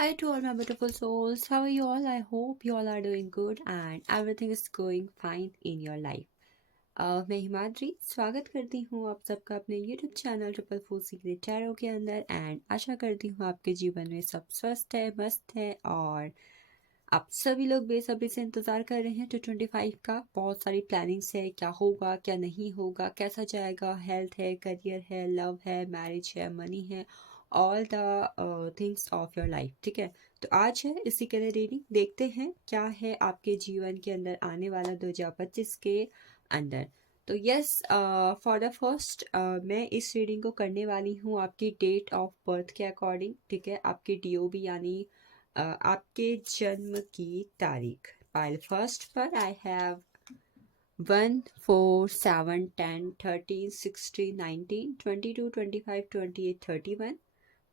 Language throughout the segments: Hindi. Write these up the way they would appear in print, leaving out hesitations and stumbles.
Hi to all my beautiful souls. How are you all? I hope you all are doing good and everything is going fine in your life. मैं हिमाद्री स्वागत करती हूँ आप सबका अपने YouTube channel triple four secret tarot के अंदर एंड आशा करती हूँ आपके जीवन में सब स्वस्थ है मस्त है और आप सभी लोग बेसब्री से इंतज़ार कर रहे हैं 2025 का। बहुत सारी प्लानिंग्स है, क्या होगा क्या नहीं होगा, कैसा जाएगा, हेल्थ है, करियर है, लव है, मैरिज है, मनी है, all the things of your life. ठीक है, तो आज है इसी के लिए रीडिंग। देखते हैं क्या है आपके जीवन के अंदर आने वाला 2025 के अंदर। तो यस, फॉर द फर्स्ट मैं इस रीडिंग को करने वाली हूँ आपकी डेट ऑफ बर्थ के अकॉर्डिंग। ठीक है, आपकी DOB यानी आपके जन्म की तारीख। पाइल फर्स्ट पर आई हैव 1, 4, 7, 10, 13, 16, 19, 22, 25, 28, 31।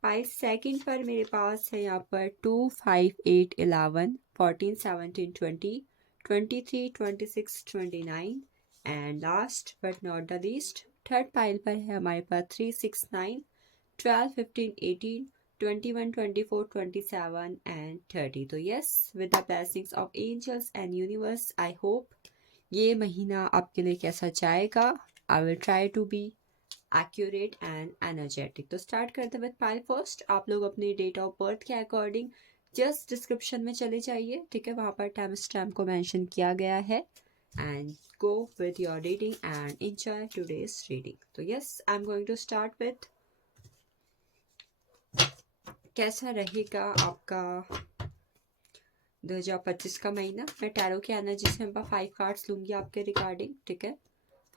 पाइल सेकंड पर मेरे पास है यहाँ पर 2, 5, 8, 11, 14, 17, 20, 23, 26, 29 and last but not the least third pile पर है हमारे पास 3, 6, 9, 12, 15, 18, 21, 24, 27 and 30. तो yes, with the blessings of angels and universe, I hope ये महीना आपके लिए कैसा जाएगा। I will try to be accurate and energetic. तो स्टार्ट करते हुए पाइल फर्स्ट। आप लोग अपनी डेट ऑफ बर्थ के अकॉर्डिंग जस्ट डिस्क्रिप्शन में चले जाइए। ठीक है, वहाँ पर टाइम स्टैम्प को मेंशन किया गया है and go with your reading and enjoy today's reading. तो yes, I'm going to start with कैसा रहेगा आपका 2025 का महीना। मैं टैरो की एनर्जी से 5 कार्ड्स लूंगी आपके रिगार्डिंग। ठीक है,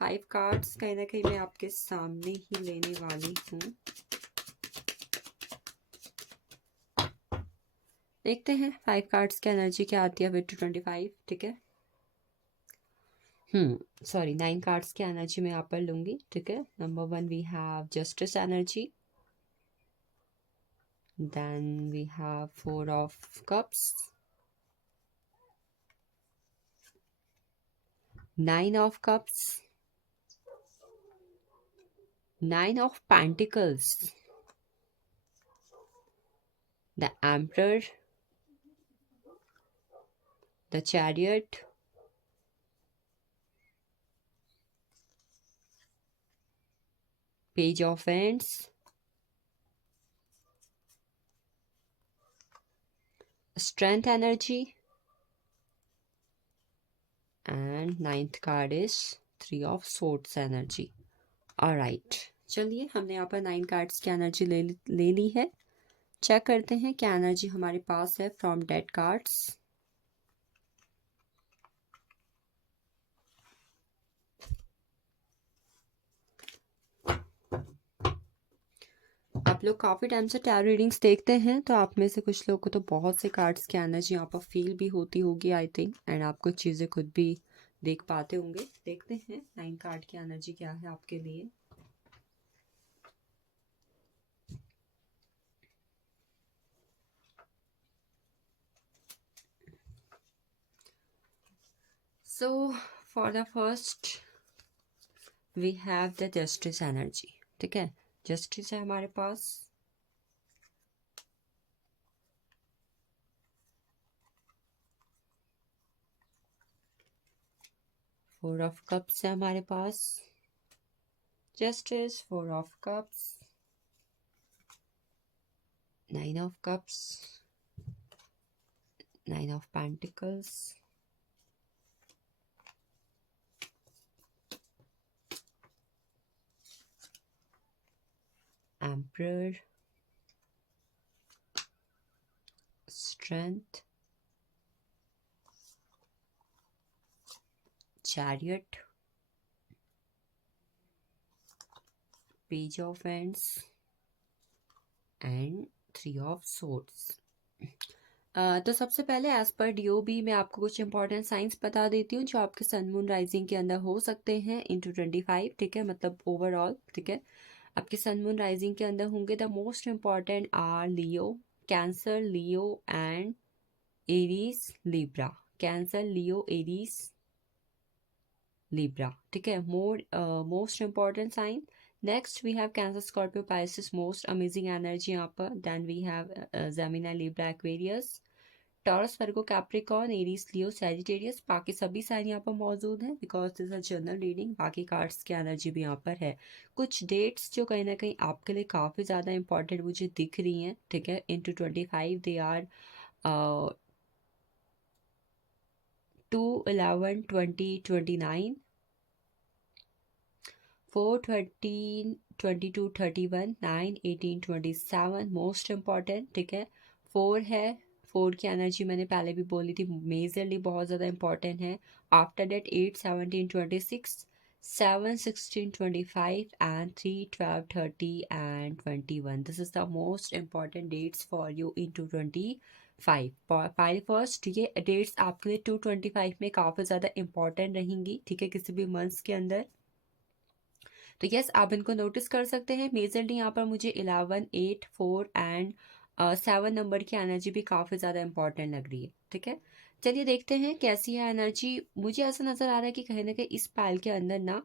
5 कार्ड्स कहीं ना कहीं मैं आपके सामने ही लेने वाली हूँ। देखते हैं 5 कार्ड्स की एनर्जी क्या आती है विद 225। ठीक है, सॉरी 9 कार्ड्स की एनर्जी मैं यहाँ पर लूंगी। ठीक है, number 1 we have justice energy, then we have 4 of cups, 9 of cups, 9 of Pentacles, the Emperor, the Chariot, Page of Wands, Strength Energy, and 9th card is 3 of Swords Energy. Alright, चलिए हमने यहाँ पर 9 कार्ड्स की एनर्जी ले ली है। चेक करते हैं क्या एनर्जी हमारे पास है फ्रॉम डेड कार्ड्स। आप लोग काफ़ी टाइम से टैरो रीडिंग्स देखते हैं तो आप में से कुछ लोग को तो बहुत से कार्ड्स की एनर्जी यहाँ पर फील भी होती होगी आई थिंक, एंड आप कुछ चीज़ें खुद भी देख पाते होंगे। देखते हैं 9 कार्ड की एनर्जी क्या है आपके लिए। So for the first we have the justice energy. ठीक है, जस्टिस है हमारे पास, फोर ऑफ कप्स है हमारे पास, justice, 4 of cups, 9 of cups, 9 of pentacles, Emperor, Strength, Chariot, Page of Wands and 3 of Swords। तो सबसे पहले एज पर DOB मैं आपको कुछ इंपॉर्टेंट साइंस बता देती हूँ जो आपके सन मून राइजिंग के अंदर हो सकते हैं इंटू 25। ठीक है, मतलब ओवरऑल। ठीक है, आपके सन मून राइजिंग के अंदर होंगे the most important are Leo, Cancer, Leo and Aries, Libra. Cancer, Leo, Aries, Libra. ठीक है, most important sign next we have Cancer, Scorpio, Pisces, most amazing energy यहाँ पर। Then we have Gemini, Libra, Aquarius, Taurus, Virgo, Capricorn, Aries, Leo, Sagittarius. बाकी सभी साइन यहाँ पर मौजूद हैं because this is general reading. बाकी कार्ड्स की एनर्जी भी यहाँ पर है। कुछ डेट्स जो कहीं ना कहीं आपके लिए काफ़ी ज़्यादा इंपॉर्टेंट मुझे दिख रही हैं, ठीक है। Into 25 they are 2, 11, 20, 29, 4, 13, 22, 31, 9, 18, 27 most important, ठीक है। 4 है, 4 की एनर्जी मैंने पहले भी बोली थी, मेजरली बहुत ज़्यादा इंपॉर्टेंट है। After date 8, 17, 26, 7, 16, 25 and 3, 12, 30 and 21। This is the most important dates for you in 225 first. ये डेट्स आपके लिए 225 में काफ़ी ज़्यादा इंपॉर्टेंट रहेंगी, ठीक है, किसी भी मंथ्स के अंदर। तो यस, आप इनको नोटिस कर सकते हैं। मेजरली यहाँ पर मुझे 11, 8, 4 एंड 7 नंबर की एनर्जी भी काफ़ी ज़्यादा इंपॉर्टेंट लग रही है, ठीक है। चलिए देखते हैं कैसी है एनर्जी। मुझे ऐसा नज़र आ रहा है कि कहीं ना कहीं इस पाइल के अंदर ना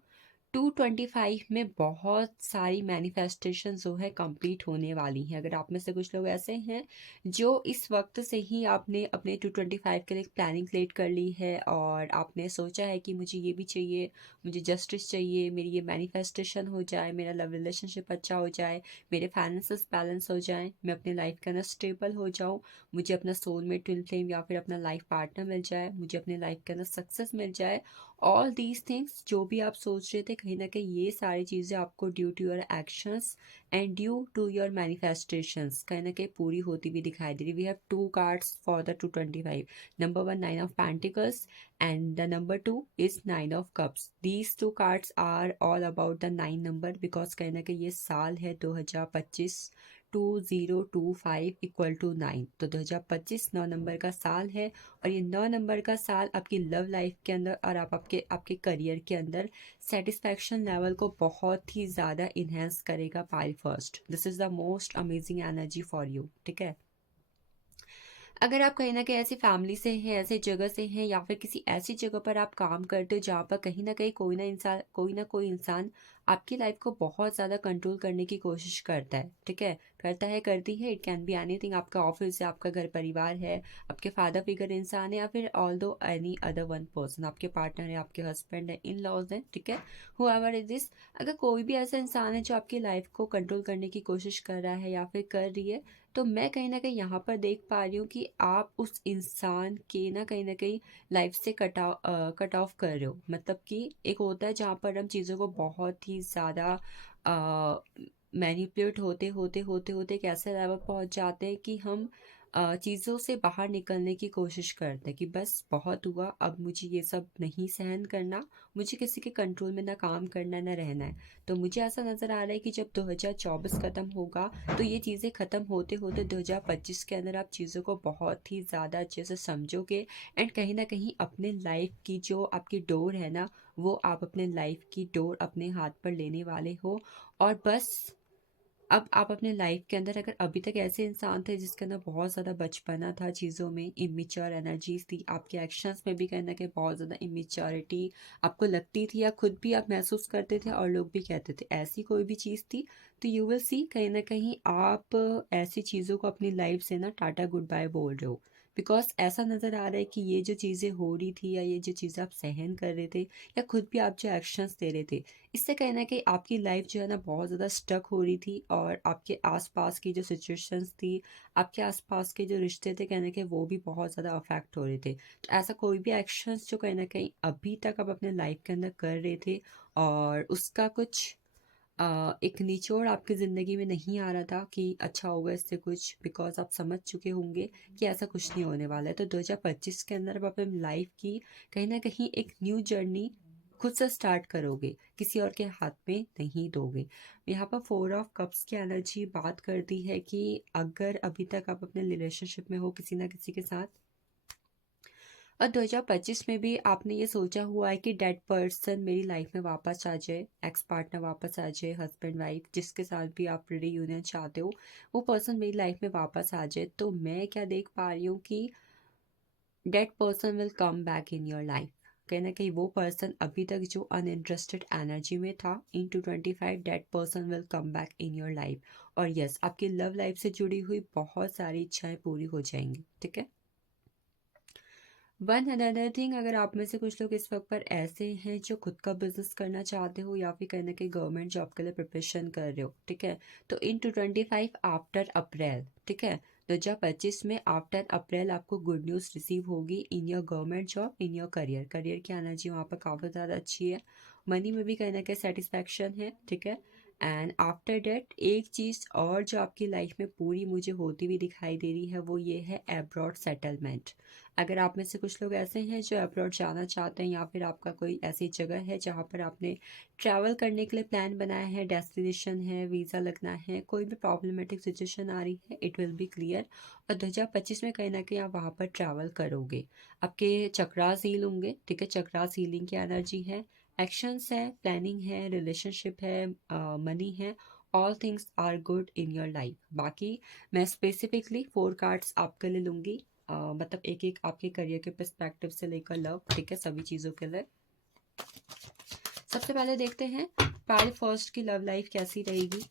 225 में बहुत सारी मैनिफेस्टेशन जो है कंप्लीट होने वाली हैं। अगर आप में से कुछ लोग ऐसे हैं जो इस वक्त से ही आपने अपने 225 के लिए प्लानिंग क्रिएट कर ली है और आपने सोचा है कि मुझे ये भी चाहिए, मुझे जस्टिस चाहिए, मेरी ये मैनिफेस्टेशन हो जाए, मेरा लव रिलेशनशिप अच्छा हो जाए, मेरे फाइनेंसेस बैलेंस हो जाए, मैं अपने लाइफ के अंदर स्टेबल हो जाऊँ, मुझे अपना सोलमेट, ट्विन फ्लेम या फिर अपना लाइफ पार्टनर मिल जाए, मुझे अपने लाइफ के अंदर सक्सेस मिल जाए। ऑल दीज थिंग्स जो भी आप सोच रहे थे, कहीं ना कहीं ये सारी चीज़ें आपको due to your actions and due to your manifestations कहीं ना कहीं पूरी होती हुई दिखाई दे रही। We have 2 cards for the 225। Number 1 9 of pentacles and the number 2 is 9 of cups. These two cards are all about the 9 number because कहीं ना कहीं ये साल है 2025, 2025 इक्वल टू 9। तो 2025 9 नंबर का साल है और ये 9 नंबर का साल आपकी लव लाइफ के अंदर और आपके करियर के अंदर सेटिस्फैक्शन लेवल को बहुत ही ज़्यादा इन्हेंस करेगा। Pile first, this is the most amazing energy for you, ठीक है। अगर आप कहीं ना कहीं ऐसी फैमिली से हैं, ऐसे जगह से हैं या फिर किसी ऐसी जगह पर आप काम करते हो जहाँ पर कहीं ना कहीं कोई ना कोई इंसान आपकी लाइफ को बहुत ज़्यादा कंट्रोल करने की कोशिश करता है, ठीक है, करता है, करती है। इट कैन बी एनीथिंग, आपका ऑफिस है, आपका घर परिवार है, आपके फादर फिगर इंसान है या फिर ऑल दो एनी अदर वन पर्सन, आपके पार्टनर है, आपके हस्बैंड है, इन लॉज हैं, ठीक है, हुएवर इज दिस। अगर कोई भी ऐसा इंसान है जो आपकी लाइफ को कंट्रोल करने की कोशिश कर रहा है या फिर कर रही है, तो मैं कहीं ना कहीं यहाँ पर देख पा रही हूँ कि आप उस इंसान के ना कहीं लाइफ से कट ऑफ कर रहे हो। मतलब कि एक होता है जहाँ पर हम चीज़ों को बहुत ही ज़्यादा मैनिपुलेट होते होते होते होते एक ऐसे लेवल पहुँच जाते हैं कि हम चीज़ों से बाहर निकलने की कोशिश करते हैं कि बस बहुत हुआ, अब मुझे ये सब नहीं सहन करना, मुझे किसी के कंट्रोल में ना काम करना ना रहना है। तो मुझे ऐसा नज़र आ रहा है कि जब 2024 ख़त्म होगा तो ये चीज़ें ख़त्म होते होते 2025 के अंदर आप चीज़ों को बहुत ही ज़्यादा अच्छे से समझोगे एंड कहीं ना कहीं अपने लाइफ की जो आपकी डोर है ना, वो आप अपने लाइफ की डोर अपने हाथ पर लेने वाले हो। और बस अब आप अपने लाइफ के अंदर अगर अभी तक ऐसे इंसान थे जिसके अंदर बहुत ज़्यादा बचपना था, चीज़ों में इमेच्योर एनर्जीज थी, आपके एक्शंस में भी कहीं ना कहीं बहुत ज़्यादा इमेच्योरिटी आपको लगती थी या खुद भी आप महसूस करते थे और लोग भी कहते थे, ऐसी कोई भी चीज़ थी, तो यू विल सी कहीं ना कहीं आप ऐसी चीज़ों को अपनी लाइफ से ना टाटा गुड बाय बोल रहे हो। बिकॉज ऐसा नज़र आ रहा है कि ये जो चीज़ें हो रही थी या ये जो चीज़ें आप सहन कर रहे थे या खुद भी आप जो एक्शंस दे रहे थे, इससे कहीं ना कहीं आपकी लाइफ जो है ना बहुत ज़्यादा स्टक हो रही थी और आपके आसपास की जो सिचुएशंस थी, आपके आसपास के जो रिश्ते थे, कहीं ना कहीं वो भी बहुत ज़्यादा अफेक्ट हो रहे थे। तो ऐसा कोई भी एक्शंस जो कहीं ना कहीं अभी तक आप अपने लाइफ के अंदर कर रहे थे और उसका कुछ एक निचोड़ आपकी ज़िंदगी में नहीं आ रहा था कि अच्छा होगा इससे कुछ, बिकॉज आप समझ चुके होंगे कि ऐसा कुछ नहीं होने वाला है। तो 2025 के अंदर आप अपनी लाइफ की कहीं ना कहीं एक न्यू जर्नी खुद से स्टार्ट करोगे, किसी और के हाथ में नहीं दोगे। यहाँ पर 4 ऑफ कप्स की एनर्जी बात करती है कि अगर अभी तक आप अपने रिलेशनशिप में हो किसी ना किसी के साथ और 2025 में भी आपने ये सोचा हुआ है कि डेड पर्सन मेरी लाइफ में वापस आ जाए, एक्स पार्टनर वापस आ जाए, हस्बैंड वाइफ जिसके साथ भी आप रीयूनियन चाहते हो, वो पर्सन मेरी लाइफ में वापस आ जाए, तो मैं क्या देख पा रही हूँ कि dead person will come back in your life. कहीं ना कहीं वो पर्सन अभी तक जो अनइंटरेस्टेड एनर्जी में था, into 25 that person will come back in your life. और यस, आपकी लव लाइफ से जुड़ी हुई बहुत सारी इच्छाएं पूरी हो जाएंगी, ठीक है। वन अनदर थिंग, अगर आप में से कुछ लोग इस वक्त पर ऐसे हैं जो खुद का बिजनेस करना चाहते हो या फिर कहीं ना कहीं गवर्नमेंट जॉब के लिए प्रिपरेशन कर रहे हो, ठीक है, तो इन 25 आफ्टर अप्रैल, ठीक है, 2025 में आफ्टर अप्रैल आपको गुड न्यूज़ रिसीव होगी in your government job, in your career की एनर्जी वहाँ पर काफ़ी ज़्यादा अच्छी है। मनी में भी कहीं ना कहीं सेटिस्फैक्शन है, ठीक है। एंड आफ्टर डेट एक चीज़ और जो आपकी लाइफ में पूरी मुझे होती हुई दिखाई दे रही है वो ये है अब्रॉड सेटलमेंट। अगर आप में से कुछ लोग ऐसे हैं जो अब्रॉड जाना चाहते हैं या फिर आपका कोई ऐसी जगह है जहाँ पर आपने ट्रैवल करने के लिए प्लान बनाया है, डेस्टिनेशन है, वीज़ा लगना है, कोई भी प्रॉब्लमेटिक सिचुएशन आ रही है, इट विल बी क्लियर। और 2025 में कहीं ना कहीं आप वहाँ पर ट्रैवल करोगे, आपके चक्रास हील होंगे, ठीक है, चक्रास हीलिंग की एनर्जी है, एक्शंस है, प्लानिंग है, रिलेशनशिप है, मनी है, all things are good in your life. बाकी मैं स्पेसिफिकली 4 कार्ड्स आपके लिए लूँगी, मतलब एक एक आपके करियर के पर्सपेक्टिव से लेकर लव, ठीक है, सभी चीज़ों के लिए। सबसे पहले देखते हैं पाइल फर्स्ट की लव लाइफ कैसी रहेगी।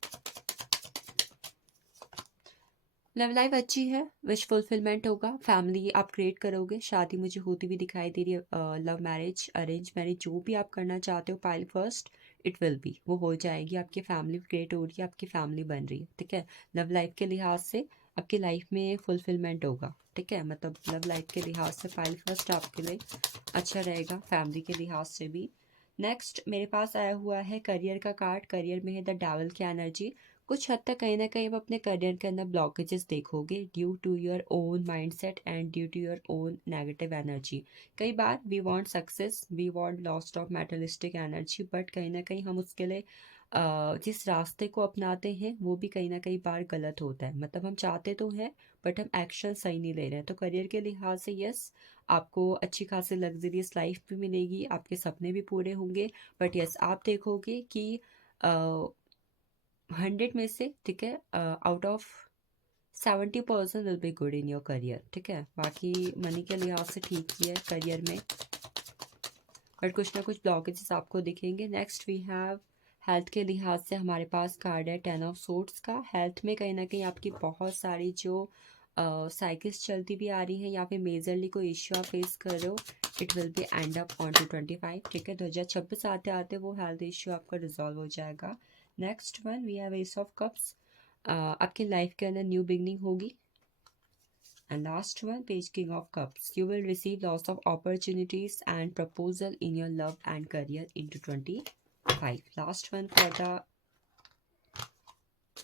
लव लाइफ अच्छी है, विश फुलफिलमेंट होगा, फैमिली आप क्रिएट करोगे, शादी मुझे होती हुई दिखाई दे रही है, लव मैरिज, अरेंज मैरिज, जो भी आप करना चाहते हो pile first, it will B, वो हो जाएगी। आपकी फैमिली क्रिएट हो रही है, आपकी फैमिली बन रही है, ठीक है। लव लाइफ के लिहाज से आपकी लाइफ में फुलफिलमेंट होगा, ठीक है, मतलब लव लाइफ के लिहाज से पाइल फर्स्ट आपके लिए अच्छा रहेगा, फैमिली के लिहाज से भी। नेक्स्ट मेरे पास आया हुआ है करियर का कार्ड, करियर में है द डेविल की एनर्जी। कुछ हद तक कहीं ना कहीं आप अपने करियर के अंदर ब्लॉकेजेस देखोगे due to your own mindset and due to your own negative energy. कई बार we want success, we want लॉस्ट ऑफ मेटलिस्टिक एनर्जी, बट कहीं ना कहीं हम उसके लिए जिस रास्ते को अपनाते हैं वो भी कहीं ना कहीं बार गलत होता है। मतलब हम चाहते तो हैं बट हम एक्शन सही नहीं ले रहे हैं। तो करियर के लिहाज से यस, आपको अच्छी खासी लग्जरियस लाइफ भी मिलेगी, आपके सपने भी पूरे होंगे, बट यस आप देखोगे कि 100 में से, ठीक है, out of 70% will be good in your career, ठीक है। बाकी मनी के लिहाज से ठीक ही है करियर में, बट कुछ ना कुछ ब्लॉकेजेस आपको दिखेंगे। नेक्स्ट वी हैव हेल्थ के लिहाज से हमारे पास कार्ड है 10 ऑफ सोर्ड्स का। हेल्थ में कहीं ना कहीं आपकी बहुत सारी जो साइकिल्स चलती भी आ रही हैं या फिर मेजरली कोई इश्यू आप फेस कर रहे हो, it will be end up on to 25, ठीक है। 2026 आते आते वो हेल्थ इश्यू आपका रिजॉल्व हो जाएगा। Next one we have ace of cups, आपकी लाइफ के अंदर न्यू बिगनिंग होगी। And last one, page king of cups, you will receive lots of opportunities and proposal in your love and career into 25. Last one for the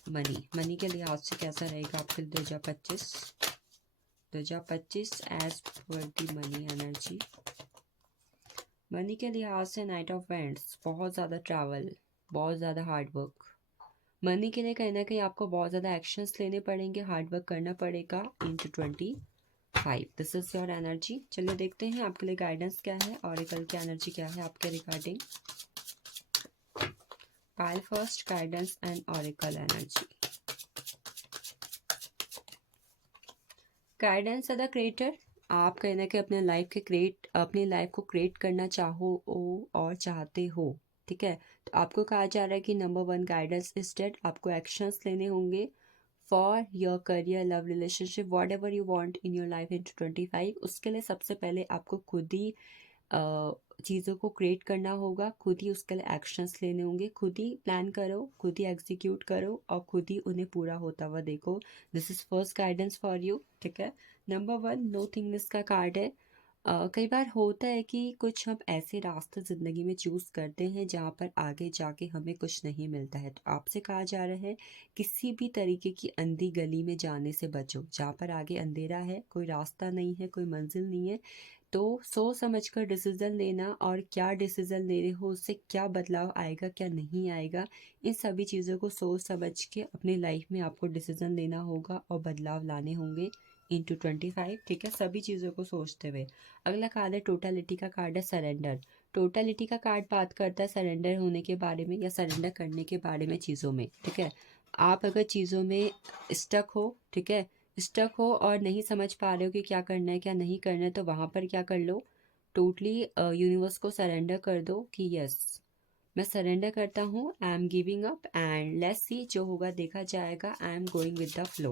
money के लिहाज से कैसा रहेगा आपके 2025 as per the money energy. Money के लिहाज से नाइट ऑफ वेंट्स, बहुत ज़्यादा ट्रैवल, बहुत ज़्यादा हार्ड वर्क। मनी के लिए कहीं ना कहीं आपको बहुत ज़्यादा एक्शंस लेने पड़ेंगे, हार्ड वर्क करना पड़ेगा into 25। This is your energy. चलिए देखते हैं आपके लिए गाइडेंस क्या है, ऑरेकल की एनर्जी क्या है आपके regarding. Pile first guidance and oracle energy. Guidance है द क्रिएटर, आप कहीं ना कहीं अपनी लाइफ को क्रिएट करना चाहो और चाहते हो, ठीक है। तो आपको कहा जा रहा है कि नंबर 1 गाइडेंस इज डेट, आपको एक्शंस लेने होंगे for your career, love, relationship, what ever you want in your life in 25। उसके लिए सबसे पहले आपको खुद ही चीज़ों को क्रिएट करना होगा, खुद ही उसके लिए एक्शंस लेने होंगे, खुद ही प्लान करो, खुद ही एग्जीक्यूट करो और खुद ही उन्हें पूरा होता हुआ देखो। This is first guidance for you, ठीक है। नंबर 1 नो थिंगनेस का कार्ड है। कई बार होता है कि कुछ हम ऐसे रास्ते ज़िंदगी में चूज़ करते हैं जहाँ पर आगे जाके हमें कुछ नहीं मिलता है। तो आपसे कहा जा रहा है किसी भी तरीके की अंधी गली में जाने से बचो, जहाँ पर आगे अंधेरा है, कोई रास्ता नहीं है, कोई मंजिल नहीं है। तो सोच समझ कर डिसीज़न लेना, और क्या डिसीज़न ले रहे हो उससे क्या बदलाव आएगा क्या नहीं आएगा, इन सभी चीज़ों को सोच समझ के अपनी लाइफ में आपको डिसीज़न लेना होगा और बदलाव लाने होंगे इंटू 25, ठीक है, सभी चीज़ों को सोचते हुए। अगला कार्ड है टोटलिटी का कार्ड है सरेंडर। टोटलिटी का कार्ड बात करता है सरेंडर होने के बारे में या सरेंडर करने के बारे में चीज़ों में, ठीक है। आप अगर चीज़ों में स्टक हो, ठीक है, स्टक हो और नहीं समझ पा रहे हो कि क्या करना है क्या नहीं करना है, तो वहाँ पर क्या कर लो, टोटली यूनिवर्स को सरेंडर कर दो कि यस, मैं सरेंडर करता हूँ, I am giving up and let's see, जो होगा देखा जाएगा, I am going with the flow.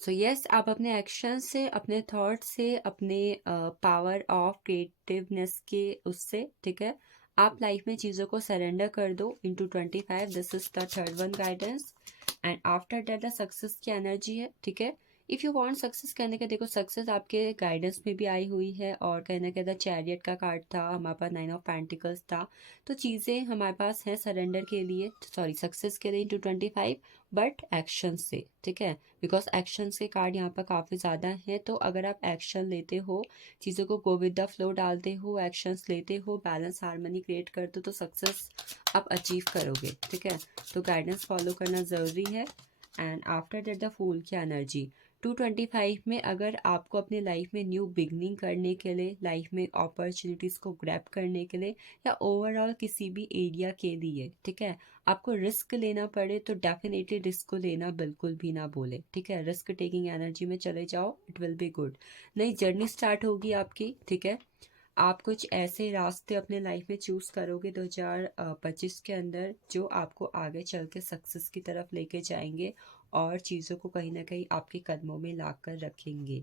So yes, आप अपने एक्शन से, अपने थॉट से, अपने पावर ऑफ क्रिएटिवनेस के उससे, ठीक है, आप लाइफ में चीज़ों को सरेंडर कर दो into 25। This is the third one guidance. And after that the success की एनर्जी है, ठीक है। इफ़ यू वांट सक्सेस, कहने का देखो सक्सेस आपके गाइडेंस में भी आई हुई है, और कहने का द चैरियट का कार्ड था, हमारे पास 9 ऑफ पेंटिकल्स था। तो चीज़ें हमारे पास हैं सरेंडर के लिए, सॉरी सक्सेस के लिए इनटू 25, बट एक्शन से, ठीक है, बिकॉज एक्शन के कार्ड यहाँ पर काफ़ी ज़्यादा हैं। तो अगर आप एक्शन लेते हो, चीज़ों को गो विद द फ्लो डालते हो, एक्शंस लेते हो, बैलेंस हार्मनी क्रिएट करते हो, तो सक्सेस आप अचीव करोगे, ठीक है। तो गाइडेंस फॉलो करना ज़रूरी है। And after that the fool की एनर्जी 225 में, अगर आपको अपनी लाइफ में न्यू बिगनिंग करने के लिए, लाइफ में अपॉर्चुनिटीज़ को ग्रैब करने के लिए, या ओवरऑल किसी भी एरिया के लिए, ठीक है, आपको रिस्क लेना पड़े, तो डेफिनेटली रिस्क को लेना बिल्कुल भी ना बोले, ठीक है। रिस्क टेकिंग एनर्जी में चले जाओ, इट विल बी गुड। नई जर्नी स्टार्ट होगी आपकी, ठीक है। आप कुछ ऐसे रास्ते अपने लाइफ में चूज करोगे 2025 के अंदर, जो आपको आगे चल के सक्सेस की तरफ लेके जाएंगे और चीज़ों को कहीं ना कहीं आपके कदमों में ला कर रखेंगे।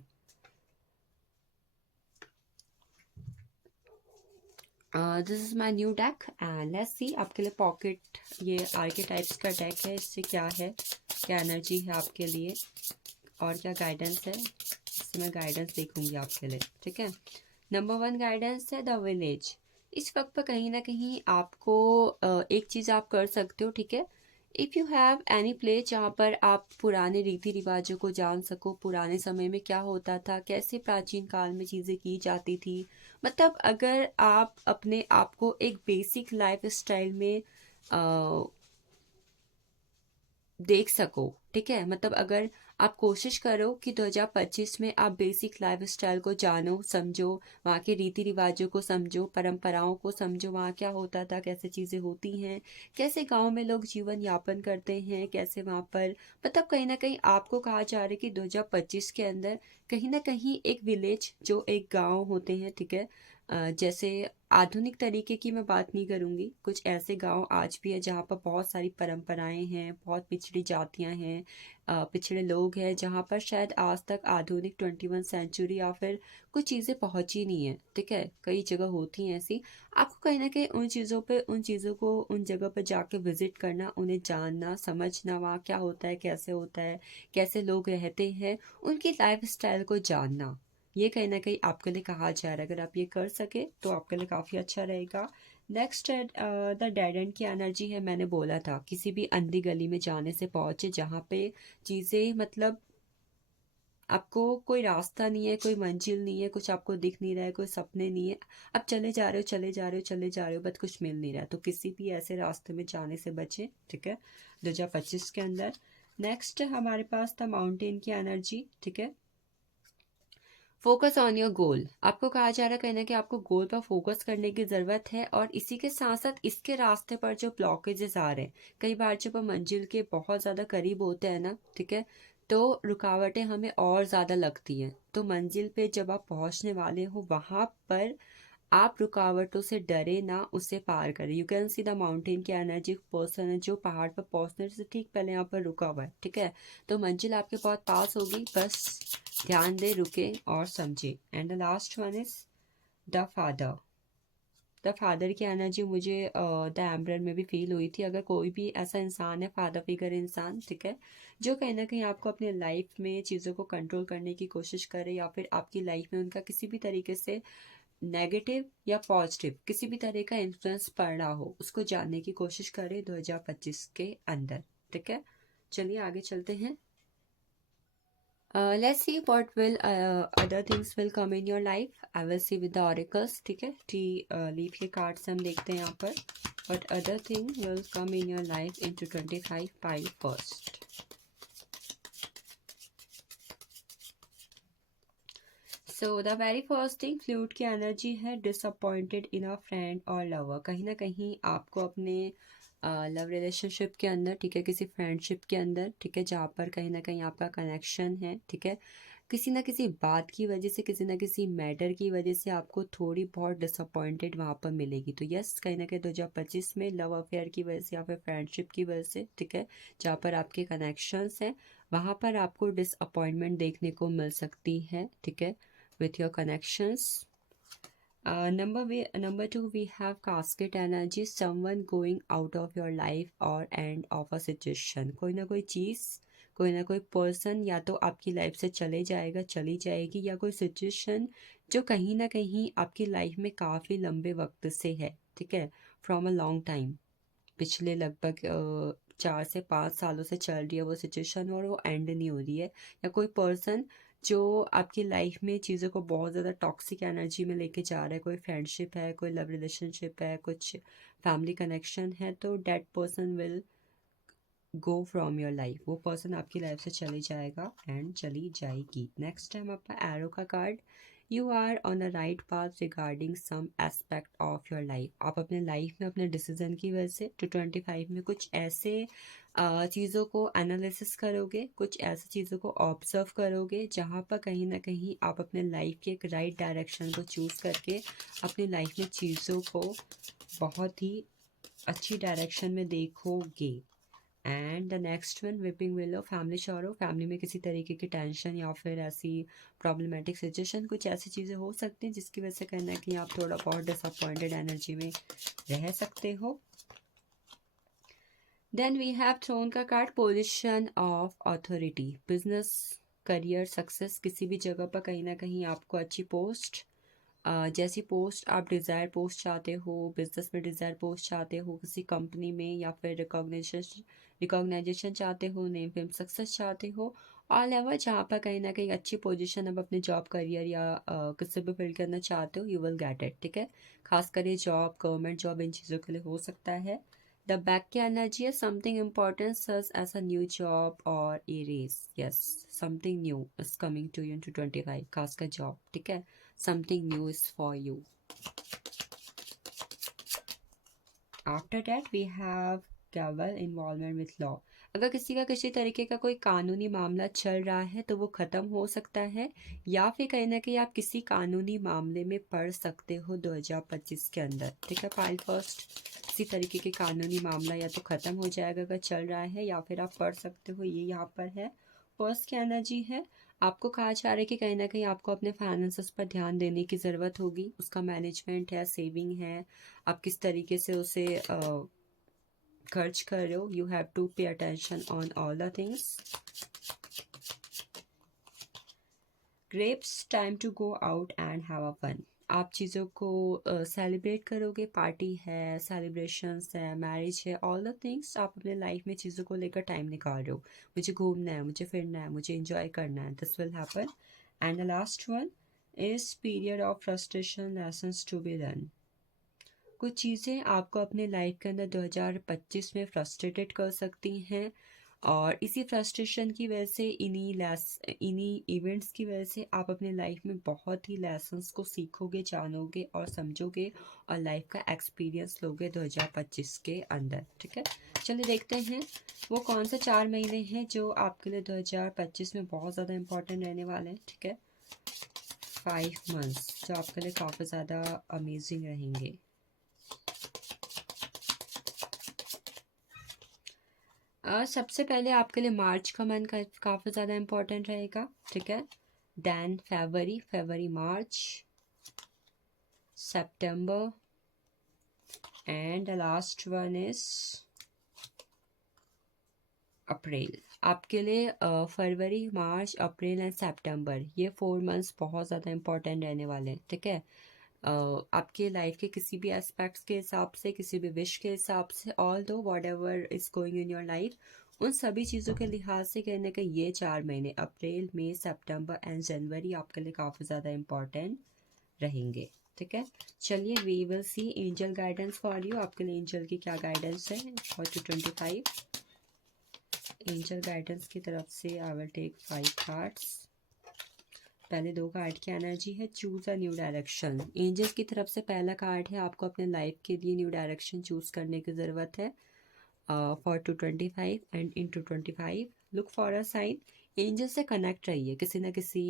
This is my new deck and let's see आपके लिए पॉकेट, ये आर्केटाइप्स का डेक है, इससे क्या है, क्या एनर्जी है आपके लिए और क्या गाइडेंस है, इससे मैं गाइडेंस देखूंगी आपके लिए, ठीक है। नंबर 1 गाइडेंस है द विलेज। इस वक्त पर कहीं ना कहीं आपको एक चीज़ आप कर सकते हो, ठीक है। If you have any place जहाँ पर आप पुराने रीति रिवाजों को जान सको, पुराने समय में क्या होता था, कैसे प्राचीन काल में चीज़ें की जाती थी, मतलब अगर आप अपने आप को एक बेसिक लाइफ स्टाइल में देख सको, ठीक है, मतलब अगर आप कोशिश करो कि 2025 में आप बेसिक लाइफ स्टाइल को जानो, समझो, वहाँ के रीति रिवाजों को समझो, परंपराओं को समझो, वहाँ क्या होता था, कैसे चीज़ें होती हैं, कैसे गांव में लोग जीवन यापन करते हैं, कैसे वहाँ पर, मतलब कहीं ना कहीं आपको कहा जा रहा है कि 2025 के अंदर कहीं ना कहीं एक विलेज, जो एक गाँव होते हैं, ठीक है, जैसे आधुनिक तरीके की मैं बात नहीं करूँगी, कुछ ऐसे गांव आज भी है जहाँ पर बहुत सारी परंपराएं हैं, बहुत पिछड़ी जातियां हैं, पिछड़े लोग हैं, जहाँ पर शायद आज तक आधुनिक 21 सेंचुरी या फिर कुछ चीज़ें पहुंची नहीं है, ठीक है, कई जगह होती हैं ऐसी। आपको कहीं ना कहीं उन चीज़ों पे, उन चीज़ों को उन जगह पर जाके विजिट करना, उन्हें जानना, समझना, वहाँ क्या होता है, कैसे होता है, कैसे लोग रहते हैं, उनकी लाइफ स्टाइल को जानना, ये कहीं ना कहीं आपके लिए कहा जा रहा है। अगर आप ये कर सके तो आपके लिए काफ़ी अच्छा रहेगा। नेक्स्ट है द डेड एंड की एनर्जी है। मैंने बोला था किसी भी अंधी गली में जाने से पहुंचे जहाँ पे चीज़ें, मतलब आपको कोई रास्ता नहीं है, कोई मंजिल नहीं है, कुछ आपको दिख नहीं रहा है, कोई सपने नहीं है, आप चले जा रहे हो, चले जा रहे हो, चले जा रहे हो, बट कुछ मिल नहीं रहा, तो किसी भी ऐसे रास्ते में जाने से बचें, ठीक है, 2025 के अंदर। नेक्स्ट हमारे पास था माउंटेन की एनर्जी, ठीक है। फोकस ऑन योर गोल, आपको कहा जा रहा है कहना कि आपको गोल पर फोकस करने की ज़रूरत है, और इसी के साथ साथ इसके रास्ते पर जो ब्लॉकेजेस आ रहे हैं, कई बार जब हम मंजिल के बहुत ज़्यादा करीब होते हैं ना, ठीक है, तो रुकावटें हमें और ज़्यादा लगती हैं। तो मंजिल पे जब आप पहुंचने वाले हो, वहाँ पर आप रुकावटों से डरे ना, उसे पार करें। You can see the mountain की एनर्जी, पर्सन है जो पहाड़ पर पहुंचने से ठीक पहले यहाँ पर रुका हुआ है, ठीक है, तो मंजिल आपके बहुत पास होगी, बस ध्यान दे, रुके और समझे। And the last one is the father. The father की एनर्जी मुझे द एम्बरर में भी फील हुई थी। अगर कोई भी ऐसा इंसान है, फादर फिगर इंसान, ठीक है, जो कहीं ना कहीं आपको अपने लाइफ में चीज़ों को कंट्रोल करने की कोशिश करे, या फिर आपकी लाइफ में उनका किसी भी तरीके से नेगेटिव या पॉजिटिव किसी भी तरह का इन्फ्लुएंस पड़ रहा हो, उसको जानने की कोशिश करें 2025 के अंदर, ठीक है। चलिए आगे चलते हैं। Let's see what will other things will come in your life. I will see with the oracles, ठीक है, टी लीफ के कार्ड्स हम देखते हैं यहाँ पर। What other thing will come in your life into 25 by first. So the very first thing, flute की एनर्जी है डिसअपॉइंटेड इन अ फ्रेंड और लवर। कहीं ना कहीं आपको अपने लव रिलेशनशिप के अंदर, ठीक है, किसी फ्रेंडशिप के अंदर, ठीक है, जहाँ पर कहीं ना कहीं आपका कनेक्शन है, ठीक है, किसी ना किसी बात की वजह से, किसी ना किसी मैटर की वजह से आपको थोड़ी बहुत डिसअपॉइंटेड वहाँ पर मिलेगी। तो यस, कहीं ना कहीं 2025 में लव अफेयर की वजह से या फिर फ्रेंडशिप की वजह से, ठीक है, जहाँ पर आपके कनेक्शंस हैं वहाँ पर आपको डिसअपॉइंटमेंट देखने को मिल सकती है, ठीक है, with your connections. Number two, we have casket energy, someone going out of your life or end of a situation. कोई ना कोई चीज़, कोई ना कोई पर्सन या तो आपकी लाइफ से चले जाएगा, चली जाएगी, या कोई सिचुएशन जो कहीं ना कहीं आपकी लाइफ में काफ़ी लंबे वक्त से है, ठीक है, फ्रॉम अ लॉन्ग टाइम, पिछले लगभग 4 से 5 सालों से चल रही है वो सिचुएशन और वो एंड नहीं हो रही है। या कोई पर्सन जो आपकी लाइफ में चीज़ों को बहुत ज़्यादा टॉक्सिक एनर्जी में लेके जा रहा है, कोई फ्रेंडशिप है, कोई लव रिलेशनशिप है, कुछ फैमिली कनेक्शन है, तो that person will go from your life. वो पर्सन आपकी लाइफ से चले जाएगा एंड चली जाएगी। नेक्स्ट टाइम आपका एरो का card, you are on a right path regarding some aspect of your life. आप अपने लाइफ में अपने डिसीजन की वजह से 225 में कुछ ऐसे चीज़ों को एनालिसिस करोगे, कुछ ऐसी चीज़ों को ऑब्जर्व करोगे जहाँ पर कहीं ना कहीं आप अपने लाइफ के एक राइट डायरेक्शन को चूज़ करके अपनी लाइफ में चीज़ों को बहुत ही अच्छी डायरेक्शन में देखोगे। And the next one, weeping willow, family sorrow. Family में किसी तरीके की टेंशन या फिर ऐसी प्रॉब्लमेटिक सिचुएशन, कुछ ऐसी चीज़ें हो सकती हैं जिसकी वजह से कहना है कि आप थोड़ा बहुत डिसअपॉइंटेड एनर्जी में रह सकते हो। देन वी हैव थ्रोन का card, position of authority, business, career, success, किसी भी जगह पर कहीं ना कहीं आपको अच्छी पोस्ट, जैसी पोस्ट आप डिज़ायर पोस्ट चाहते हो, बिजनेस में डिज़ायर पोस्ट चाहते हो, किसी कंपनी में, या फिर रिकॉग्नाइजेशन चाहते हो, नेम फेम सक्सेस चाहते हो, ऑल एवर जहाँ पर कहीं ना कहीं अच्छी पोजीशन अब अपने जॉब करियर या किसी भी फील्ड के अंदर चाहते हो, यू विल गेट इट, ठीक है। खासकर ये जॉब, गवर्नमेंट जॉब, इन चीज़ों के लिए हो सकता है। द बैक की एनर्जी है, something important such as a new job और a raise. Yes, something new is coming to you in 2025, खासकर जॉब, ठीक है, something new is for you. After that we have Gavel, involvement with law. अगर किसी का किसी तरीके का कोई कानूनी मामला चल रहा है तो वो ख़त्म हो सकता है, या फिर कहीं ना कहीं आप किसी कानूनी मामले में पढ़ सकते हो 2025 के अंदर, ठीक है। फाइल फर्स्ट, किसी तरीके के कानूनी मामला या तो ख़त्म हो जाएगा अगर चल रहा है, या फिर आप पढ़ सकते हो, ये यहाँ पर है। फर्स्ट की एनर्जी है, आपको कहा जा रहा है कि कहीं ना कहीं आपको अपने फाइनेंसेस पर ध्यान देने की ज़रूरत होगी, उसका मैनेजमेंट है, सेविंग है, आप किस तरीके से उसे खर्च कर रहे हो, you have to pay attention on all the things. Grapes, time to go out and have a fun. आप चीज़ों को सेलिब्रेट करोगे, पार्टी है, सेलिब्रेशंस है, मैरिज है, ऑल द थिंग्स, आप अपने लाइफ में चीज़ों को लेकर टाइम निकाल रहे हो, मुझे घूमना है, मुझे फिरना है, मुझे इंजॉय करना है, this will happen. And the last one is period of frustration, lessons to be learn. कुछ चीज़ें आपको अपने लाइफ के अंदर 2025 में फ्रस्ट्रेटेड कर सकती हैं, और इसी फ्रस्ट्रेशन की वजह से, इन्हीं इवेंट्स की वजह से आप अपने लाइफ में बहुत ही लेसन्स को सीखोगे, जानोगे और समझोगे, और लाइफ का एक्सपीरियंस लोगे 2025 के अंदर, ठीक है। चलिए देखते हैं वो कौन से 4 महीने हैं जो आपके लिए 2025 में बहुत ज़्यादा इंपॉर्टेंट रहने वाले हैं, ठीक है। 5 मंथ्स जो आपके लिए काफ़ी ज़्यादा अमेजिंग रहेंगे। सबसे पहले आपके लिए मार्च का मंथ काफ़ी ज़्यादा इम्पोर्टेंट रहेगा, ठीक है। Then February, March, September, and the last one is April. आपके लिए फरवरी, मार्च, अप्रैल एंड सितंबर, ये 4 मंथ्स बहुत ज़्यादा इम्पोर्टेंट रहने वाले हैं, ठीक है। आपके लाइफ के किसी भी एस्पेक्ट्स के हिसाब से, किसी भी विश के हिसाब से, ऑल दो what ever is going in your life, उन सभी चीज़ों के लिहाज से कहने का ये 4 महीने, अप्रैल, मई, सितंबर एंड जनवरी, आपके लिए काफ़ी ज़्यादा इम्पॉर्टेंट रहेंगे, ठीक है। चलिए we will see angel guidance for you, आपके लिए एंजल की क्या गाइडेंस है फॉर 2025। एंजल गाइडेंस की तरफ से आई विल टेक 5 कार्ड्स। पहले 2 कार्ड की एनर्जी है, choose a new direction. Angels की तरफ से पहला कार्ड है, आपको अपने लाइफ के लिए न्यू डायरेक्शन चूज करने की ज़रूरत है। For 225 and in 225 look for a sign. Angel से कनेक्ट रहिए किसी ना किसी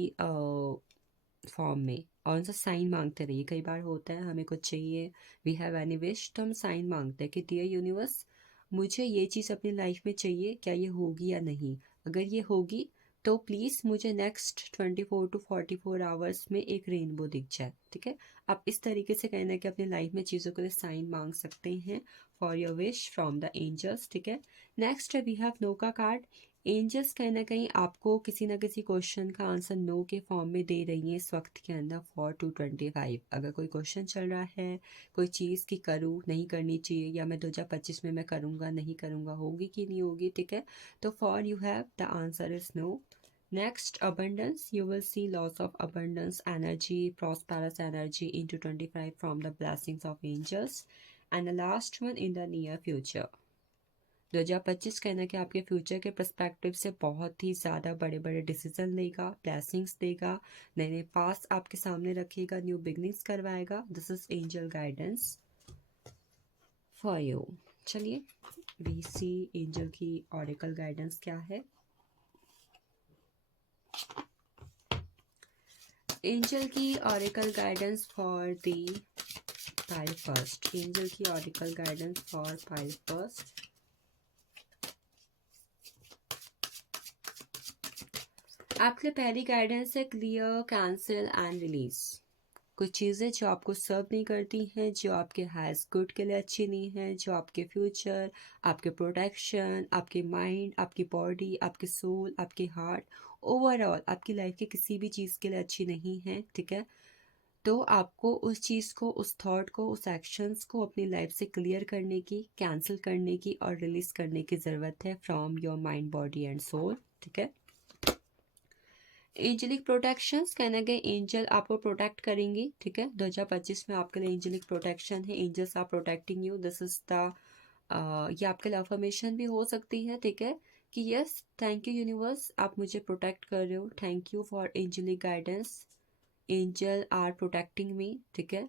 फॉर्म में और उनसे साइन मांगते रहिए। कई बार होता है हमें कुछ चाहिए, वी हैव एनी विश, तो हम साइन मांगते हैं कि डियर यूनिवर्स मुझे ये चीज़ अपनी लाइफ में चाहिए, क्या ये होगी या नहीं। अगर ये होगी तो प्लीज़ मुझे नेक्स्ट 24 to 44 आवर्स में एक रेनबो दिख जाए। ठीक है, आप इस तरीके से कहना है कि अपनी लाइफ में चीज़ों के लिए साइन मांग सकते हैं for your wish from the angels. ठीक है, नेक्स्ट वी हैव नो का कार्ड। एंजल्स कहीं ना कहीं आपको किसी ना किसी क्वेश्चन का आंसर नो के फॉर्म में दे रही हैं इस वक्त के अंदर फॉर 225। अगर कोई क्वेश्चन चल रहा है कोई चीज़ की करूँ नहीं करनी चाहिए, या मैं 2025 में मैं करूँगा नहीं करूँगा, होगी कि नहीं होगी, ठीक है, तो for you have the answer is no. Next, abundance. You will see lots of abundance energy, prosperous energy into 25 from the blessings of angels. And the last one in the near future. 2025 कहना कि आपके फ्यूचर के पर्सपेक्टिव से बहुत ही ज़्यादा बड़े बड़े डिसीजन लेगा, ब्लेसिंग्स देगा, नए नए पास आपके सामने रखेगा, न्यू बिगनिंग्स करवाएगा। This is angel guidance for you. चलिए वी सी एंजल की ऑरिकल गाइडेंस क्या है। एंजल की oracle guidance for the pile first. Angel की oracle guidance for pile first. आपके पहली गाइडेंस है क्लियर, कैंसिल एंड रिलीज। कुछ चीज़ें जो आपको सर्व नहीं करती हैं, जो आपके हाईएस्ट गुड के लिए अच्छी नहीं है, जो आपके फ्यूचर, आपके प्रोटेक्शन, आपके माइंड, आपकी बॉडी, आपके सोल, आपके हार्ट, ओवरऑल आपकी लाइफ की किसी भी चीज़ के लिए अच्छी नहीं है। ठीक है, तो आपको उस चीज़ को, उस थॉट को, उस एक्शंस को अपनी लाइफ से क्लियर करने की, कैंसिल करने की और रिलीज करने की ज़रूरत है from your mind, body and soul. ठीक है, एंजेलिक प्रोटेक्शंस कहना गए एंजल आपको प्रोटेक्ट करेंगी। ठीक है, 2025 में आपके लिए एंजेलिक प्रोटेक्शन है, angels are protecting you. This is the ये आपके लिए अफर्मेशन भी हो सकती है। ठीक है, कि यस थैंक यू यूनिवर्स, आप मुझे प्रोटेक्ट कर रहे हो, thank you for angelic guidance, angel are protecting me. ठीक है,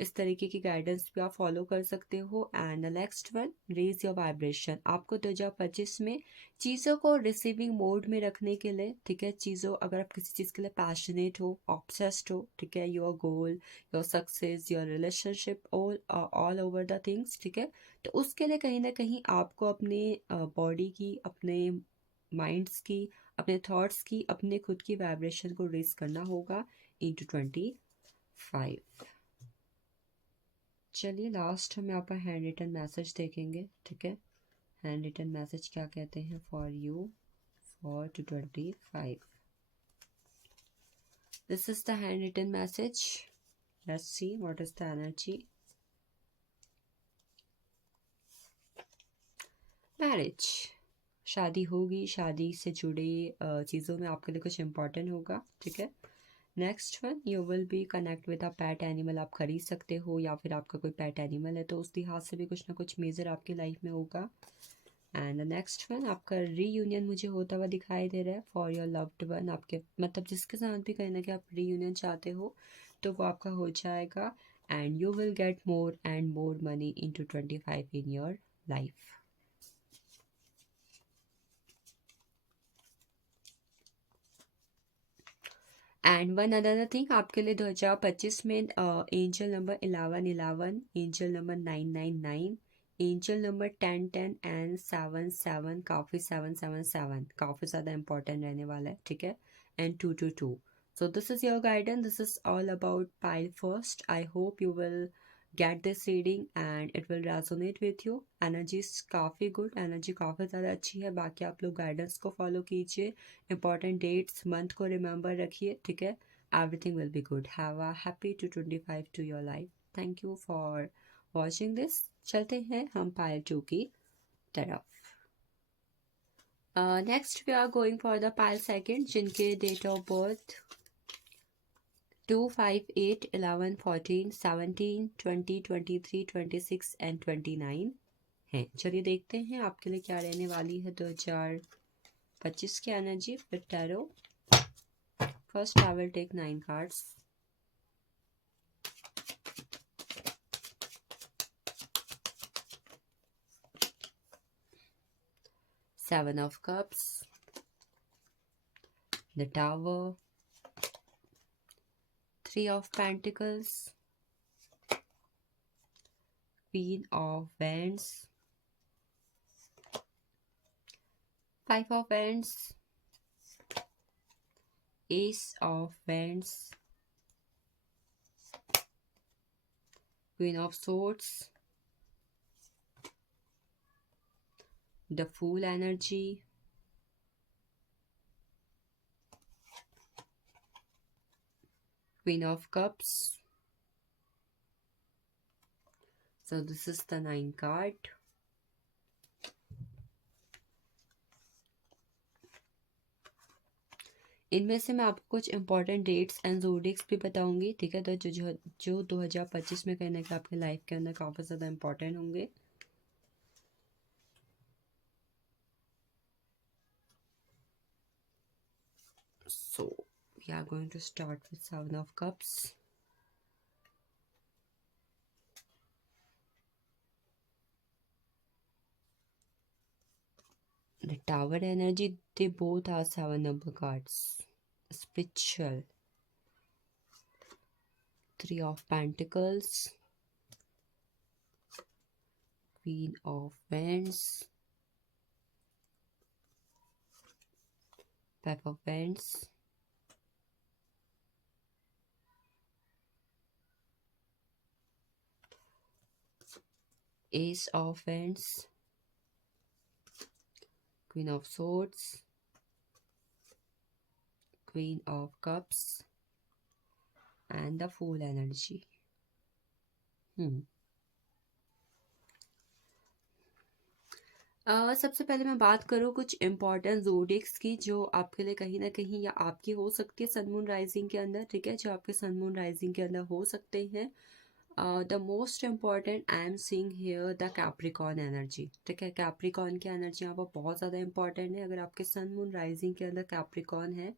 इस तरीके की गाइडेंस भी आप फॉलो कर सकते हो। And the next one, raise your vibration. आपको 2025 में चीज़ों को रिसीविंग मोड में रखने के लिए, ठीक है, चीज़ों, अगर आप किसी चीज़ के लिए पैशनेट हो, ऑब्सेस्ड हो, ठीक है, your goal, your success, your relationship, all over the things, ठीक है, तो उसके लिए कहीं ना कहीं आपको अपने बॉडी की, अपने माइंड्स की, अपने थॉट्स की, अपने खुद की वाइब्रेशन को रेज करना होगा इंटू 25। चलिए लास्ट हम यहाँ पर हैंड रिटन मैसेज देखेंगे। ठीक है, हैंड रिटन मैसेज क्या कहते हैं for you for 225। This is the hand written message. Let's see what is the energy. Marriage, शादी होगी, शादी से जुड़े चीज़ों में आपके लिए कुछ इंपॉर्टेंट होगा। ठीक है, next one, you will B connect with a pet animal. आप खरीद सकते हो या फिर आपका कोई पेट एनिमल है तो उस लिहाज से भी कुछ ना कुछ मेजर आपकी लाइफ में होगा। एंड नेक्स्ट वन, आपका रीयूनियन मुझे होता हुआ दिखाई दे रहा है फॉर योर लव्ड वन। आपके मतलब जिसके साथ भी कहीं ना कि आप रीयूनियन चाहते हो तो वो आपका हो जाएगा। And you will get more and more money into 25 in your life. And one other thing, आपके लिए 2025 में angel number 1111, angel number 999, angel number 1010 and 77, काफ़ी 777 काफ़ी ज़्यादा इंपॉर्टेंट रहने वाला है। ठीक है, and 222। So this is your guidance, this is all about pile first. I hope you will get this reading and it will resonate with you. Energy काफ़ी गुड, एनर्जी काफ़ी ज़्यादा अच्छी है। बाकी आप लोग गाइडेंस को फॉलो कीजिए, इंपॉर्टेंट डेट्स मंथ को रिमेंबर रखिए। ठीक है, everything will be good. Have a happy 225 to your life. Thank you for watching this. चलते हैं हम पाइल 2 की तरफ। Next we are going for the pile second, जिनके डेट ऑफ बर्थ 2, 5, 8, 11, 14, 17, 20, 23, 26 एंड 29 हैं। चलिए देखते हैं आपके लिए क्या रहने वाली है 2025 की energy with tarot. First I will take 9 cards. Seven of Cups, the Tower, Three of Pentacles, Queen of Wands, Five of Wands, Ace of Wands, Queen of Swords, the Fool energy, Queen of Cups. So this is the 9 card. इनमें से मैं आपको कुछ इंपॉर्टेंट डेट्स एंड ज़ोडिएक्स भी बताऊंगी, ठीक है, तो जो 2025 में कहीं ना कहीं आपके लाइफ के अंदर काफ़ी ज़्यादा इंपॉर्टेंट होंगे. So we are going to start with Seven of Cups. The Tower energy, they both are 7 number cards. Spiritual. Three of Pentacles, Queen of Wands, Five of Wands, Ace of Wands, Queen of Swords, Queen of Cups, and the Fool energy. सबसे पहले मैं बात करूँ कुछ इम्पॉर्टेंट ज़ोडिएक्स की जो आपके लिए कहीं ना कहीं या आपकी हो सकती है सन मून राइजिंग के अंदर, ठीक है, जो आपके सन मून राइजिंग के अंदर हो सकते हैं. The most important I am seeing here the Capricorn energy, ठीक है. कैप्रिकॉन की एनर्जी यहाँ पर बहुत ज़्यादा इंपॉर्टेंट है. अगर आपके सन मून राइजिंग के अंदर कैप्रिकॉन है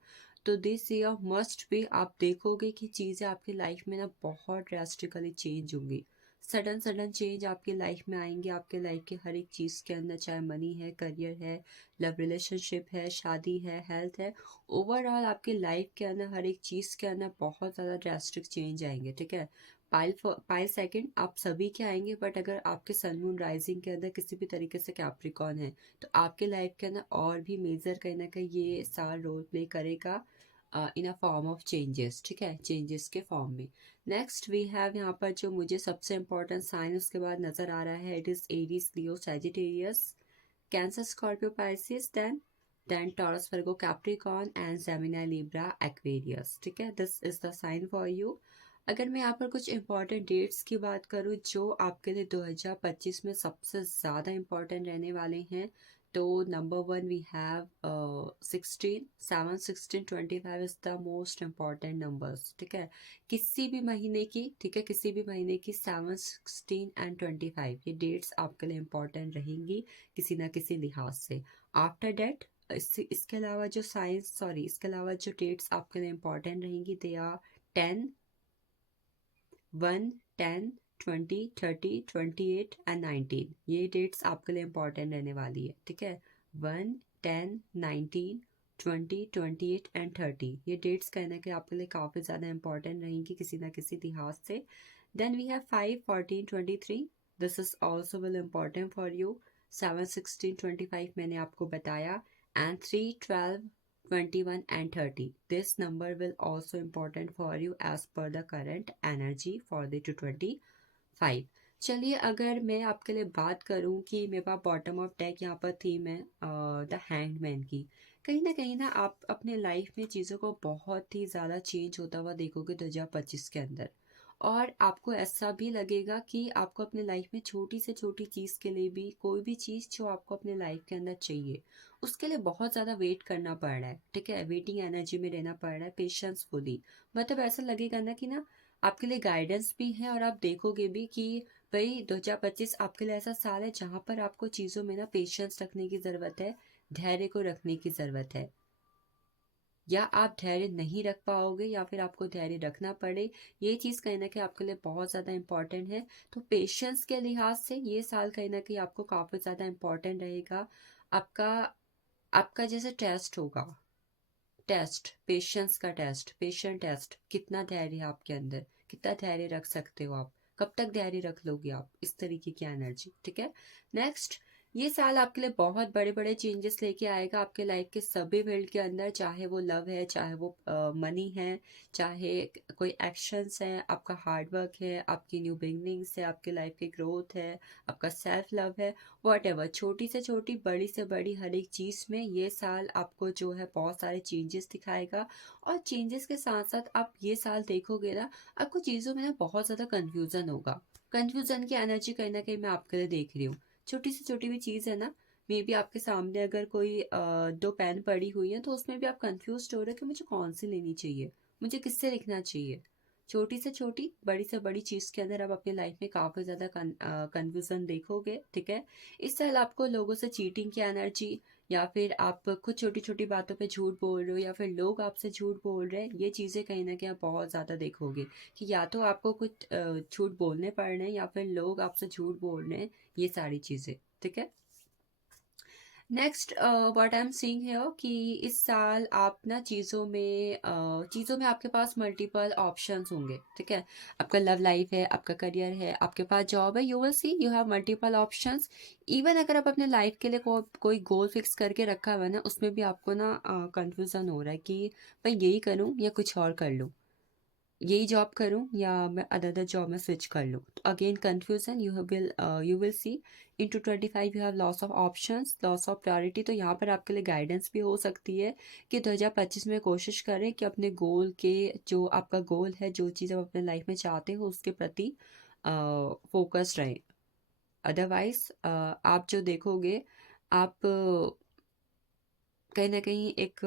तो दिस ईयर मस्ट भी आप देखोगे कि चीज़ें आपकी लाइफ में ना बहुत ड्रास्टिकली चेंज होंगी. सडन चेंज आपकी लाइफ में आएंगे. आपके लाइफ के हर एक चीज़ के अंदर, चाहे मनी है, करियर है, लव रिलेशनशिप है, शादी है, हेल्थ है, ओवरऑल आपकी लाइफ के अंदर हर एक चीज़ के अंदर बहुत ज़्यादा ड्रास्टिक चेंज आएंगे, ठीक है. पाइल सेकंड आप सभी के आएंगे, बट अगर आपके सन मून राइजिंग के अंदर किसी भी तरीके से कैप्रिकॉन है तो आपके लाइफ के अंदर और भी मेजर कहीं ना कहीं ये साल रोल प्ले करेगा इन अ फॉर्म ऑफ चेंजेस, ठीक है, चेंजेस के फॉर्म में. नेक्स्ट वी हैव यहाँ पर जो मुझे सबसे इंपॉर्टेंट साइन उसके बाद नजर आ रहा है, it is Aries, Leo, Sagittarius, Cancer, Scorpio, Pisces, then Taurus, Virgo, Capricorn and Gemini, Libra, Aquarius, ठीक है. This is the sign for you. अगर मैं यहाँ पर कुछ इंपॉर्टेंट डेट्स की बात करूँ जो आपके लिए 2025 में सबसे ज़्यादा इंपॉर्टेंट रहने वाले हैं, तो number 1 we have 16, 7, 16, 25 is the most important numbers, ठीक है, किसी भी महीने की, ठीक है, किसी भी महीने की 7, 16 एंड 25 ये डेट्स आपके लिए इम्पॉर्टेंट रहेंगी किसी ना किसी लिहाज से. आफ्टर डेट इसके अलावा जो साइंस सॉरी इसके अलावा जो डेट्स आपके लिए इम्पॉर्टेंट रहेंगी, दे आर 10, 1, 10, 20, 30, 28 एंड 19. ये डेट्स आपके लिए इंपॉर्टेंट रहने वाली है, ठीक है. 1, 10, 19, 20, 28 एंड 30 ये डेट्स कहने के आपके लिए काफ़ी ज़्यादा इंपॉर्टेंट रहेंगी किसी ना किसी लिहाज से. Then we have 5, 14, 23. This is also well important for you. 7, 16, 25 मैंने आपको बताया, and 3, 12, 21 and 30. This number will also important for you as per the current energy for the 225. चलिए अगर मैं आपके लिए बात करूं कि मेरे पास बॉटम ऑफ डेक यहाँ पर थीम है द हैंगमैन की. कहीं ना आप अपने लाइफ में चीज़ों को बहुत ही ज़्यादा चेंज होता हुआ देखोगे 2025 के अंदर, और आपको ऐसा भी लगेगा कि आपको अपने लाइफ में छोटी से छोटी चीज़ के लिए भी, कोई भी चीज़ जो आपको अपने लाइफ के अंदर चाहिए उसके लिए बहुत ज़्यादा वेट करना पड़ रहा है, ठीक है, वेटिंग एनर्जी में रहना पड़ रहा है पेशेंसफुली. मतलब ऐसा लगेगा ना कि ना आपके लिए गाइडेंस भी है, और आप देखोगे भी कि भाई 2025 आपके लिए ऐसा साल है जहाँ पर आपको चीज़ों में ना पेशेंस रखने की ज़रूरत है, धैर्य को रखने की ज़रूरत है. या आप धैर्य नहीं रख पाओगे या फिर आपको धैर्य रखना पड़े, ये चीज़ कहीं ना कहीं आपके लिए बहुत ज़्यादा इंपॉर्टेंट है. तो पेशेंस के लिहाज से ये साल कहीं ना कहीं आपको काफ़ी ज़्यादा इंपॉर्टेंट रहेगा. आपका आपका जैसे टेस्ट होगा, टेस्ट, पेशेंस का टेस्ट, पेशेंट टेस्ट, कितना धैर्य है आपके अंदर, कितना धैर्य रख सकते हो आप, कब तक धैर्य रख लोगे आप, इस तरीके की एनर्जी। ठीक है। नेक्स्ट, ये साल आपके लिए बहुत बड़े बड़े चेंजेस लेके आएगा आपके लाइफ के सभी फील्ड के अंदर, चाहे वो लव है, चाहे वो मनी है, चाहे कोई एक्शंस है, आपका हार्ड वर्क है, आपकी न्यू बिगनिंग्स है, आपके लाइफ की ग्रोथ है, आपका सेल्फ लव है, वॉट छोटी से छोटी बड़ी से बड़ी हर एक चीज़ में ये साल आपको जो है बहुत सारे चेंजेस दिखाएगा। और चेंजेस के साथ साथ आप ये साल देखोगे ना, आपको चीज़ों में ना बहुत ज़्यादा कन्फ्यूज़न होगा। कन्फ्यूज़न की एनर्जी कहीं ना कहीं मैं आपके लिए देख रही हूँ। छोटी से छोटी भी चीज़ है ना, मे बी आपके सामने अगर कोई दो पेन पड़ी हुई है तो उसमें भी आप कंफ्यूज हो रहे हो कि मुझे कौन सी लेनी चाहिए, मुझे किससे लिखना चाहिए। छोटी से छोटी बड़ी से बड़ी चीज़ के अंदर आप अपनी लाइफ में काफ़ी ज़्यादा कन्फ्यूज़न देखोगे। ठीक है। इस साल आपको लोगों से चीटिंग की एनर्जी, या फिर आप खुद छोटी छोटी बातों पे झूठ बोल रहे हो, या फिर लोग आपसे झूठ बोल रहे हैं, ये चीज़ें कहीं ना कहीं आप बहुत ज़्यादा देखोगे कि या तो आपको कुछ झूठ बोलने पड़ रहे हैं या फिर लोग आपसे झूठ बोल रहे हैं, ये सारी चीज़ें। ठीक है। Next, what I am seeing है कि इस साल आप ना चीज़ों में आपके पास मल्टीपल ऑप्शंस होंगे। ठीक है। आपका लव लाइफ है, आपका करियर है, आपके पास जॉब है, you will C you have multiple options. Even अगर आप अपने लाइफ के लिए कोई गोल फिक्स करके रखा हुआ है ना, उसमें भी आपको ना कंफ्यूजन हो रहा है कि भाई यही करूँ या कुछ और कर लूँ, यही जॉब करूं या मैं अदर जॉब में स्विच कर लूं। तो again confusion, you will C into 25 you have loss of options, loss of priority. तो यहाँ पर आपके लिए गाइडेंस भी हो सकती है कि 2025 में कोशिश करें कि अपने गोल के, जो आपका गोल है, जो चीज़ आप अपने लाइफ में चाहते हो उसके प्रति फोकस रहें। अदरवाइज आप जो देखोगे, आप कहीं ना कहीं एक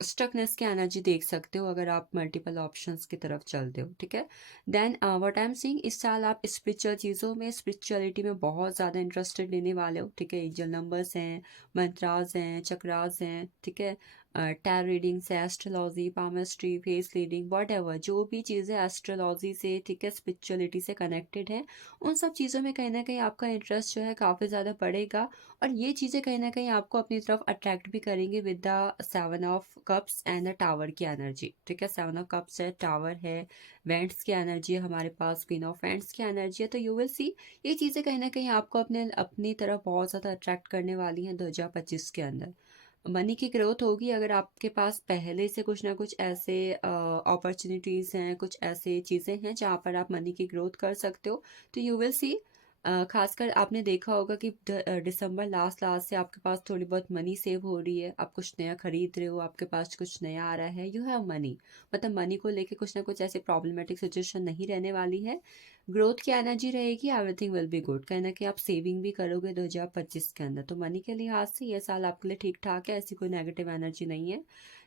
स्टकनेस की एनर्जी देख सकते हो अगर आप मल्टीपल ऑप्शंस की तरफ चलते हो। ठीक है। Then what I am seeing, इस साल आप स्पिरिचुअल चीज़ों में, स्पिरिचुअलिटी में बहुत ज़्यादा इंटरेस्टेड लेने वाले हो। ठीक है। एंजल नंबर्स हैं, मंत्रास हैं, चक्रास हैं। ठीक है। टैरो रीडिंग्स है, astrology, palmistry, face reading, what ever जो भी चीज़ें एस्ट्रोलॉजी से, ठीक है, स्पिरिचुअलिटी से कनेक्टेड है, उन सब चीज़ों में कहीं ना कहीं आपका इंटरेस्ट जो है काफ़ी ज़्यादा बढ़ेगा। और ये चीज़ें कहीं ना कहीं आपको अपनी तरफ अट्रैक्ट भी करेंगे with the 7 of cups and the tower की एनर्जी। ठीक है। 7 ऑफ कप्स है, टावर है, वेंट्स की एनर्जी है हमारे पास, क्वीन ऑफ वेंट्स की एनर्जी है। तो यू विल सी ये चीज़ें कहीं ना कहीं आपको अपनी तरफ बहुत ज़्यादा अट्रैक्ट करने वाली हैं 2025 के अंदर। मनी की ग्रोथ होगी अगर आपके पास पहले से कुछ ना कुछ ऐसे अपॉर्चुनिटीज़ हैं, कुछ ऐसे चीज़ें हैं जहाँ पर आप मनी की ग्रोथ कर सकते हो। तो यू विल सी, खासकर आपने देखा होगा कि दिसंबर लास्ट लास्ट से आपके पास थोड़ी बहुत मनी सेव हो रही है, आप कुछ नया खरीद रहे हो, आपके पास कुछ नया आ रहा है, यू हैव मनी। मतलब मनी को लेके कुछ ना कुछ ऐसी प्रॉब्लमेटिक सिचुएशन नहीं रहने वाली है। ग्रोथ की एनर्जी रहेगी, एवरीथिंग विल बी गुड। कहीं ना कहीं आप सेविंग भी करोगे 2025 के अंदर, तो मनी के लिहाज से ये साल आपके लिए ठीक ठाक है, ऐसी कोई नेगेटिव एनर्जी नहीं है।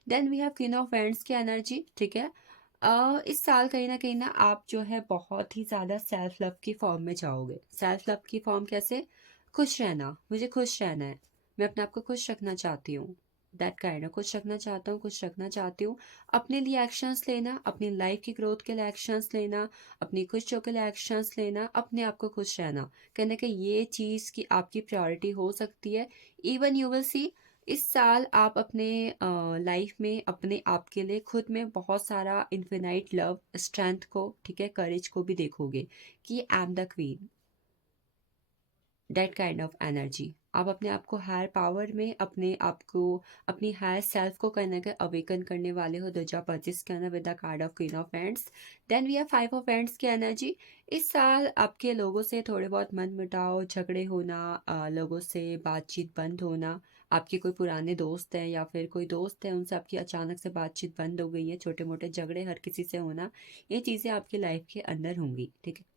Then we have queen of wands की एनर्जी। ठीक है। इस साल कहीं ना आप जो है बहुत ही ज़्यादा सेल्फ लव की फॉर्म में जाओगे। सेल्फ लव की फॉर्म कैसे? खुश रहना, मुझे खुश रहना है, मैं अपने आप को खुश रखना चाहती हूँ, दैट काइंड ऑफ खुश रखना चाहता हूँ, खुश रखना चाहती हूँ। अपने लिए एक्शंस लेना, अपनी लाइफ की ग्रोथ के लिए एक्शंस लेना, अपनी खुशियों के लिए एक्शंस लेना, अपने आप को खुश रहना, कहीं ना कहीं ये चीज़ की आपकी प्रायोरिटी हो सकती है। इवन यू विल सी इस साल आप अपने लाइफ में अपने आप के लिए खुद में बहुत सारा इन्फिनाइट लव, स्ट्रेंथ को, ठीक है, करेज को भी देखोगे कि I am the queen, that kind of energy. आप अपने आप को हायर पावर में, अपने आप को, अपनी हायर सेल्फ को कहीं ना कहीं अवेकन करने वाले हो 2025 के अंदर with the card of queen of wands. Then we are 5 of wands की एनर्जी। इस साल आपके लोगों से थोड़े बहुत मन मुटाव, झगड़े होना, लोगों से बातचीत बंद होना, आपके कोई पुराने दोस्त हैं या फिर कोई दोस्त है उनसे आपकी अचानक से बातचीत बंद हो गई है, छोटे मोटे झगड़े हर किसी से होना, ये चीज़ें आपकी लाइफ के अंदर होंगी। ठीक है।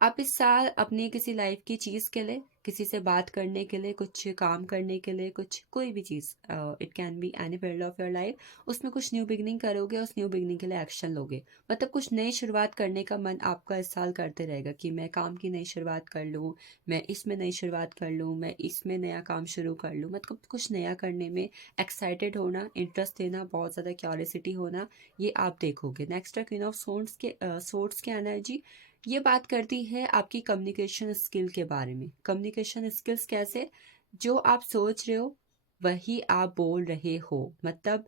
आप इस साल अपनी किसी लाइफ की चीज़ के लिए, किसी से बात करने के लिए, कुछ काम करने के लिए, कुछ कोई भी चीज़, it can be any field of your life, उसमें कुछ न्यू बिगनिंग करोगे, उस न्यू बिगनिंग के लिए एक्शन लोगे। मतलब कुछ नई शुरुआत करने का मन आपका इस साल करते रहेगा कि मैं काम की नई शुरुआत कर लूँ, मैं इसमें नई शुरुआत कर लूँ, मैं इसमें नया काम शुरू कर लूँ। मतलब कुछ नया करने में एक्साइटेड होना, इंटरेस्ट लेना, बहुत ज़्यादा क्यूरियोसिटी होना, ये आप देखोगे। नेक्स्ट है क्वीन ऑफ सोर्ड्स की एनर्जी। ये बात करती है आपकी कम्युनिकेशन स्किल के बारे में। कम्युनिकेशन स्किल्स कैसे? जो आप सोच रहे हो वही आप बोल रहे हो। मतलब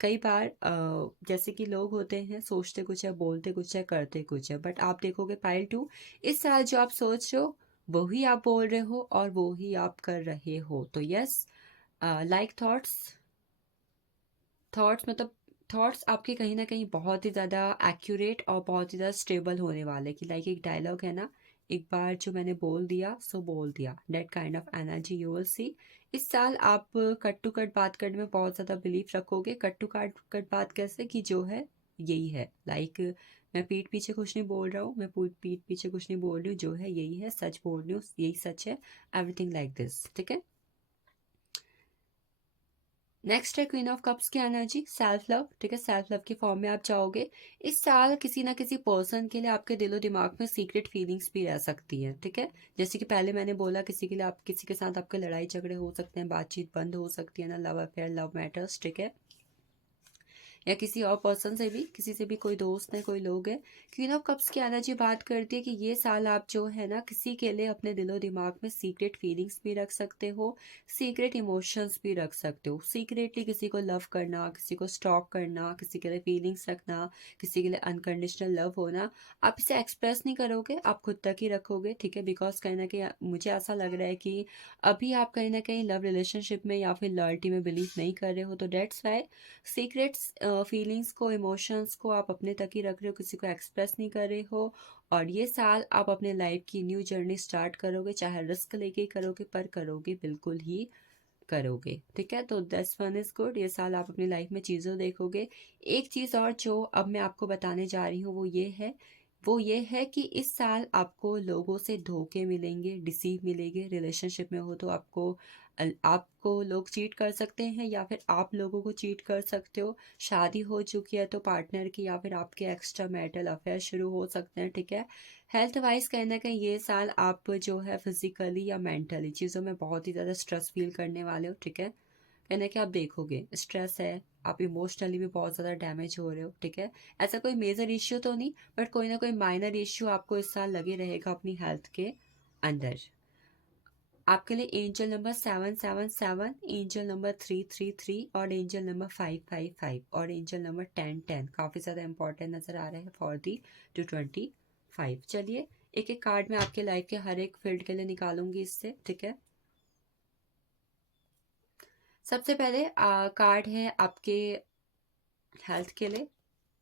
कई बार जैसे कि लोग होते हैं, सोचते कुछ है, बोलते कुछ है, करते कुछ है, बट आप देखोगे पाइल 2, इस साल जो आप सोच रहे हो वही आप बोल रहे हो और वो ही आप कर रहे हो। तो यस, लाइक थॉट्स, मतलब थॉट्स आपके कहीं ना कहीं बहुत ही ज़्यादा एक्यूरेट और बहुत ही ज़्यादा स्टेबल होने वाले, कि लाइक एक डायलॉग है ना, एक बार जो मैंने बोल दिया सो बोल दिया, that kind of energy you will सी। इस साल आप कट टू कट बात करने में बहुत ज़्यादा बिलीव रखोगे। कट टू कट बात कैसे, कि जो है यही है, लाइक मैं पीठ पीछे कुछ नहीं बोल रहा हूँ, मैं पीठ पीछे कुछ नहीं बोल रही हूँ, जो है यही है, सच बोल रही हूँ, यही सच है, एवरीथिंग लाइक दिस, ठीक है। नेक्स्ट है क्वीन ऑफ कप्स की एनर्जी, सेल्फ लव, ठीक है। सेल्फ लव की फॉर्म में आप चाहोगे इस साल किसी ना किसी पर्सन के लिए आपके दिलो दिमाग में सीक्रेट फीलिंग्स भी रह सकती हैं, ठीक है। जैसे कि पहले मैंने बोला, किसी के लिए आप, किसी के साथ आपके लड़ाई झगड़े हो सकते हैं, बातचीत बंद हो सकती है ना, लव अफेयर, लव मैटर्स, ठीक है। या किसी और पर्सन से भी, किसी से भी, कोई दोस्त है, कोई लोग है। क्वीन ऑफ कप्स की एनर्जी बात करती है कि ये साल आप जो है ना किसी के लिए अपने दिलो दिमाग में सीक्रेट फीलिंग्स भी रख सकते हो, सीक्रेट इमोशंस भी रख सकते हो। सीक्रेटली किसी को लव करना, किसी को स्टॉक करना, किसी के लिए फीलिंग्स रखना, किसी के लिए अनकंडीशनल लव होना, आप इसे एक्सप्रेस नहीं करोगे, आप खुद तक ही रखोगे, ठीक है। बिकॉज कहीं ना कहीं मुझे ऐसा लग रहा है कि अभी आप कहीं ना कहीं लव रिलेशनशिप में या फिर लॉयल्टी में बिलीव नहीं कर रहे हो, तो डेट्स वाई सीक्रेट्स, फीलिंग्स को, इमोशंस को आप अपने तक ही रख रहे हो, किसी को एक्सप्रेस नहीं कर रहे हो। और ये साल आप अपने लाइफ की न्यू जर्नी स्टार्ट करोगे, चाहे रिस्क लेके ही करोगे, पर करोगे, बिल्कुल ही करोगे, ठीक है। तो दिस वन इज गुड। ये साल आप अपनी लाइफ में चीज़ों देखोगे। एक चीज़ और जो अब मैं आपको बताने जा रही हूँ वो ये है कि इस साल आपको लोगों से धोखे मिलेंगे, डिसीव मिलेंगे। रिलेशनशिप में हो तो आपको लोग चीट कर सकते हैं या फिर आप लोगों को चीट कर सकते हो। शादी हो चुकी है तो पार्टनर की या फिर आपके एक्स्ट्रा मैरिटल अफेयर शुरू हो सकते हैं, ठीक है। हेल्थ वाइज कहीं ना कहीं ये साल आप जो है फिजिकली या मेंटली चीज़ों में बहुत ही ज़्यादा स्ट्रेस फील करने वाले हो, ठीक है। कहीं ना कहीं आप देखोगे स्ट्रेस है, आप इमोशनली भी बहुत ज़्यादा डैमेज हो रहे हो, ठीक है। ऐसा कोई मेजर इश्यू तो नहीं, बट कोई ना कोई माइनर इश्यू आपको इस साल लगे रहेगा अपनी हेल्थ के अंदर। आपके लिए एंजल नंबर 777, एंजल नंबर 333 और एंजल नंबर 555 और एंजल नंबर 1010 काफ़ी ज़्यादा इंपॉर्टेंट नज़र आ रहे हैं फॉर दी 225। चलिए एक एक कार्ड मैं आपके लाइफ के हर एक फील्ड के लिए निकालूंगी इससे, ठीक है। सबसे पहले कार्ड है आपके हेल्थ के लिए।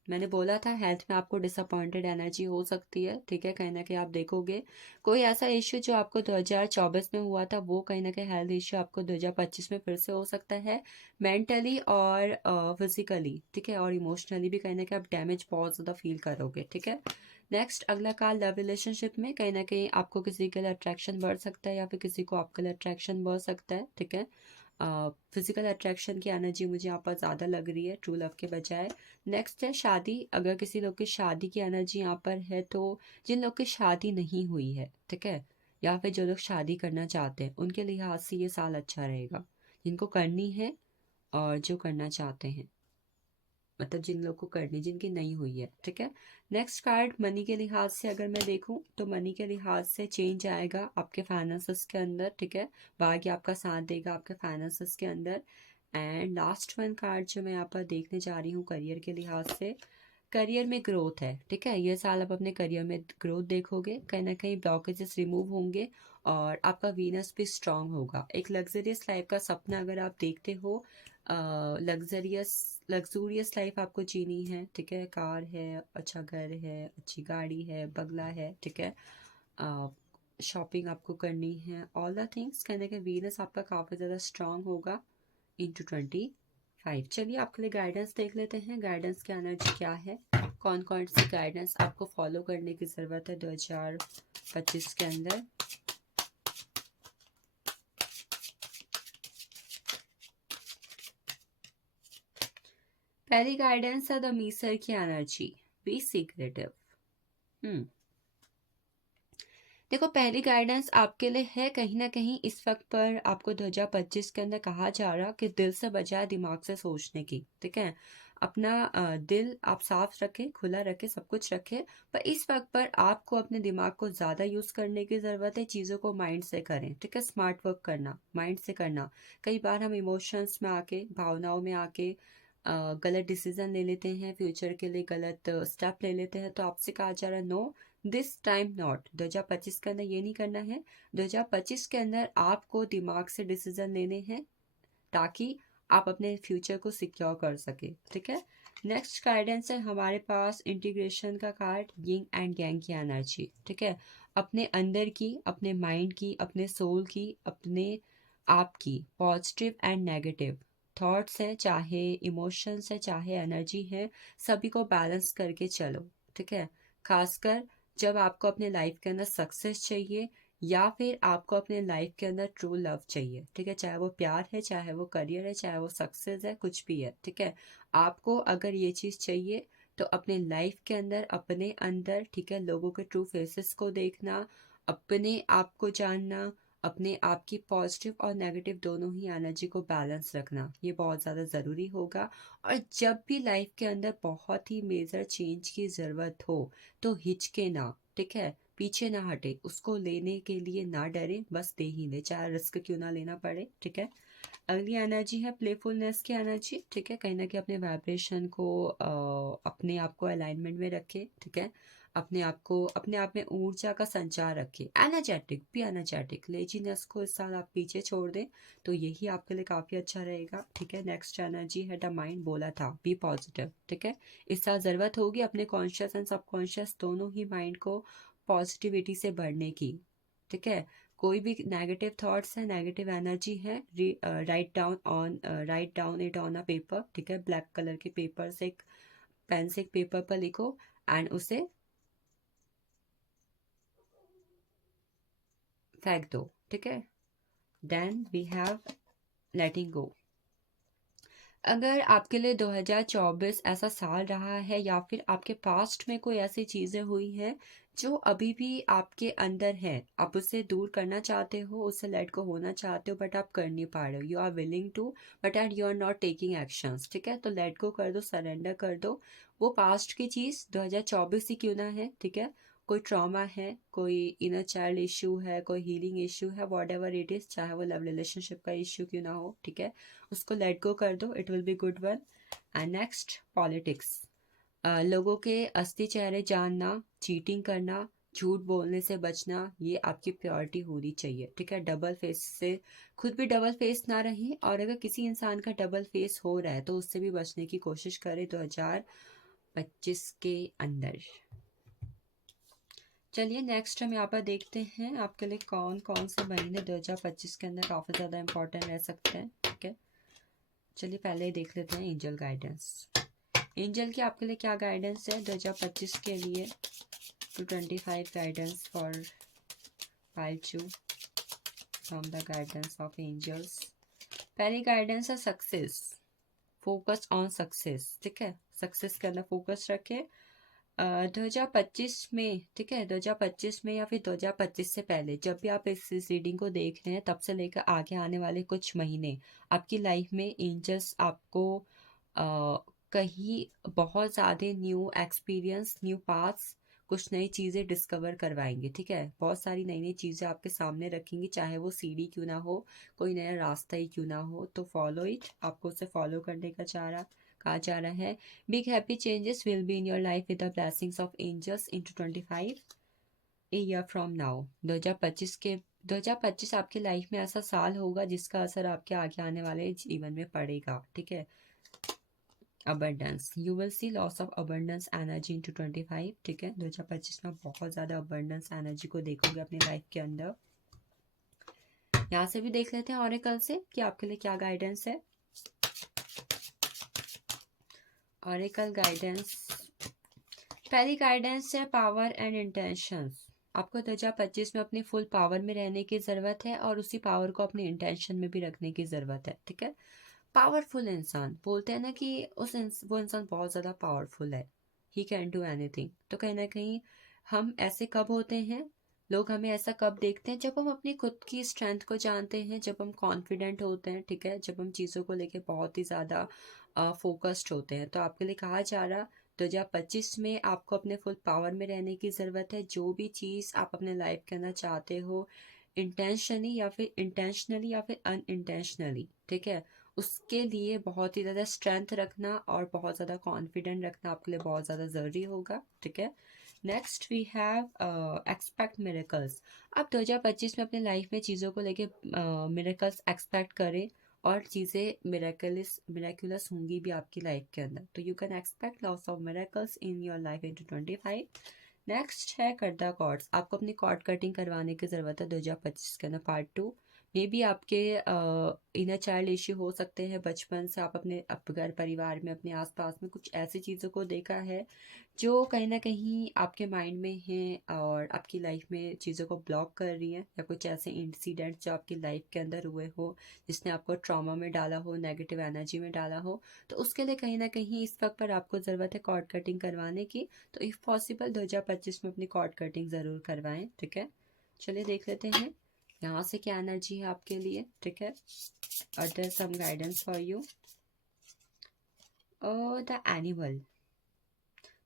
मैंने बोला था हेल्थ में आपको डिसअपॉइंटेड एनर्जी हो सकती है, ठीक है। कहीं ना कहीं आप देखोगे कोई ऐसा इश्यू जो आपको 2024 में हुआ था, वो कहीं ना कहीं हेल्थ इश्यू आपको 2025 में फिर से हो सकता है, मेंटली और फिजिकली, ठीक है। और इमोशनली भी कहीं ना कहीं आप डैमेज बहुत ज़्यादा फील करोगे, ठीक है। नेक्स्ट अगला कार्ड, लव रिलेशनशिप में कहीं ना कहीं आपको किसी के लिए अट्रैक्शन बढ़ सकता है या फिर किसी को आपके लिए अट्रैक्शन बढ़ सकता है, ठीक है। फिजिकल अट्रैक्शन की एनर्जी मुझे यहाँ पर ज़्यादा लग रही है ट्रू लव के बजाय। नेक्स्ट है शादी। अगर किसी लोग की शादी की एनर्जी यहाँ पर है, तो जिन लोग की शादी नहीं हुई है, ठीक है, या फिर जो लोग शादी करना चाहते हैं, उनके लिहाज से ये साल अच्छा रहेगा, जिनको करनी है और जो करना चाहते हैं, मतलब जिन लोग को करनी, जिनकी नहीं हुई है, ठीक है। नेक्स्ट कार्ड, मनी के लिहाज से अगर मैं देखूं तो मनी के लिहाज से चेंज आएगा आपके फाइनेंसेस के अंदर, ठीक है। भाग्य आपका साथ देगा आपके फाइनेंसेस के अंदर। एंड लास्ट वन कार्ड जो मैं यहाँ पर देखने जा रही हूँ करियर के लिहाज से, करियर में ग्रोथ है, ठीक है। ये साल आप अपने करियर में ग्रोथ देखोगे, कहीं ना कहीं ब्लॉकेजेस रिमूव होंगे और आपका वीनस भी स्ट्रांग होगा। एक लग्जरियस लाइफ का सपना अगर आप देखते हो, लग्जूरियस लाइफ आपको जीनी है, ठीक है। कार है, अच्छा घर है, अच्छी गाड़ी है, बंगला है, ठीक है। शॉपिंग आपको करनी है, ऑल द थिंग्स, कहने के वीनस आपका काफ़ी ज़्यादा स्ट्रांग होगा इंटू 25। चलिए आपके लिए गाइडेंस देख लेते हैं, गाइडेंस की एनर्जी क्या है, कौन कौन सी गाइडेंस आपको फॉलो करने की ज़रूरत है 2025 के अंदर। पहली गाइडेंस है द मीसर की एनर्जी, बी सीक्रेटिव। देखो पहली गाइडेंस आपके लिए है, कहीं ना कहीं इस वक्त पर आपको 2025 के अंदर कहा जा रहा कि दिल से बजाय दिमाग से सोचने की, ठीक है। अपना दिल आप साफ रखें, खुला रखें, सब कुछ रखें, पर इस वक्त पर आपको अपने दिमाग को ज़्यादा यूज़ करने की ज़रूरत है। चीज़ों को माइंड से करें, ठीक है। स्मार्ट वर्क करना, माइंड से करना। कई बार हम इमोशंस में आके, भावनाओं में आके गलत डिसीजन ले लेते हैं, फ्यूचर के लिए गलत स्टेप ले लेते हैं। तो आपसे कहा जा रहा है, नो, दिस टाइम नॉट। 2025 के अंदर ये नहीं करना है। 2025 के अंदर आपको दिमाग से डिसीजन लेने हैं ताकि आप अपने फ्यूचर को सिक्योर कर सके, ठीक है। नेक्स्ट गाइडेंस है हमारे पास इंटीग्रेशन का कार्ड, यिंग एंड यांग की एनर्जी, ठीक है। अपने अंदर की, अपने माइंड की, अपने सोल की, अपने आप की पॉजिटिव एंड नेगेटिव थॉट्स हैं, चाहे इमोशंस है, चाहे एनर्जी है, सभी को बैलेंस करके चलो, ठीक है। खासकर जब आपको अपने लाइफ के अंदर सक्सेस चाहिए या फिर आपको अपने लाइफ के अंदर ट्रू लव चाहिए, ठीक है। चाहे वो प्यार है, चाहे वो करियर है, चाहे वो सक्सेस है, कुछ भी है, ठीक है। आपको अगर ये चीज़ चाहिए तो अपने लाइफ के अंदर, अपने अंदर, ठीक है, लोगों के ट्रू फेसेस को देखना, अपने आप को जानना, अपने आप की पॉजिटिव और नेगेटिव दोनों ही एनर्जी को बैलेंस रखना, ये बहुत ज़्यादा ज़रूरी होगा। और जब भी लाइफ के अंदर बहुत ही मेजर चेंज की ज़रूरत हो तो हिचके ना, ठीक है, पीछे ना हटे, उसको लेने के लिए ना डरे, बस दे ही ले, चाहे रिस्क क्यों ना लेना पड़े, ठीक है। अगली एनर्जी है प्लेफुलनेस की एनर्जी, ठीक है। कहीं ना कहीं अपने वाइब्रेशन को अपने आप को अलाइनमेंट में रखे, ठीक है। अपने आप को, अपने आप में ऊर्जा का संचार रखे, एनर्जेटिक भी, एनर्जेटिक। लेजीनेस को इस साल आप पीछे छोड़ दें तो यही आपके लिए काफ़ी अच्छा रहेगा, ठीक है। नेक्स्ट एनर्जी है द माइंड, बोला था बी पॉजिटिव, ठीक है। इस साल ज़रूरत होगी अपने कॉन्शियस एंड सबकॉन्शियस दोनों ही माइंड को पॉजिटिविटी से बढ़ने की, ठीक है। कोई भी नेगेटिव थॉट्स है, नेगेटिव एनर्जी है, write down it on a paper, ठीक है। ब्लैक कलर के पेपर से, एक पेन से एक पेपर पर लिखो एंड उसे फेंक दो, ठीक है। देन वी हैव लेटिंग गो। अगर आपके लिए 2024 ऐसा साल रहा है या फिर आपके पास्ट में कोई ऐसी चीज़ें हुई हैं जो अभी भी आपके अंदर है, आप उससे दूर करना चाहते हो, उससे लेट को होना चाहते हो, बट आप कर नहीं पा रहे हो, you are willing to but and you are not taking actions, ठीक है। तो लेट को कर दो, सरेंडर कर दो। वो पास्ट की चीज़ 2024 ही क्यों ना है, ठीक है। कोई ट्रॉमा है, कोई इनर चाइल्ड इशू है, कोई हीलिंग इशू है, वॉट एवर इट इज़, चाहे वो लव रिलेशनशिप का इशू क्यों ना हो, ठीक है। उसको लेट गो कर दो, it will be good one. And next politics, लोगों के असली चेहरे जानना, चीटिंग करना, झूठ बोलने से बचना, ये आपकी प्रायोरिटी होनी चाहिए, ठीक है। डबल फेस से खुद भी डबल फेस ना रहे, और अगर किसी इंसान का डबल फेस हो रहा है तो उससे भी बचने की कोशिश करें 2025 के अंदर। चलिए नेक्स्ट हम यहाँ पर देखते हैं आपके लिए कौन कौन से महीने 2025 के अंदर काफ़ी ज़्यादा इंपॉर्टेंट रह सकते हैं, ठीक है। चलिए पहले ही देख लेते हैं एंजल गाइडेंस। एंजल की आपके लिए क्या गाइडेंस है 2025 के लिए? 225 guidance for 5 from the guidance of angels. पहली गाइडेंस है सक्सेस, फोकस ऑन सक्सेस, ठीक है। सक्सेस के अंदर फोकस रखें 2025 में, ठीक है। 2025 में या फिर 2025 से पहले जब भी आप इस रीडिंग को देख रहे हैं, तब से लेकर आगे आने वाले कुछ महीने आपकी लाइफ में एंजल्स आपको कहीं बहुत ज़्यादा न्यू एक्सपीरियंस, न्यू पाथ्स, कुछ नई चीज़ें डिस्कवर करवाएंगे, ठीक है। बहुत सारी नई नई चीज़ें आपके सामने रखेंगी, चाहे वो सीढ़ी क्यों ना हो, कोई नया रास्ता ही क्यों ना हो, तो फॉलो इट, आपको उसे फॉलो करने का कहा जा रहा है। Big happy changes will be in your life with the blessings of angels in 25 a year from now. 2025 आपकी लाइफ में ऐसा साल होगा जिसका असर आपके आगे आने वाले जीवन में पड़ेगा, ठीक है। Abundance, you will see lots of abundance energy into 25, ठीक है। 2025 में बहुत ज़्यादा अबंडेंस एनर्जी को देखोगे अपनी लाइफ के अंदर। यहाँ से भी देख लेते हैं ऑरेकल से कि आपके लिए क्या गाइडेंस है। ऑरेकल गाइडेंस, पहली गाइडेंस है पावर एंड इंटेंशंस। आपको 2025 में अपनी फुल पावर में रहने की ज़रूरत है और उसी पावर को अपने इंटेंशन में भी रखने की ज़रूरत है, ठीक है। पावरफुल इंसान बोलते हैं ना कि वो इंसान बहुत ज़्यादा पावरफुल है, ही कैन डू एनीथिंग। तो कहीं ना कहीं हम ऐसे कब होते हैं लोग हमें ऐसा कब देखते हैं, जब हम अपनी खुद की स्ट्रेंथ को जानते हैं, जब हम कॉन्फिडेंट होते हैं, ठीक है, जब हम चीज़ों को लेके बहुत ही ज़्यादा फोकस्ड होते हैं। तो आपके लिए कहा जा रहा 2025 में आपको अपने फुल पावर में रहने की ज़रूरत है। जो भी चीज़ आप अपने लाइफ के अंदर चाहते हो, इंटेंशनली या फिर अनइंटेंशनली, ठीक है, उसके लिए बहुत ही ज़्यादा स्ट्रेंथ रखना और बहुत ज़्यादा कॉन्फिडेंट रखना आपके लिए बहुत ज़्यादा ज़रूरी होगा, ठीक है। Next we have expect miracles. आप 2025 में अपने लाइफ में चीज़ों को लेके मिरेकल्स एक्सपेक्ट करें और चीज़ें मिरेकुलस होंगी भी आपकी लाइफ के अंदर। तो you can expect lots of miracles in your life in 2025। Next है कट द कॉर्ड्स। आपको अपनी कॉर्ड कटिंग करवाने की ज़रूरत है 2025 के अंदर। पार्ट 2 मे बी आपके इनर चाइल्ड इश्यू हो सकते हैं। बचपन से आप अपने घर परिवार में अपने आसपास में कुछ ऐसी चीज़ों को देखा है जो कहीं ना कहीं आपके माइंड में हैं और आपकी लाइफ में चीज़ों को ब्लॉक कर रही हैं, या कुछ ऐसे इंसिडेंट जो आपकी लाइफ के अंदर हुए हो जिसने आपको ट्रॉमा में डाला हो, नेगेटिव एनर्जी में डाला हो। तो उसके लिए कहीं ना कहीं इस वक्त पर आपको ज़रूरत है कॉर्ड कटिंग करवाने की। तो इफ़ पॉसिबल 2025 में अपनी कॉर्ड कटिंग ज़रूर करवाएं, ठीक है। चलिए देख लेते हैं यहाँ से क्या एनर्जी है आपके लिए, ठीक है। Other some guidance for you. The animal.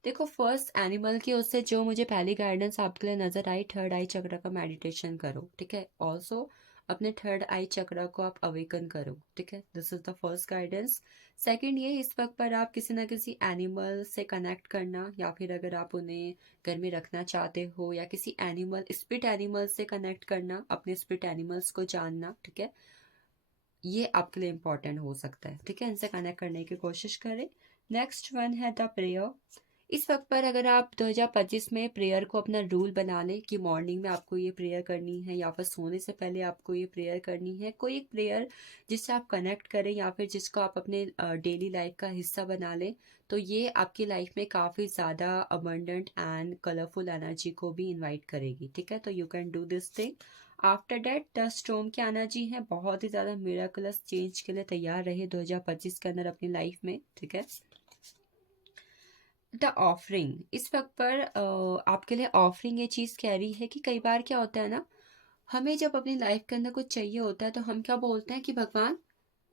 देखो फर्स्ट एनिमल की उससे जो मुझे पहली गाइडेंस आपके लिए नजर आई, थर्ड आई चक्र का मेडिटेशन करो, ठीक है। ऑल्सो अपने थर्ड आई चक्र को आप अवेकन करो, ठीक है। This is the first guidance. Second ये, इस वक्त पर आप किसी ना किसी एनिमल से कनेक्ट करना, या फिर अगर आप उन्हें घर में रखना चाहते हो, या किसी एनिमल स्पिरिट एनिमल से कनेक्ट करना, अपने स्पिरिट एनिमल्स को जानना, ठीक है, ये आपके लिए इम्पोर्टेंट हो सकता है, ठीक है। इनसे कनेक्ट करने की कोशिश करें। नेक्स्ट वन है द प्रेयर। इस वक्त पर अगर आप 2025 में प्रेयर को अपना रूल बना लें कि मॉर्निंग में आपको ये प्रेयर करनी है, या फिर सोने से पहले आपको ये प्रेयर करनी है, कोई एक प्रेयर जिससे आप कनेक्ट करें या फिर जिसको आप अपने डेली लाइफ का हिस्सा बना लें, तो ये आपकी लाइफ में काफ़ी ज़्यादा अबंडेंट एंड कलरफुल एनर्जी को भी इन्वाइट करेगी, ठीक है। तो you can do this thing. After that the storm की एनर्जी है बहुत ही ज़्यादा मिराकुलस चेंज के लिए तैयार रहे 2025 के अंदर अपनी लाइफ में, ठीक है। The offering. इस वक्त पर आपके लिए ऑफरिंग ये चीज़ कह रही है कि कई बार क्या होता है ना, हमें जब अपनी लाइफ के अंदर कुछ चाहिए होता है तो हम क्या बोलते हैं कि भगवान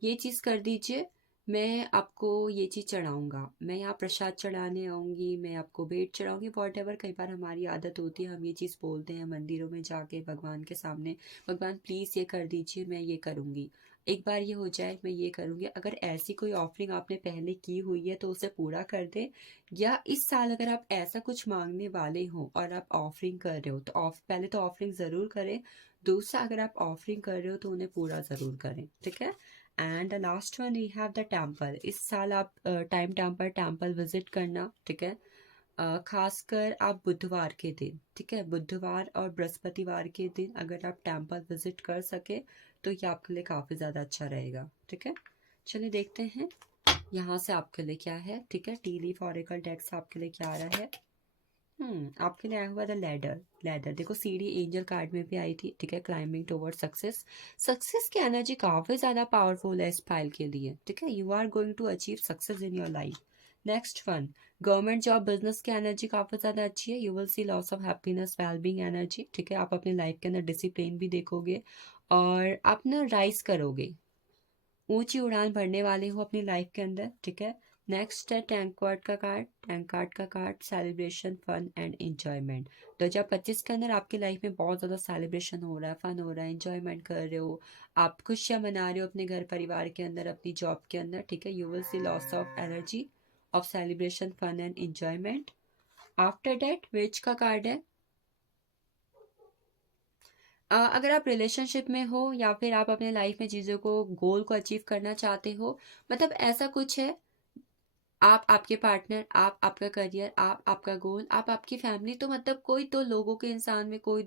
ये चीज़ कर दीजिए, मैं आपको ये चीज़ चढ़ाऊँगा, मैं यहाँ प्रसाद चढ़ाने आऊँगी, मैं आपको भेंट चढ़ाऊँगी, वॉट एवर। कई बार हमारी आदत होती है, हम ये चीज़ बोलते हैं मंदिरों में जाके भगवान के सामने, भगवान प्लीज़ ये कर दीजिए, मैं ये करूँगी, एक बार ये हो जाए मैं ये करूँगी। अगर ऐसी कोई ऑफरिंग आपने पहले की हुई है तो उसे पूरा कर दें। या इस साल अगर आप ऐसा कुछ मांगने वाले हो और आप ऑफरिंग कर रहे हो तो पहले तो ऑफरिंग ज़रूर करें। दूसरा, अगर आप ऑफरिंग कर रहे हो तो उन्हें पूरा ज़रूर करें, ठीक है। And the last one we have the temple. इस साल आप टाइम टेम्पल विजिट करना, ठीक है। खासकर आप बुधवार के दिन, ठीक है, बुधवार और बृहस्पतिवार के दिन अगर आप टेम्पल विजिट कर सके तो ये आपके लिए काफ़ी ज़्यादा अच्छा रहेगा, ठीक है। चलिए देखते हैं यहाँ से आपके लिए क्या है, ठीक है। टी लीफ ऑरेकल डेक से आपके लिए क्या आ रहा है। आपके लिए आया हुआ था लैडर। लैडर देखो सीढ़ी एंजल कार्ड में भी आई थी, ठीक है। Climbing toward success. सक्सेस की एनर्जी काफी ज्यादा पावरफुल है इस फाइल के लिए, ठीक है। You are going to achieve success in your life. Next one, government job business की एनर्जी काफी ज्यादा अच्छी है। You will see lots of happiness wellbeing energy, ठीक है। आप अपने लाइफ के अंदर डिसिप्लिन भी देखोगे और आप ना राइज करोगे, ऊंची उड़ान भरने वाले हो अपनी लाइफ के अंदर, ठीक है। नेक्स्ट है टैंक का कार्ड। टैंक कार्ड का card celebration, fun and enjoyment. 2025 के अंदर आपकी लाइफ में बहुत ज़्यादा सेलिब्रेशन हो रहा है, फन हो रहा है, एंजॉयमेंट कर रहे हो, आप खुशियाँ मना रहे हो अपने घर परिवार के अंदर, अपनी जॉब के अंदर, ठीक है। You will see lots of energy of celebration, fun and enjoyment. After that which का कार्ड है। अगर आप रिलेशनशिप में हो या फिर आप अपने लाइफ में चीज़ों को गोल को अचीव करना चाहते हो, मतलब ऐसा कुछ है, आप आपके पार्टनर, आप आपका करियर, आप आपका गोल, आप आपकी फैमिली, तो मतलब कोई दो लोगों के इंसान में, कोई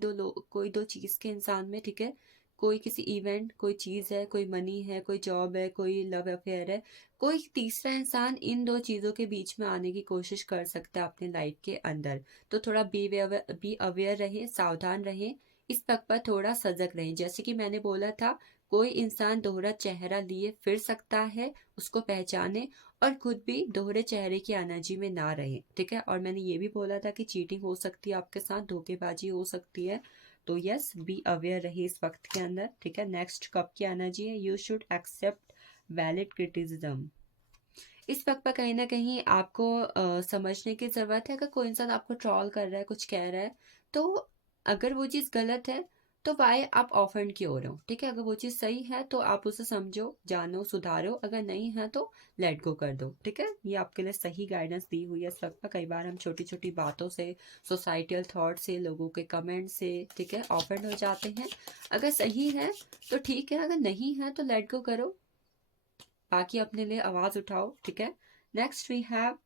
दो चीज़ के इंसान में, ठीक है। कोई किसी इवेंट, कोई चीज़ है, कोई मनी है, कोई जॉब है, कोई लव अफेयर है, कोई तीसरा इंसान इन दो चीज़ों के बीच में आने की कोशिश कर सकता है अपने लाइफ के अंदर। तो थोड़ा बी अवेयर रहें, सावधान रहें, इस वक्त पर थोड़ा सजग रहें। जैसे कि मैंने बोला था, कोई इंसान दोहरा चेहरा लिए फिर सकता है, उसको पहचाने और खुद भी दोहरे चेहरे की एनर्जी में ना रहे, ठीक है। और मैंने ये भी बोला था कि चीटिंग हो सकती है आपके साथ, धोखेबाजी हो सकती है। तो यस, बी अवेयर रही इस वक्त के अंदर, ठीक है। नेक्स्ट कप की एनर्जी है, you should accept valid criticism. इस वक्त पर कहीं ना कहीं आपको समझने की ज़रूरत है। अगर कोई इंसान आपको ट्रॉल कर रहा है, कुछ कह रहा है, तो अगर वो चीज़ गलत है तो वाई आप ऑफेंड क्यों हो रहे हो, ठीक है। अगर वो चीज़ सही है तो आप उसे समझो, जानो, सुधारो। अगर नहीं है तो लेट गो कर दो, ठीक है। ये आपके लिए सही गाइडेंस दी हुई है इस वक्त पर। कई बार हम छोटी छोटी बातों से, सोसाइटल थॉट से, लोगों के कमेंट से, ठीक है, ऑफेंड हो जाते हैं। अगर सही है तो ठीक है, अगर नहीं है तो लेट गो करो, बाकी अपने लिए आवाज़ उठाओ, ठीक है। नेक्स्ट वी हैव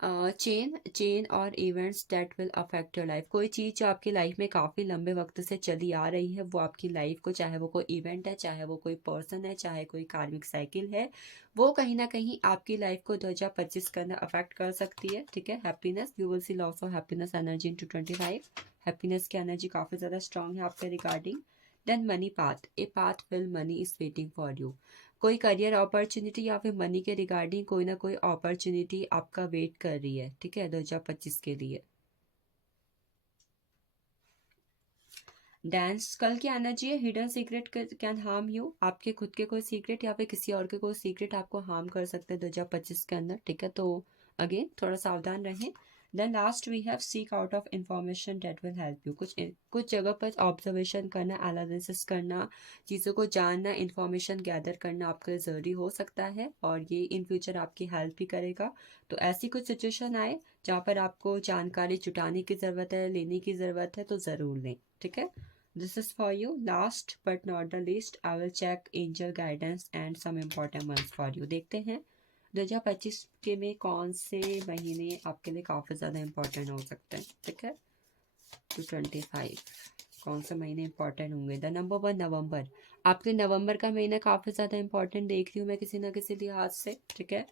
चेन और events that will affect your life. कोई चीज़ जो आपकी लाइफ में काफ़ी लंबे वक्त से चली आ रही है, वो आपकी लाइफ को, चाहे वो कोई इवेंट है, चाहे वो कोई पर्सन है, चाहे कोई कार्मिक साइकिल है, वो कहीं ना कहीं आपकी लाइफ को 2025 के अंदर अफेक्ट कर सकती है, ठीक है। Happiness, you will see lots of happiness energy in 25। Happiness की एनर्जी काफ़ी ज़्यादा स्ट्रांग है आपके regarding. Then money path, a path will money is waiting for you. कोई करियर अपॉर्चुनिटी या फिर मनी के रिगार्डिंग कोई ना कोई अपॉर्चुनिटी आपका वेट कर रही है, ठीक है, 2025 के लिए। डांस कल की एनर्जी है, hidden secret can harm you. आपके खुद के कोई सीक्रेट या फिर किसी और के कोई सीक्रेट आपको हार्म कर सकते हैं 2025 के अंदर, ठीक है। तो अगेन थोड़ा सावधान रहें। Then last we have seek out of information that will help you. कुछ जगह पर ऑब्जर्वेशन करना, एनालिसिस करना, चीज़ों को जानना, इंफॉर्मेशन गैदर करना आपके लिए ज़रूरी हो सकता है, और ये इन फ्यूचर आपकी हेल्प भी करेगा। तो ऐसी कुछ सिचुएशन आए जहाँ पर आपको जानकारी जुटाने की ज़रूरत है, लेने की ज़रूरत है, तो ज़रूर लें, ठीक है। This is for you. Last but not the least, I will check angel guidance and some important ones for you. देखते हैं 2025 के में कौन से महीने आपके लिए काफ़ी ज़्यादा इम्पोर्टेंट हो सकते हैं, ठीक है। 225 कौन से महीने इम्पोर्टेंट होंगे। द नंबर 1 नवंबर, आपके नवंबर का महीना काफ़ी ज़्यादा इम्पोर्टेंट देख रही हूँ मैं किसी ना किसी लिहाज से, ठीक है।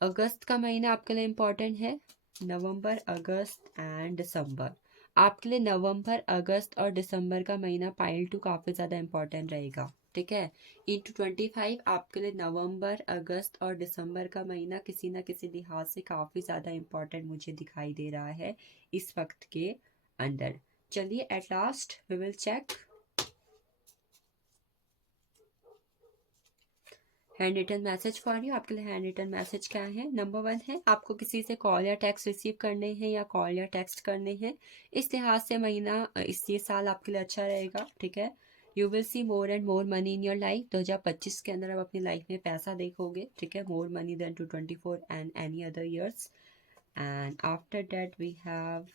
अगस्त का महीना आपके लिए इम्पोर्टेंट है। नवंबर, अगस्त एंड दिसंबर आपके लिए। नवंबर, अगस्त और दिसंबर का महीना पाइल 2 काफ़ी ज़्यादा इम्पोर्टेंट रहेगा, ठीक है। इंटू 25 आपके लिए नवंबर, अगस्त और दिसंबर का महीना किसी न किसी लिहाज से काफ़ी ज़्यादा इम्पोर्टेंट मुझे दिखाई दे रहा है इस वक्त के अंदर। चलिए at last we will check hand written message for you. आपके लिए हैंड रिटन मैसेज क्या है। नंबर 1 है, आपको किसी से कॉल या टेक्स्ट रिसीव करने हैं या कॉल या टेक्स्ट करने हैं। इस लिहाज से महीना, ये साल आपके लिए अच्छा रहेगा, ठीक है। You will C more and more money in your life. 2025 के अंदर आप अपनी लाइफ में पैसा देखोगे, ठीक है। More money than 224 and any other years. And after that we have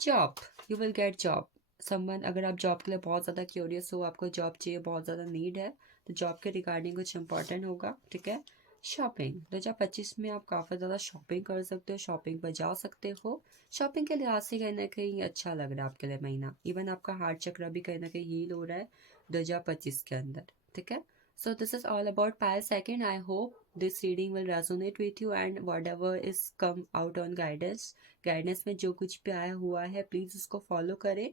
job, you will get job. Someone, अगर आप जॉब के लिए बहुत ज़्यादा क्यूरियस हो, आपको जॉब चाहिए, बहुत ज़्यादा नीड है, तो जॉब के रिगार्डिंग कुछ इंपॉर्टेंट होगा, ठीक है। शॉपिंग, 2025 में आप काफ़ी ज़्यादा शॉपिंग कर सकते हो, शॉपिंग पर जा सकते हो। शॉपिंग के लिहाज से कहीं ना कहीं अच्छा लग रहा है आपके लिए महीना। इवन आपका हार्ट चक्र भी कहीं ना कहीं हील हो रहा है 2025 के अंदर, ठीक है। So this is all about pile second. I hope this reading will resonate with you and whatever is come out on guidance में जो कुछ भी आया हुआ है प्लीज़ उसको फॉलो करें।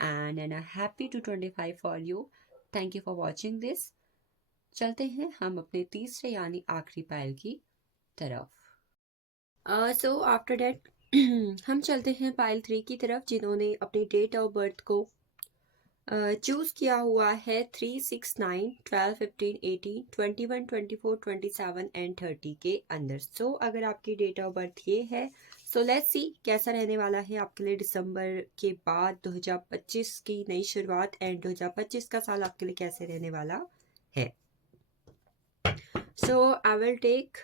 And happy 225 for you. Thank you for watching this. चलते हैं हम अपने तीसरे यानी आखिरी पायल की तरफ। सो आफ्टर डेट हम चलते हैं पायल 3 की तरफ, जिन्होंने अपनी डेट ऑफ बर्थ को चूज़ किया हुआ है 3, 6, 9, 12, 15, 18, 21, 24, 27 एंड 30 के अंदर। सो अगर आपकी डेट ऑफ बर्थ ये है, सो लेट्स सी कैसा रहने वाला है आपके लिए दिसंबर के बाद 2025 की नई शुरुआत एंड 2025 का साल आपके लिए कैसे रहने वाला है। So I will take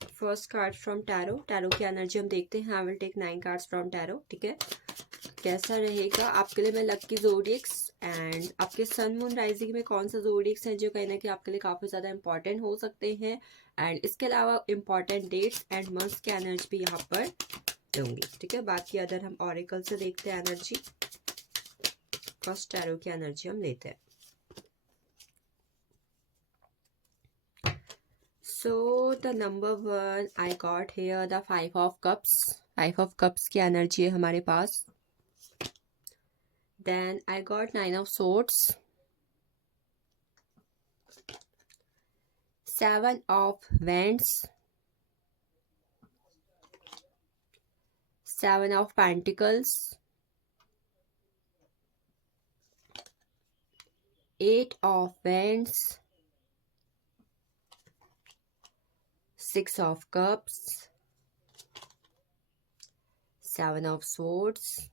first card from tarot. Tarot की एनर्जी हम देखते हैं। I will take 9 cards from tarot, ठीक है। कैसा रहेगा आपके लिए। मैं लकी जोडिक्स एंड आपके सन मून राइजिंग में कौन सा जोडिक्स हैं जो कहीं ना कहीं आपके लिए काफ़ी ज़्यादा इंपॉर्टेंट हो सकते हैं, एंड इसके अलावा इंपॉर्टेंट डेट्स एंड मंथ्स की एनर्जी भी यहाँ पर दूंगी, ठीक है। बाकी अदर हम ऑरिकल से देखते हैं एनर्जी। फर्स्ट टैरो की एनर्जी हम लेते हैं। So the number 1 I got here the 5 of cups. 5 of cups की एनर्जी है हमारे पास। Then I got 9 of swords, 7 of wands, 7 of pentacles, 8 of Wands, 6 of Cups, 7 of Swords,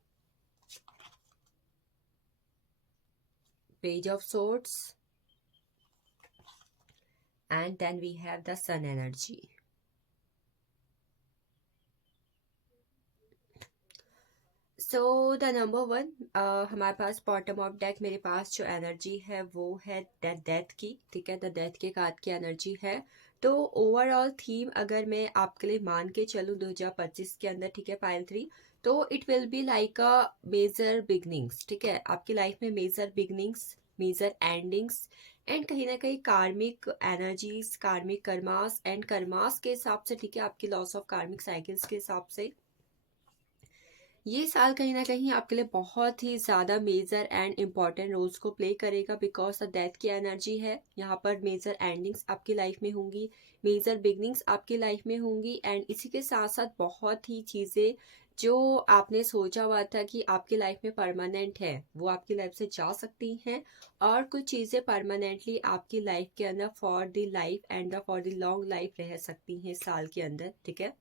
Page of Swords, and then we have the Sun energy. So the number one, हमारे पास बॉटम ऑफ डेक मेरे पास जो एनर्जी है वो है डेथ की, ठीक है, द डेथ के कार्ड की एनर्जी है। तो ओवरऑल थीम अगर मैं आपके लिए मान के चलूँ 2025 के अंदर, ठीक है, पाइल 3, तो it will be like a major beginnings, ठीक है, आपकी लाइफ में major beginnings, major endings, and कहीं ना कहीं कार्मिक एनर्जीज, कार्मिक कर्मास एंड कर्मास के हिसाब से, ठीक है, आपकी लॉस ऑफ कार्मिक साइकिल्स के हिसाब से ये साल कहीं ना कहीं आपके लिए बहुत ही ज़्यादा मेजर एंड इम्पॉर्टेंट रोल्स को प्ले करेगा, बिकॉज द डेथ की एनर्जी है यहाँ पर। मेजर एंडिंग्स आपकी लाइफ में होंगी, मेजर बिगनिंग्स आपकी लाइफ में होंगी, एंड इसी के साथ साथ बहुत ही चीज़ें जो आपने सोचा हुआ था कि आपकी लाइफ में परमानेंट है वो आपकी लाइफ से जा सकती हैं, और कुछ चीज़ें परमानेंटली आपकी लाइफ के अंदर for the life and for the long life रह सकती हैं इस साल के अंदर, ठीक है।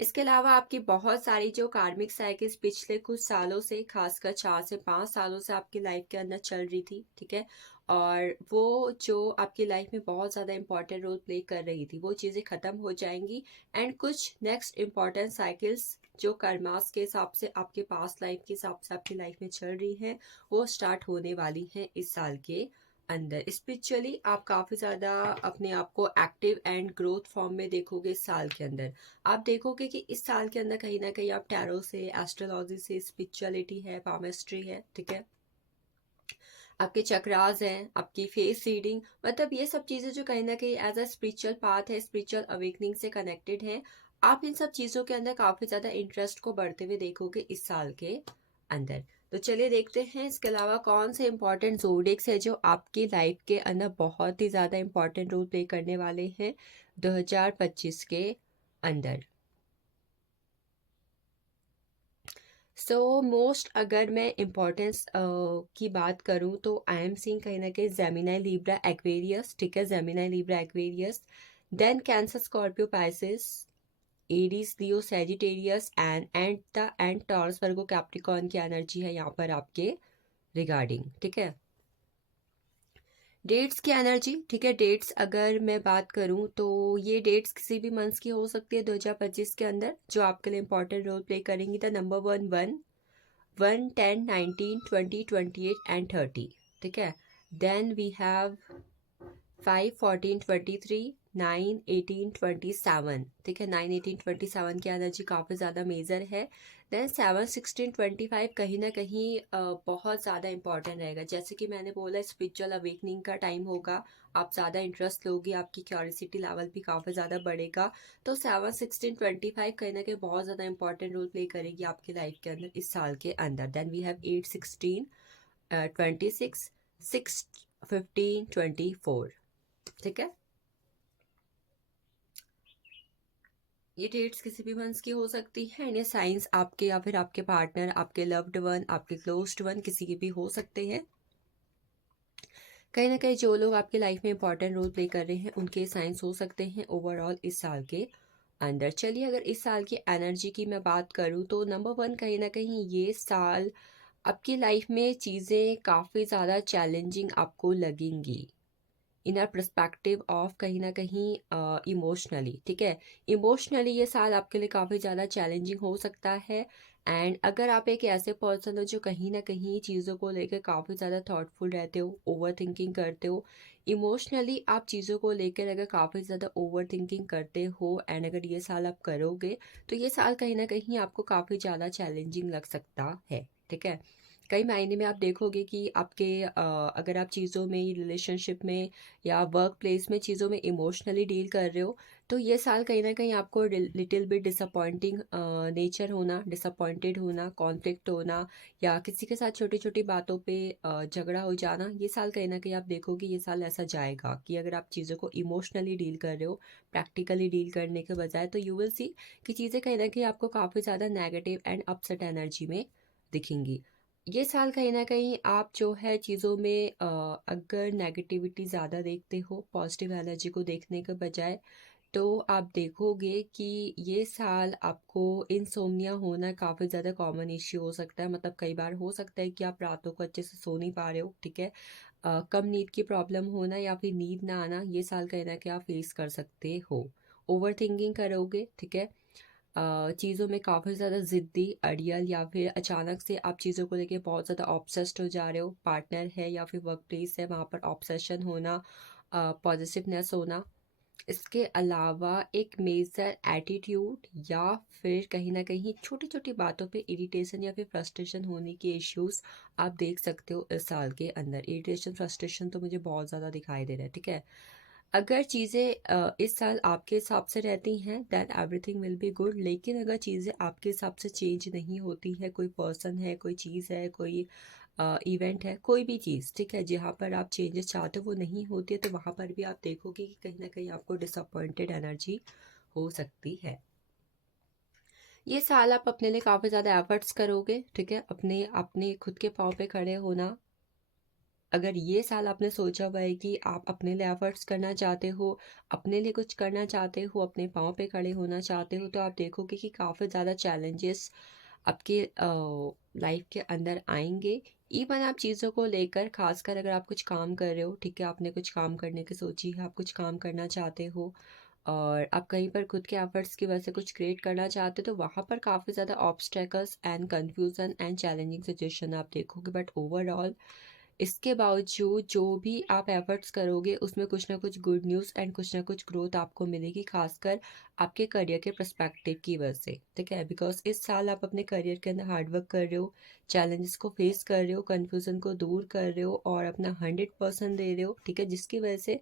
इसके अलावा आपकी बहुत सारी जो कार्मिक साइकिल्स पिछले कुछ सालों से, खासकर 4 से 5 सालों से आपकी लाइफ के अंदर चल रही थी, ठीक है, और वो जो आपकी लाइफ में बहुत ज़्यादा इंपॉर्टेंट रोल प्ले कर रही थी वो चीज़ें ख़त्म हो जाएंगी, एंड कुछ नेक्स्ट इंपॉर्टेंट साइकिल्स जो कर्मास के हिसाब से, आपके पास्ट लाइफ के हिसाब से आपकी लाइफ में चल रही हैं वो स्टार्ट होने वाली हैं इस साल के अंदर। स्पिरिचुअली आप काफ़ी ज़्यादा अपने आप को एक्टिव एंड ग्रोथ फॉर्म में देखोगे इस साल के अंदर। आप देखोगे कि इस साल के अंदर कहीं ना कहीं आप टैरो से, एस्ट्रोलॉजी से, स्पिरिचुअलिटी है, पामिस्ट्री है, ठीक है, आपके चक्रास हैं, आपकी फेस रीडिंग, मतलब ये सब चीज़ें जो कहीं ना कहीं एज अ स्पिरिचुअल पाथ है, स्पिरिचुअल अवेकनिंग से कनेक्टेड है, आप इन सब चीज़ों के अंदर काफ़ी ज़्यादा इंटरेस्ट को बढ़ते हुए देखोगे इस साल के अंदर। तो चलिए देखते हैं इसके अलावा कौन से इंपॉर्टेंट जोडिक्स है जो आपकी लाइफ के अंदर बहुत ही ज़्यादा इंपॉर्टेंट रोल प्ले करने वाले हैं 2025 के अंदर। सो मोस्ट अगर मैं इम्पोर्टेंस की बात करूँ तो आई एम सीइंग कहीं ना कहीं जेमिनाई, लिब्रा, एक्वेरियस, ठीक है, Gemini, Libra, Aquarius, then Cancer, Scorpio, Pisces, Aries, Leo, Sagittarius, and Taurus, Virgo, Capricorn की एनर्जी है यहाँ पर आपके रिगार्डिंग, ठीक है। डेट्स की एनर्जी, ठीक है, डेट्स अगर मैं बात करूं तो ये डेट्स किसी भी मंथ की हो सकती है 2025 के अंदर जो आपके लिए इंपॉर्टेंट रोल प्ले करेंगी। द नंबर 1, 10, 19, 20, 28 एंड 30, ठीक है। देन वी हैव 5, 14, 23, 9, 18, 27, ठीक है, 9, 18, 27 की एनर्जी काफ़ी ज़्यादा मेजर है। देन 7, 16, 25 कहीं ना कहीं बहुत ज़्यादा इंपॉर्टेंट रहेगा। जैसे कि मैंने बोला स्पिरिचुअल अवेकनिंग का टाइम होगा, आप ज़्यादा इंटरेस्ट लोगी, आपकी क्यूरियोसिटी लेवल भी काफ़ी ज़्यादा बढ़ेगा। तो 7, 16, 25 कहीं ना कहीं बहुत ज़्यादा इंपॉर्टेंट रोल प्ले करेगी आपकी लाइफ के अंदर इस साल के अंदर। देन वी हैव 8, 16, 26, 6, 15, 24, ठीक है। ये डेट्स किसी भी मंथ की हो सकती है, ये साइंस आपके या फिर आपके पार्टनर, आपके लव्ड वन, आपके क्लोज्ड वन किसी के भी हो सकते हैं। कहीं ना कहीं जो लोग आपकी लाइफ में इंपॉर्टेंट रोल प्ले कर रहे हैं उनके साइंस हो सकते हैं ओवरऑल इस साल के अंदर। चलिए अगर इस साल की एनर्जी की मैं बात करूँ तो नंबर 1, कहीं ना कहीं ये साल आपकी लाइफ में चीज़ें काफ़ी ज़्यादा चैलेंजिंग आपको लगेंगी इन अ परस्पेक्टिव ऑफ कहीं ना कहीं इमोशनली, ठीक है। इमोशनली ये साल आपके लिए काफ़ी ज़्यादा चैलेंजिंग हो सकता है, एंड अगर आप एक ऐसे पर्सन हो जो कहीं ना कहीं चीज़ों को लेकर काफ़ी ज़्यादा थॉटफुल रहते हो, ओवर थिंकिंग करते हो, इमोशनली आप चीज़ों को लेकर अगर काफ़ी ज़्यादा ओवर थिंकिंग करते हो, एंड अगर ये साल आप करोगे तो ये साल कहीं ना कहीं आपको काफ़ी ज़्यादा चैलेंजिंग लग सकता है, ठीक है। कई मायने में आप देखोगे कि आपके अगर आप चीज़ों में, रिलेशनशिप में या वर्क प्लेस में चीज़ों में इमोशनली डील कर रहे हो तो ये साल कहीं ना कहीं आपको लिटिल बिट डिसअपॉइंटिंग नेचर होना, डिसअपॉइंटेड होना, कॉन्फ्लिक्ट होना, या किसी के साथ छोटी छोटी बातों पे झगड़ा हो जाना, ये साल कहीं ना कहीं आप देखोगे ये साल ऐसा जाएगा कि अगर आप चीज़ों को इमोशनली डील कर रहे हो प्रैक्टिकली डील करने के बजाय, तो यू विल सी कि चीज़ें कहीं ना कहीं आपको काफ़ी ज़्यादा नेगेटिव एंड अपसेट एनर्जी में दिखेंगी। ये साल कहीं न कहीं आप जो है चीज़ों में अगर नेगेटिविटी ज़्यादा देखते हो, पॉजिटिव एनर्जी को देखने के बजाय, तो आप देखोगे कि ये साल आपको इनसोम्निया होना काफ़ी ज़्यादा कॉमन इश्यू हो सकता है। मतलब कई बार हो सकता है कि आप रातों को अच्छे से सो नहीं पा रहे हो, ठीक है? कम नींद की प्रॉब्लम होना या फिर नींद ना आना, ये साल कहीं न कहीं आप फेस कर सकते हो। ओवरथिंकिंग करोगे, ठीक है? चीज़ों में काफ़ी ज़्यादा ज़िद्दी, अड़ियल या फिर अचानक से आप चीज़ों को लेके बहुत ज़्यादा ऑब्सेस्ड हो जा रहे हो। पार्टनर है या फिर वर्क प्लेस है, वहाँ पर ऑब्सेशन होना, पॉजिटिवनेस होना। इसके अलावा एक मेजर एटीट्यूड या फिर कहीं न कहीं छोटी-छोटी बातों पे इरिटेशन या फिर फ्रस्ट्रेशन होने के इश्यूज़ आप देख सकते हो इस साल के अंदर। इरिटेशन, फ्रस्ट्रेशन तो मुझे बहुत ज़्यादा दिखाई दे रहा है, ठीक है? अगर चीज़ें इस साल आपके हिसाब से रहती हैं then everything will be good, लेकिन अगर चीज़ें आपके हिसाब से चेंज नहीं होती है, कोई पर्सन है, कोई चीज़ है, कोई इवेंट है, कोई भी चीज़, ठीक है, जहाँ पर आप चेंजेस चाहते हो वो नहीं होती है, तो वहाँ पर भी आप देखोगे कि कहीं ना कहीं आपको डिसअपॉइंटेड एनर्जी हो सकती है। ये साल आप अपने लिए काफ़ी ज़्यादा एफर्ट्स करोगे, ठीक है, अपने अपने खुद के पाँव पे खड़े होना। अगर ये साल आपने सोचा हुआ है कि आप अपने लिए एफर्ट्स करना चाहते हो, अपने लिए कुछ करना चाहते हो, अपने पाँव पे खड़े होना चाहते हो, तो आप देखोगे कि काफ़ी ज़्यादा चैलेंजेस आपके लाइफ के अंदर आएंगे। इवन आप चीज़ों को लेकर, खासकर अगर आप कुछ काम कर रहे हो, ठीक है, आपने कुछ काम करने की सोची है, आप कुछ काम करना चाहते हो और आप कहीं पर खुद के एफर्ट्स की वजह से कुछ क्रिएट करना चाहते हो, तो वहाँ पर काफ़ी ज़्यादा obstacles and confusion and challenging situation आप देखोगे। बट ओवरऑल इसके बावजूद जो भी आप एफर्ट्स करोगे उसमें कुछ ना कुछ गुड न्यूज़ एंड कुछ ना कुछ ग्रोथ आपको मिलेगी, खासकर आपके करियर के पर्सपेक्टिव की वजह से, ठीक है? बिकॉज इस साल आप अपने करियर के अंदर हार्डवर्क कर रहे हो, चैलेंजेस को फेस कर रहे हो, कन्फ्यूज़न को दूर कर रहे हो और अपना 100% दे रहे हो, ठीक है, जिसकी वजह से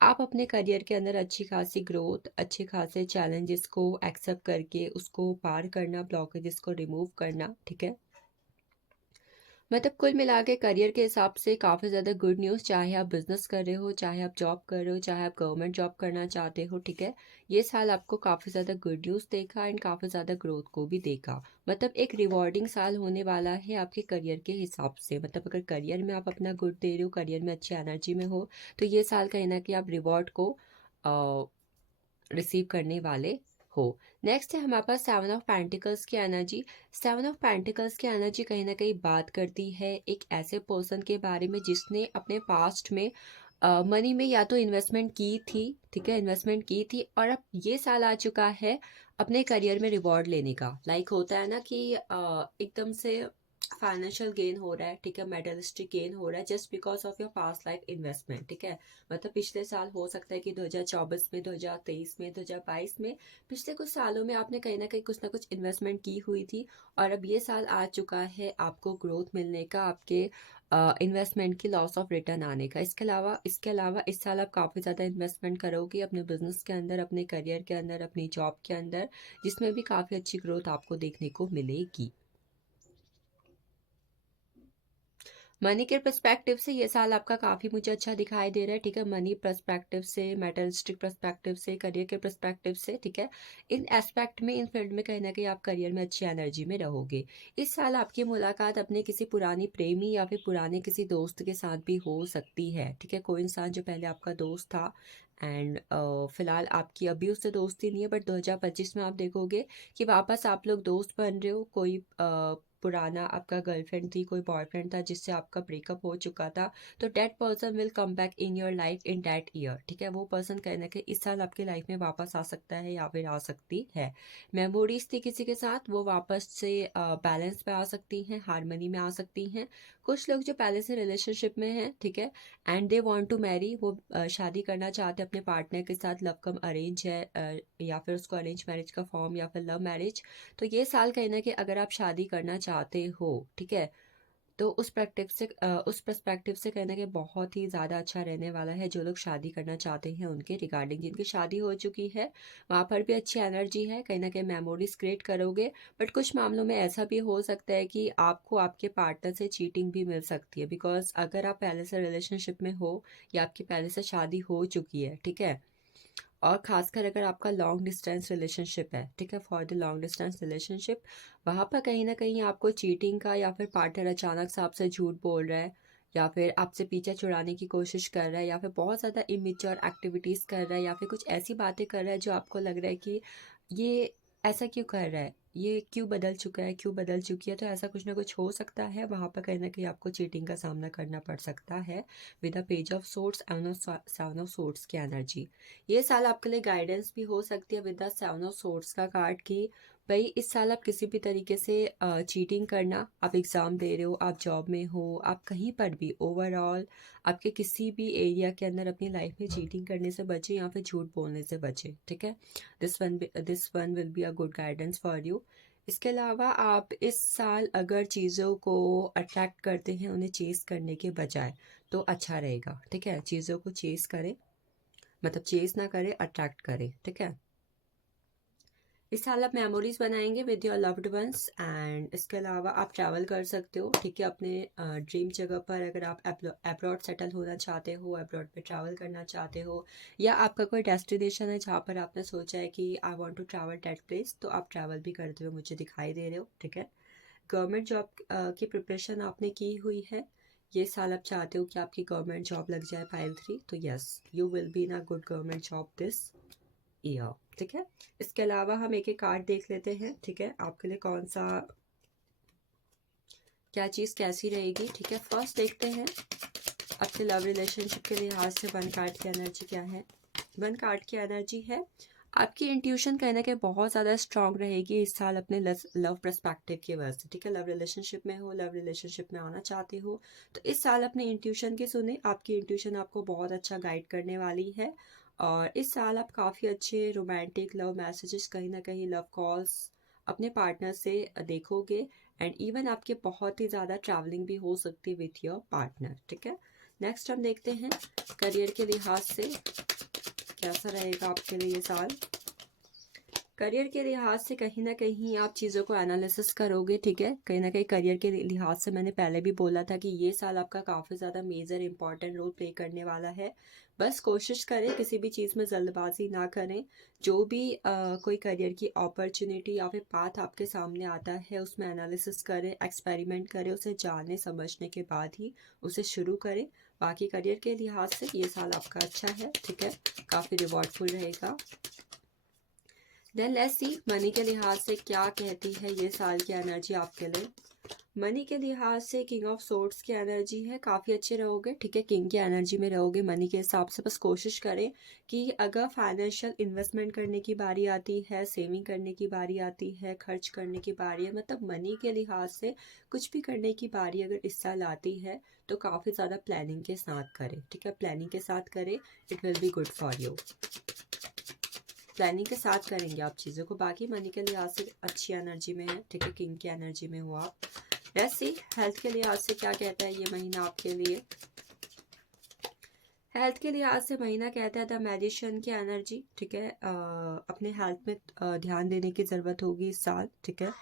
आप अपने करियर के अंदर अच्छी खासी ग्रोथ, अच्छे खासे चैलेंजेस को एक्सेप्ट करके उसको पार करना, ब्लॉकेजेस को रिमूव करना, ठीक है। मतलब कुल मिला के करियर के हिसाब से काफ़ी ज़्यादा गुड न्यूज़, चाहे आप बिजनेस कर रहे हो, चाहे आप जॉब कर रहे हो, चाहे आप गवर्नमेंट जॉब करना चाहते हो, ठीक है, ये साल आपको काफ़ी ज़्यादा गुड न्यूज़ देगा एंड काफ़ी ज़्यादा ग्रोथ को भी देगा। मतलब एक रिवॉर्डिंग साल होने वाला है आपके करियर के हिसाब से। मतलब अगर करियर में आप अपना गुड दे रहे हो, करियर में अच्छी एनर्जी में हो, तो ये साल कहीं ना कहीं आप रिवॉर्ड को रिसीव करने वाले हो। नेक्स्ट है हमारे पास सेवन ऑफ पेंटिकल्स की एनर्जी। सेवन ऑफ पेंटिकल्स की एनर्जी कहीं ना कहीं बात करती है एक ऐसे पर्सन के बारे में जिसने अपने पास्ट में मनी में या तो इन्वेस्टमेंट की थी, ठीक है, इन्वेस्टमेंट की थी और अब ये साल आ चुका है अपने करियर में रिवॉर्ड लेने का। लाइक होता है ना कि एकदम से फाइनेंशियल गेन हो रहा है, ठीक है, मेटलिस्टिक गेन हो रहा है just because of your past life investment, ठीक है। मतलब पिछले साल हो सकता है कि 2024 में, 2023 में, 2022 में, पिछले कुछ सालों में आपने कहीं ना कहीं कुछ ना कुछ इन्वेस्टमेंट की हुई थी और अब ये साल आ चुका है आपको ग्रोथ मिलने का, आपके इन्वेस्टमेंट की लॉस ऑफ रिटर्न आने का। इसके अलावा इस साल आप काफ़ी ज़्यादा इन्वेस्टमेंट करोगे अपने बिजनेस के अंदर, अपने करियर के अंदर, अपनी जॉब के अंदर, जिसमें भी काफ़ी अच्छी ग्रोथ आपको देखने को मिलेगी। मनी के पर्सपेक्टिव से ये साल आपका काफ़ी मुझे अच्छा दिखाई दे रहा है, ठीक है, मनी पर्सपेक्टिव से, मेटलिस्टिक पर्सपेक्टिव से, करियर के पर्सपेक्टिव से, ठीक है, इन एस्पेक्ट में, इन फील्ड में कहीं ना कहीं आप करियर में अच्छी एनर्जी में रहोगे। इस साल आपकी मुलाकात अपने किसी पुरानी प्रेमी या फिर पुराने किसी दोस्त के साथ भी हो सकती है, ठीक है, कोई इंसान जो पहले आपका दोस्त था एंड फिलहाल आपकी अभी उससे दोस्ती नहीं है, बट 2025 में आप देखोगे कि वापस आप लोग दोस्त बन रहे हो। कोई पुराना आपका गर्लफ्रेंड थी, कोई बॉयफ्रेंड था जिससे आपका ब्रेकअप हो चुका था, तो that person will come back in your life in that year, ठीक है, वो पर्सन कहीं ना कहीं इस साल आपकी लाइफ में वापस आ सकता है या फिर आ सकती है। मेमोरीज थी किसी के साथ, वो वापस से बैलेंस पे आ सकती हैं, हारमनी में आ सकती हैं। कुछ लोग जो पहले से रिलेशनशिप में हैं, ठीक है, and they want to marry, वो शादी करना चाहते हैं अपने पार्टनर के साथ, लव कम अरेंज है या फिर उसको अरेंज मैरिज का फॉर्म या फिर लव मैरिज। तो ये साल कहीं ना कि अगर आप शादी करना चाहते हो, ठीक है, तो उस पर्सपेक्टिव से कहना कि बहुत ही ज़्यादा अच्छा रहने वाला है। जो लोग शादी करना चाहते हैं उनके रिगार्डिंग, जिनकी शादी हो चुकी है वहाँ पर भी अच्छी एनर्जी है, कहीं ना कहीं मेमोरीज क्रिएट करोगे। बट कुछ मामलों में ऐसा भी हो सकता है कि आपको आपके पार्टनर से चीटिंग भी मिल सकती है, बिकॉज अगर आप पहले से रिलेशनशिप में हो या आपकी पहले से शादी हो चुकी है, ठीक है, और खासकर अगर आपका लॉन्ग डिस्टेंस रिलेशनशिप है, ठीक है, for the long distance relationship, वहाँ पर कहीं ना कहीं आपको चीटिंग का या फिर पार्टनर अचानक से आपसे झूठ बोल रहा है या फिर आपसे पीछा छुड़ाने की कोशिश कर रहा है या फिर बहुत ज़्यादा इमेच्योर एक्टिविटीज़ कर रहा है या फिर कुछ ऐसी बातें कर रहा है जो आपको लग रहा है कि ये ऐसा क्यों कर रहा है, ये क्यों बदल चुका है, क्यों बदल चुकी है। तो ऐसा कुछ ना कुछ हो सकता है, वहाँ पर कहीं ना कहीं आपको चीटिंग का सामना करना पड़ सकता है with the page of sorts and seven of sorts की एनर्जी। ये साल आपके लिए गाइडेंस भी हो सकती है with the seven of sorts का कार्ड की भाई इस साल आप किसी भी तरीके से चीटिंग करना, आप एग्ज़ाम दे रहे हो, आप जॉब में हो, आप कहीं पर भी ओवरऑल आपके किसी भी एरिया के अंदर अपनी लाइफ में चीटिंग करने से बचे या फिर झूठ बोलने से बचे, ठीक है। This one will be a good guidance for you. इसके अलावा आप इस साल अगर चीज़ों को अट्रैक्ट करते हैं उन्हें चेस करने के बजाय तो अच्छा रहेगा, ठीक है। चीज़ों को चेस करें, मतलब चेस ना करें, अट्रैक्ट करें, ठीक है। इस साल आप मेमोरीज बनाएंगे with your loved ones and इसके अलावा आप ट्रैवल कर सकते हो, ठीक है, अपने ड्रीम जगह पर। अगर आप अब्रॉड सेटल होना चाहते हो, अब्रॉड पे ट्रैवल करना चाहते हो या आपका कोई डेस्टिनेशन है जहाँ पर आपने सोचा है कि I want to travel that place, तो आप ट्रैवल भी करते हुए मुझे दिखाई दे रहे हो, ठीक है। गवर्नमेंट जॉब की प्रिपरेशन आपने की हुई है, ये साल आप चाहते हो कि आपकी गवर्नमेंट जॉब लग जाए पाइल 3, तो yes, you will be in a good government job this year, ठीक है। इसके अलावा हम एक एक कार्ड देख लेते हैं, ठीक है, आपके लिए कौन सा क्या चीज़ कैसी रहेगी, ठीक है। फर्स्ट देखते हैं आपके लव रिलेशनशिप के लिहाज से वन कार्ड की एनर्जी क्या है। वन कार्ड की एनर्जी है आपकी इंट्यूशन कहीं ना कहीं बहुत ज़्यादा स्ट्रांग रहेगी इस साल अपने लव पर्सपेक्टिव की वजह से, ठीक है। लव रिलेशनशिप में हो, लव रिलेशनशिप में आना चाहते हो, तो इस साल अपने इंट्यूशन की सुने, आपकी इंट्यूशन आपको बहुत अच्छा गाइड करने वाली है। और इस साल आप काफ़ी अच्छे रोमांटिक लव मैसेजेस, कहीं ना कहीं लव कॉल्स अपने पार्टनर से देखोगे एंड इवन आपके बहुत ही ज़्यादा ट्रैवलिंग भी हो सकती है विथ योर पार्टनर, ठीक है। नेक्स्ट हम देखते हैं करियर के लिहाज से कैसा रहेगा आपके लिए ये साल। करियर के लिहाज से कहीं ना कहीं आप चीज़ों को एनालिसिस करोगे, ठीक है। कहीं ना कहीं करियर के लिहाज से मैंने पहले भी बोला था कि ये साल आपका काफ़ी ज़्यादा मेजर इंपॉर्टेंट रोल प्ले करने वाला है। बस कोशिश करें किसी भी चीज़ में जल्दबाजी ना करें। जो भी कोई करियर की अपॉर्चुनिटी या फिर पाथ आपके सामने आता है उसमें एनालिसिस करें, एक्सपेरिमेंट करें, उसे जानने समझने के बाद ही उसे शुरू करें। बाकी करियर के लिहाज से ये साल आपका अच्छा है, ठीक है, काफ़ी रिवॉर्डफुल रहेगा। देन लेट्स सी मनी के लिहाज से क्या कहती है ये साल की एनर्जी आपके लिए। मनी के लिहाज से किंग ऑफ सोर्ड्स की एनर्जी है, काफ़ी अच्छे रहोगे, ठीक है, किंग की एनर्जी में रहोगे मनी के हिसाब से। बस कोशिश करें कि अगर फाइनेंशियल इन्वेस्टमेंट करने की बारी आती है, सेविंग करने की बारी आती है, खर्च करने की बारी है, मतलब मनी के लिहाज से कुछ भी करने की बारी अगर इस साल आती है तो काफ़ी ज़्यादा प्लानिंग के साथ करें, ठीक है, प्लानिंग के साथ करें, it will be good for you. Planning के साथ करेंगे आप चीज़ों को। बाकी मनी के लिहाज से अच्छी एनर्जी में है, ठीक है, किंग की एनर्जी में हो आप। लेट्स सी हेल्थ के लिहाज से क्या कहता है ये महीना आपके लिए। हेल्थ के लिहाज से महीना कहता है द मैजिशियन की एनर्जी, ठीक है। अपने हेल्थ में ध्यान देने की ज़रूरत होगी इस साल, ठीक है।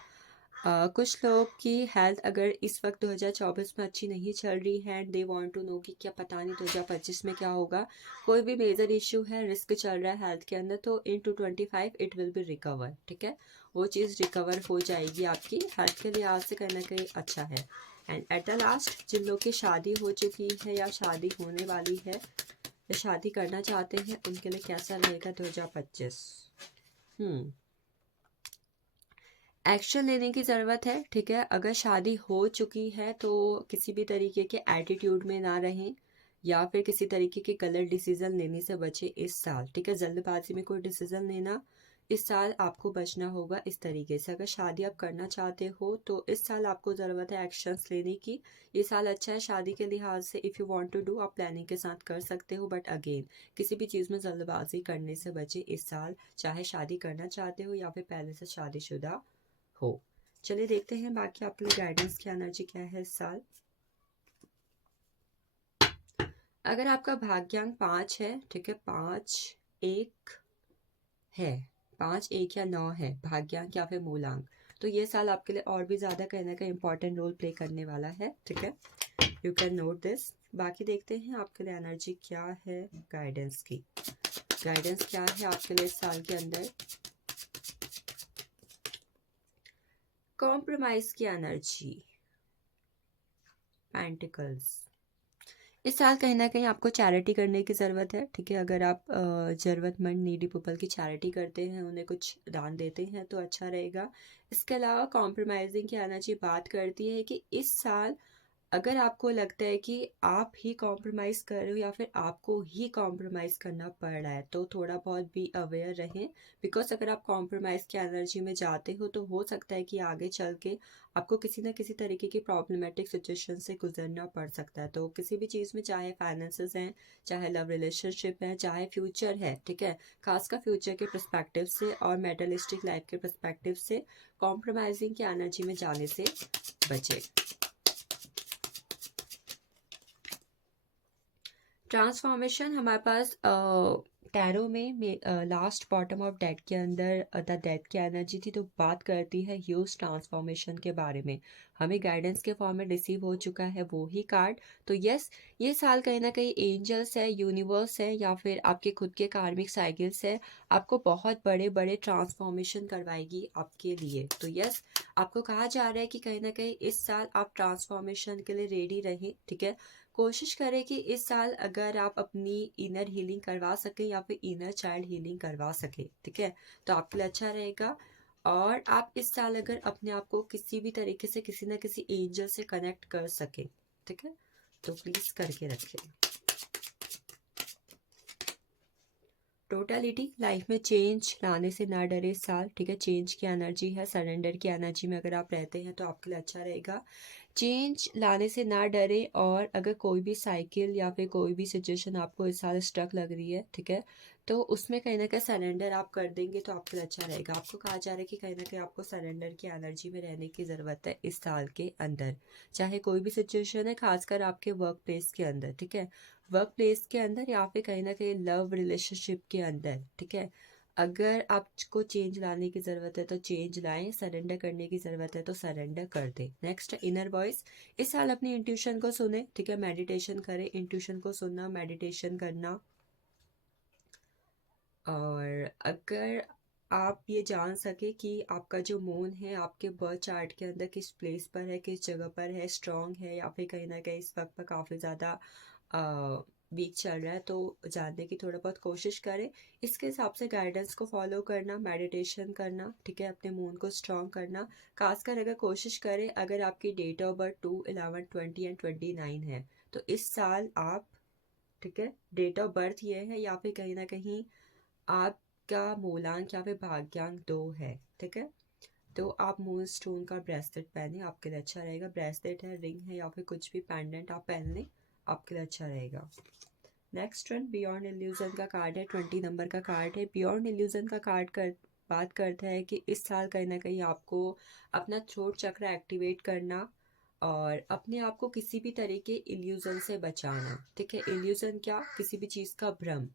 कुछ लोग की हेल्थ अगर इस वक्त 2024 में अच्छी नहीं चल रही है and they want to know कि क्या पता नहीं 2025 में क्या होगा, कोई भी मेजर इश्यू है, रिस्क चल रहा है हेल्थ के अंदर, तो इन 225 इट विल बी रिकवर, ठीक है, वो चीज़ रिकवर हो जाएगी आपकी। हेल्थ के लिहाज से कहीं ना कहीं अच्छा है। एंड एट द लास्ट जिन लोग की शादी हो चुकी है या शादी होने वाली है या शादी करना चाहते हैं उनके लिए कैसा रहेगा 2025। एक्शन लेने की ज़रूरत है, ठीक है। अगर शादी हो चुकी है तो किसी भी तरीके के एटीट्यूड में ना रहें या फिर किसी तरीके के गलत डिसीजन लेने से बचे इस साल, ठीक है। जल्दबाजी में कोई डिसीजन लेना इस साल आपको बचना होगा इस तरीके से। अगर शादी आप करना चाहते हो तो इस साल आपको ज़रूरत है एक्शंस लेने की। ये साल अच्छा है शादी के लिहाज से। If you want to do आप प्लानिंग के साथ कर सकते हो, बट अगेन किसी भी चीज़ में जल्दबाजी करने से बचे इस साल, चाहे शादी करना चाहते हो या फिर पहले से शादीशुदा हो। चलिए देखते हैं बाकी आपके लिए गाइडेंस की एनर्जी क्या है इस साल। अगर आपका भाग्यांक 5 है, ठीक है, 5 1 है, 5 1 या 9 है भाग्यांक या फिर मूलांक, तो ये साल आपके लिए और भी ज़्यादा कहीं ना कहीं इंपॉर्टेंट रोल प्ले करने वाला है, ठीक है, यू कैन नोट दिस। बाकी देखते हैं आपके लिए एनर्जी क्या है गाइडेंस की। गाइडेंस क्या है आपके लिए इस साल के अंदर। कॉम्प्रोमाइज की एनर्जी, पेंटिकल्स। इस साल कहीं ना कहीं आपको चैरिटी करने की ज़रूरत है, ठीक है। अगर आप ज़रूरतमंद नीडी पीपल की चैरिटी करते हैं, उन्हें कुछ दान देते हैं तो अच्छा रहेगा। इसके अलावा कॉम्प्रोमाइजिंग की एनर्जी बात करती है कि इस साल अगर आपको लगता है कि आप ही कॉम्प्रोमाइज़ कर रहे हो या फिर आपको ही कॉम्प्रोमाइज़ करना पड़ रहा है, तो थोड़ा बहुत भी अवेयर रहें। बिकॉज अगर आप कॉम्प्रोमाइज़ की एनर्जी में जाते हो तो हो सकता है कि आगे चल के आपको किसी ना किसी तरीके की प्रॉब्लमेटिक सिचुएशन से गुजरना पड़ सकता है। तो किसी भी चीज़ में, चाहे फाइनेंसेस हैं, चाहे लव रिलेशनशिप है, चाहे फ्यूचर है, ठीक है, खासकर फ्यूचर के पर्सपेक्टिव से और मेटलिस्टिक लाइफ के पर्सपेक्टिव से कॉम्प्रोमाइजिंग की एनर्जी में जाने से बचें। ट्रांसफॉर्मेशन हमारे पास टैरो में लास्ट बॉटम ऑफ डेक के अंदर द डेथ की एनर्जी थी, तो बात करती है ह्यूज ट्रांसफॉर्मेशन के बारे में। हमें गाइडेंस के फॉर्म में रिसीव हो चुका है वो ही कार्ड। तो यस, ये साल कहीं ना कहीं एंजल्स है, यूनिवर्स है, या फिर आपके खुद के कार्मिक साइकिल्स है, आपको बहुत बड़े बड़े ट्रांसफॉर्मेशन करवाएगी आपके लिए। तो यस, आपको कहा जा रहा है कि कहीं ना कहीं इस साल आप ट्रांसफॉर्मेशन के लिए रेडी रहें, ठीक है। कोशिश करें कि इस साल अगर आप अपनी इनर हीलिंग करवा सकें या फिर इनर चाइल्ड हीलिंग करवा सकें, ठीक है, तो आपके लिए अच्छा रहेगा। और आप इस साल अगर अपने आप को किसी भी तरीके से किसी ना किसी एंजल से कनेक्ट कर सकें, ठीक है, तो प्लीज करके रखें। टोटलिटी, लाइफ में चेंज लाने से ना डरे इस साल, ठीक है। चेंज की एनर्जी है, सरेंडर की एनर्जी में अगर आप रहते हैं तो आपके लिए अच्छा रहेगा। चेंज लाने से ना डरे, और अगर कोई भी साइकिल या फिर कोई भी सिचुएशन आपको इस साल स्ट्रक लग रही है, ठीक है, तो उसमें कहीं ना कहीं सरेंडर आप कर देंगे तो आपके लिए अच्छा रहेगा। आपको कहा जा रहा है कि कहीं ना कहीं आपको सरेंडर की एनर्जी में रहने की ज़रूरत है इस साल के अंदर, चाहे कोई भी सिचुएशन है, खासकर आपके वर्क प्लेस के अंदर, ठीक है। वर्क प्लेस के अंदर या फिर कहीं ना कहीं लव रिलेशनशिप के अंदर, ठीक है। अगर आपको चेंज लाने की ज़रूरत है तो चेंज लाएं, सरेंडर करने की ज़रूरत है तो सरेंडर कर दें। Next, inner voice. इस साल अपनी इंट्यूशन को सुने, ठीक है, मेडिटेशन करें, इंट्यूशन को सुनना, मेडिटेशन करना। और अगर आप ये जान सके कि आपका जो मून है आपके बर्थ चार्ट के अंदर किस प्लेस पर है, किस जगह पर है, स्ट्रांग है या फिर कहीं ना कहीं इस वक्त पर काफ़ी ज़्यादा वीक चल रहा है, तो जानने की थोड़ा बहुत कोशिश करें। इसके हिसाब से गाइडेंस को फॉलो करना, मेडिटेशन करना, ठीक है, अपने मून को स्ट्रांग करना। खासकर अगर कोशिश करें, अगर आपकी डेट ऑफ बर्थ 2, 11, 20 एंड 29 है, तो इस साल आप, ठीक है, डेट ऑफ बर्थ ये है या फिर कहीं ना कहीं आपका मूलांक या फिर भाग्यांक 2 है, ठीक है, तो आप मून स्टोन का ब्रेसलेट पहने, आपके लिए अच्छा रहेगा। ब्रेसलेट है, रिंग है या फिर कुछ भी पेंडेंट आप पहन लें, आपके लिए अच्छा रहेगा। नेक्स्ट वन बियॉन्ड इल्यूजन का कार्ड है, 20 नंबर का कार्ड है। बियॉन्ड इल्यूजन का कार्ड बात करता है कि इस साल कहीं ना कहीं आपको अपना थ्रोट चक्र एक्टिवेट करना और अपने आप को किसी भी तरीके इल्यूजन से बचाना, ठीक है। इल्यूजन क्या, किसी भी चीज़ का भ्रम,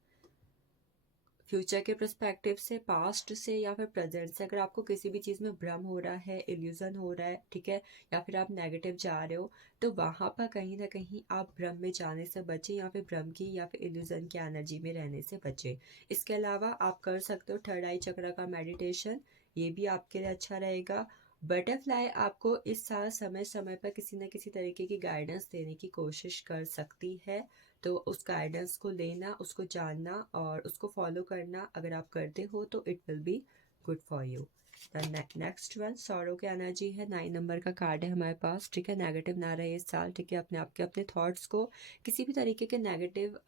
फ्यूचर के पर्सपेक्टिव से, पास्ट से या फिर प्रेजेंट से, अगर आपको किसी भी चीज़ में भ्रम हो रहा है, इल्यूजन हो रहा है, ठीक है, या फिर आप नेगेटिव जा रहे हो, तो वहाँ पर कहीं ना कहीं आप भ्रम में जाने से बचें या फिर भ्रम की या फिर इल्यूजन की एनर्जी में रहने से बचें। इसके अलावा आप कर सकते हो थर्ड आई चक्र का मेडिटेशन, ये भी आपके लिए अच्छा रहेगा। बटरफ्लाई आपको इस साल समय समय पर किसी न किसी तरीके की गाइडेंस देने की कोशिश कर सकती है, तो उस गाइडेंस को लेना, उसको जानना और उसको फॉलो करना अगर आप करते हो तो it will be good for you. Next one sorrow की एनर्जी है, 9 नंबर का कार्ड है हमारे पास, ठीक है। नेगेटिव ना रहे इस साल, ठीक है, अपने आप के अपने थॉट्स को किसी भी तरीके के नेगेटिव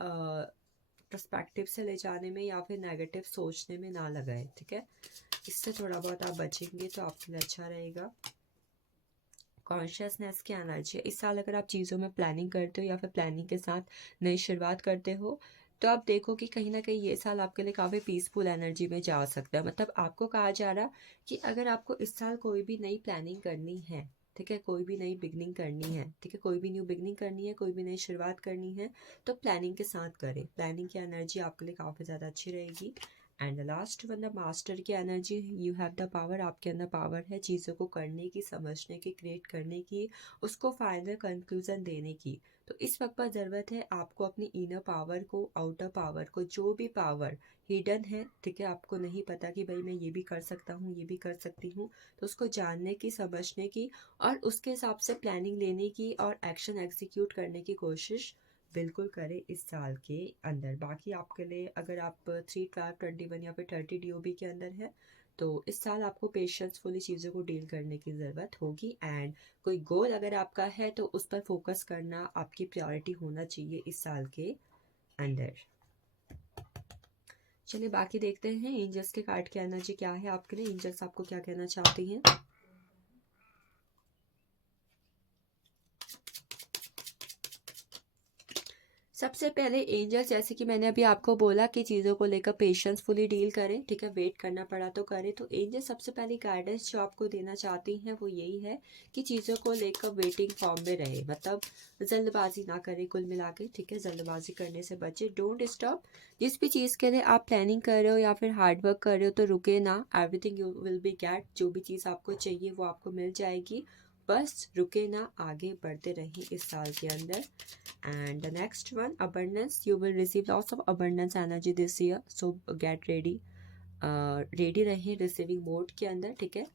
पर्सपेक्टिव से ले जाने में या फिर नेगेटिव सोचने में ना लगाए, ठीक है। इससे थोड़ा बहुत आप बचेंगे तो आपके लिए अच्छा रहेगा। कॉन्शियसनेस की एनर्जी है, इस साल अगर आप चीज़ों में प्लानिंग करते हो या फिर प्लानिंग के साथ नई शुरुआत करते हो, तो आप देखो कि कहीं ना कहीं ये साल आपके लिए काफ़ी पीसफुल एनर्जी में जा सकता है। मतलब आपको कहा जा रहा कि अगर आपको इस साल कोई भी नई प्लानिंग करनी है, ठीक है, कोई भी नई बिगनिंग करनी है, ठीक है, कोई भी न्यू बिगनिंग करनी है, कोई भी नई शुरुआत करनी है, तो प्लानिंग के साथ करें। प्लानिंग की एनर्जी आपके लिए काफ़ी ज़्यादा अच्छी रहेगी। And the last one the master की energy, you have the power, आपके अंदर पावर है चीज़ों को करने की, समझने की, क्रिएट करने की, उसको फाइनल कंक्लूजन देने की। तो इस वक्त पर ज़रूरत है आपको अपनी इनर पावर को, आउटर पावर को, जो भी पावर हिडन है, ठीक है, आपको नहीं पता कि भाई मैं ये भी कर सकता हूँ, ये भी कर सकती हूँ, तो उसको जानने की, समझने की और उसके हिसाब से प्लानिंग लेने की और एक्शन एग्जीक्यूट करने की कोशिश बिल्कुल करें इस साल के अंदर। बाकी आपके लिए अगर आप 3, 12, 21 या फिर 30 DOB के अंदर है तो इस साल आपको पेशेंसफुली चीज़ों को डील करने की ज़रूरत होगी। एंड कोई गोल अगर आपका है तो उस पर फोकस करना आपकी प्रायोरिटी होना चाहिए इस साल के अंदर। चलिए बाकी देखते हैं एंजल्स के कार्ड की एनर्जी क्या है आपके लिए, एंजल्स आपको क्या कहना चाहती हैं। सबसे पहले एंजल, जैसे कि मैंने अभी आपको बोला कि चीज़ों को लेकर पेशेंसफुली डील करें, ठीक है, वेट करना पड़ा तो करें। तो एंजल सबसे पहली गाइडेंस जो आपको देना चाहती हैं वो यही है कि चीज़ों को लेकर वेटिंग फॉर्म में रहे, मतलब जल्दबाजी ना करें कुल मिला के, ठीक है, जल्दबाजी करने से बचे। डोंट स्टॉप, जिस भी चीज़ के लिए आप प्लानिंग कर रहे हो या फिर हार्ड वर्क कर रहे हो तो रुके ना। Everything you will be get, जो भी चीज़ आपको चाहिए वो आपको मिल जाएगी, बस रुके ना, आगे बढ़ते रहें इस साल के अंदर। And the next one, abundance, you will receive lots of abundance energy this year, so get ready, ready रहे रिसीविंग मोड के अंदर, ठीक है,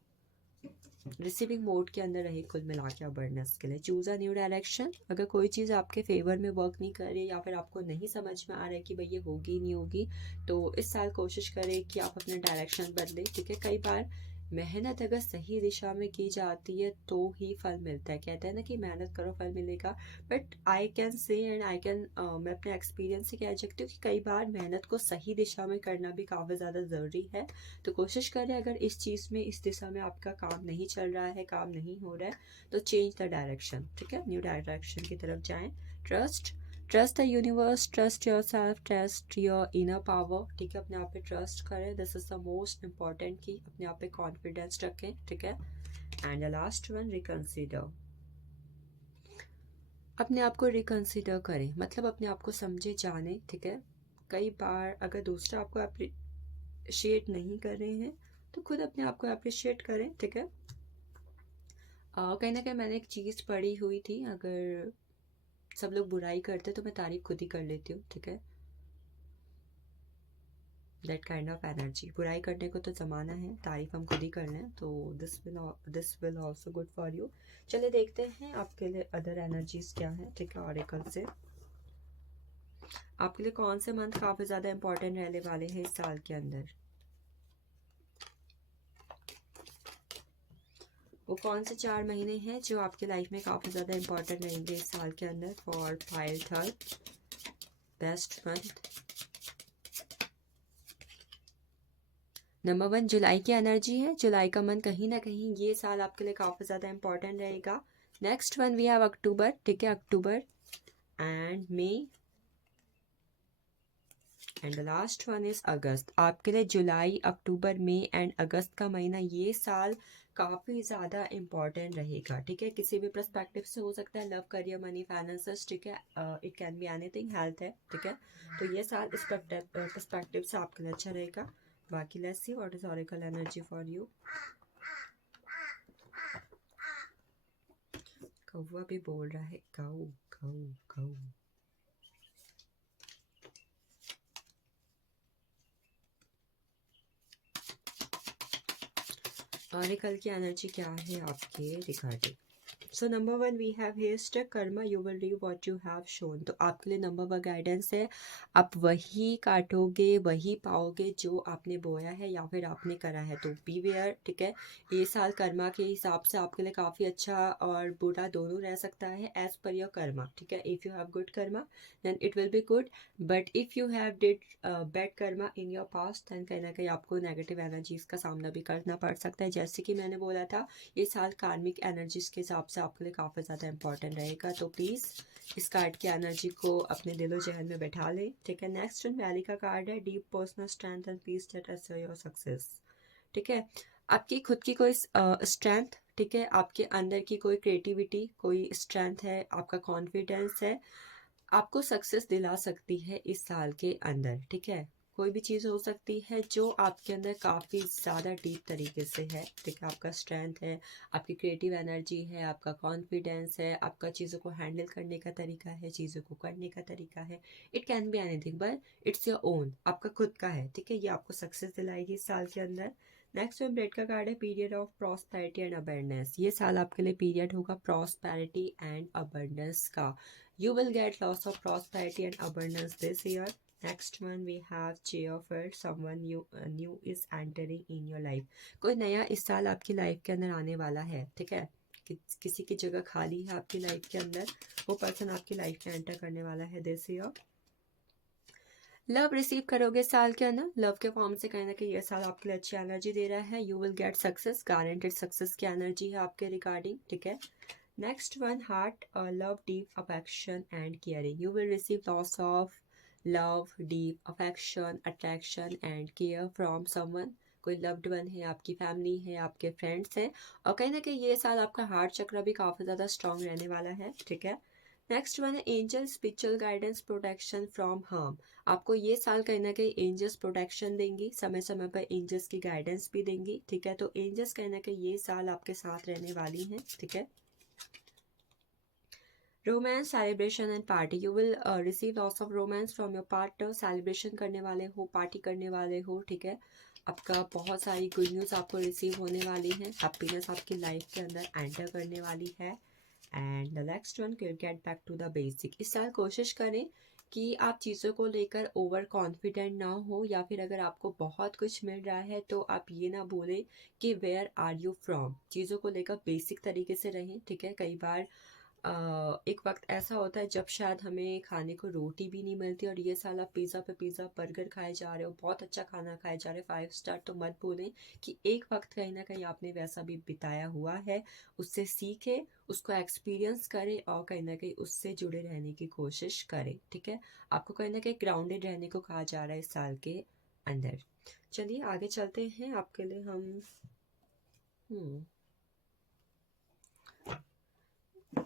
रिसीविंग मोड के अंदर रहे कुल मिला के अबंडेंस के लिए। चूज अ न्यू डायरेक्शन, अगर कोई चीज़ आपके फेवर में वर्क नहीं कर रही या फिर आपको नहीं समझ में आ रहा है कि भाई ये होगी नहीं होगी, तो इस साल कोशिश करें कि आप अपना डायरेक्शन बदलें, ठीक है। कई बार मेहनत अगर सही दिशा में की जाती है तो ही फल मिलता है, कहते हैं ना कि मेहनत करो फल मिलेगा। But I can say and I can, मैं अपने एक्सपीरियंस से कह सकती हूँ कि कई बार मेहनत को सही दिशा में करना भी काफ़ी ज़्यादा ज़रूरी है। तो कोशिश करें, अगर इस चीज़ में, इस दिशा में आपका काम नहीं चल रहा है, काम नहीं हो रहा है, तो चेंज द डायरेक्शन, ठीक है, न्यू डायरेक्शन की तरफ जाएं। Trust the universe, trust your self, trust your inner power, ठीक है, अपने आप पे ट्रस्ट करें, this is the most important की, अपने आप पे कॉन्फिडेंस रखें, ठीक है। And the last one, reconsider, अपने आप को रिकंसीडर करें, मतलब अपने आप को समझे जाने, ठीक है। कई बार अगर दूसरा आपको अप्रिशिएट नहीं कर रहे हैं तो खुद अपने आप को अप्रिशिएट करें, ठीक है। कहीं ना कहीं मैंने एक चीज़ पढ़ी हुई थी, अगर सब लोग बुराई करते तो मैं तारीफ खुद ही कर लेती हूँ, ठीक है। दैट काइंड ऑफ एनर्जी, बुराई करने को तो ज़माना है, तारीफ हम खुद ही कर लें, तो this will also good for you. चलिए देखते हैं आपके लिए अदर एनर्जीज क्या है, ठीक है, ऑरेकल से आपके लिए कौन से मंथ काफ़ी ज़्यादा इंपॉर्टेंट रहने वाले हैं इस साल के अंदर। वो कौन से 4 महीने हैं जो आपकी लाइफ में काफ़ी ज़्यादा इंपॉर्टेंट रहेंगे इस साल के अंदर for file third best month. Number 1 जुलाई की एनर्जी है, जुलाई का मंथ कहीं ना कहीं ये साल आपके लिए काफ़ी ज़्यादा इंपॉर्टेंट रहेगा। Next one we have October, ठीक है, October and May and the last one is August. आपके लिए जुलाई, अक्टूबर, मई एंड अगस्त का महीना ये साल काफ़ी ज़्यादा इम्पॉर्टेंट रहेगा, ठीक है, किसी भी पर्सपेक्टिव से हो सकता है, लव, करियर, मनी, फाइनेंसेस, ठीक है, it can be anything, health है, ठीक है। तो ये साल इस पर्सपेक्टिव से आपके लिए अच्छा रहेगा। बाकी let's see what is oracle energy for you. कौवा भी बोल रहा है, काऊ काऊ काऊ। ऑरेकल की एनर्जी क्या है आपके regarding. So number 1 we have here stuck karma, you will reap what you have sown. तो आपके लिए नंबर 1 गाइडेंस है, आप वही काटोगे, वही पाओगे जो आपने बोया है या फिर आपने करा है, तो बी वेयर, ठीक है। ये साल कर्मा के हिसाब से आपके लिए काफ़ी अच्छा और बुरा दोनों रह सकता है एज पर योर कर्मा, ठीक है। If you have good karma then it will be good, but if you have did bad karma in your past then कहीं ना कहीं आपको नेगेटिव एनर्जीज का सामना भी करना पड़ सकता है। जैसे कि मैंने बोला था, ये साल कार्मिक एनर्जीज के हिसाब से आपके लिए काफ़ी ज़्यादा इंपॉर्टेंट रहेगा, तो प्लीज़ इस कार्ड की एनर्जी को अपने दिलो जहन में बैठा लें, ठीक है। नेक्स्ट वैली का कार्ड है, deep personal strength and peace that assure your success, ठीक है। आपकी खुद की कोई स्ट्रेंथ, ठीक है, आपके अंदर की कोई क्रिएटिविटी, कोई स्ट्रेंथ है, आपका कॉन्फिडेंस है, आपको सक्सेस दिला सकती है इस साल के अंदर, ठीक है। कोई भी चीज़ हो सकती है जो आपके अंदर काफ़ी ज़्यादा डीप तरीके से है, ठीक है। आपका स्ट्रेंथ है, आपकी क्रिएटिव एनर्जी है, आपका कॉन्फिडेंस है, आपका चीज़ों को हैंडल करने का तरीका है, चीज़ों को करने का तरीका है। It can be anything but it's your own, आपका खुद का है, ठीक है। ये आपको सक्सेस दिलाएगी इस साल के अंदर। नेक्स्ट में ब्रेड का कार्ड है period of prosperity and abundance. ये साल आपके लिए पीरियड होगा प्रॉस्पेरिटी एंड अबंडेंस का। You will gate loss of prosperity and abundance this year. Next one we have cheer for someone new is entering in your life. कोई नया इस साल आपकी लाइफ के अंदर आने वाला है, ठीक है। किसी की जगह खाली है आपकी लाइफ के अंदर, वो पर्सन आपकी लाइफ में एंटर करने वाला है दिस ईयर। लव रिसीव करोगे साल के अंदर, लव के फॉर्म से कहीं ना कहीं ये साल आपके लिए अच्छी एनर्जी दे रहा है। You will get success, guaranteed success की एनर्जी है आपके रिगार्डिंग, ठीक है। Next one heart love deep affection and caring. You will receive loss of love deep affection attraction and care from someone. कोई लव्ड वन है, आपकी फैमिली है, आपके फ्रेंड्स हैं, और कहीं ना कहीं ये साल आपका हार्ट चक्र भी काफ़ी ज़्यादा स्ट्रांग रहने वाला है, ठीक है। नेक्स्ट वन है angel spiritual guidance protection from harm. आपको ये साल कहीं ना कहीं एंजल्स प्रोटेक्शन देंगी, समय समय पर एंजल्स की गाइडेंस भी देंगी, ठीक है। तो एंजल्स कहीं ना कहीं ये साल आपके साथ रहने वाली हैं, ठीक है। Romance celebration and party. You will receive lots of romance from your partner. Celebration करने वाले हो, पार्टी करने वाले हो, ठीक है। आपका बहुत सारी गुड न्यूज़ आपको रिसीव होने वाली है, हैप्पीनेस आपकी लाइफ के अंदर एंटर करने वाली है। And the next one will get back to the basic. इस साल कोशिश करें कि आप चीज़ों को लेकर ओवर कॉन्फिडेंट ना हो, या फिर अगर आपको बहुत कुछ मिल रहा है तो आप ये ना बोलें कि वेयर आर यू फ्रॉम। चीज़ों को लेकर बेसिक तरीके से रहें, ठीक है। कई बार एक वक्त ऐसा होता है जब शायद हमें खाने को रोटी भी नहीं मिलती, और ये साल आप पिज़्ज़ा पे पिज़्ज़ा बर्गर खाए जा रहे हो, बहुत अच्छा खाना खाए जा रहे हो 5 स्टार, तो मत भूलें कि एक वक्त कहीं ना कहीं आपने वैसा भी बिताया हुआ है। उससे सीखें, उसको एक्सपीरियंस करें, और कहीं ना कहीं उससे जुड़े रहने की कोशिश करें, ठीक है। आपको कहीं ना कहीं ग्राउंडेड रहने को कहा जा रहा है इस साल के अंदर। चलिए आगे चलते हैं। आपके लिए हम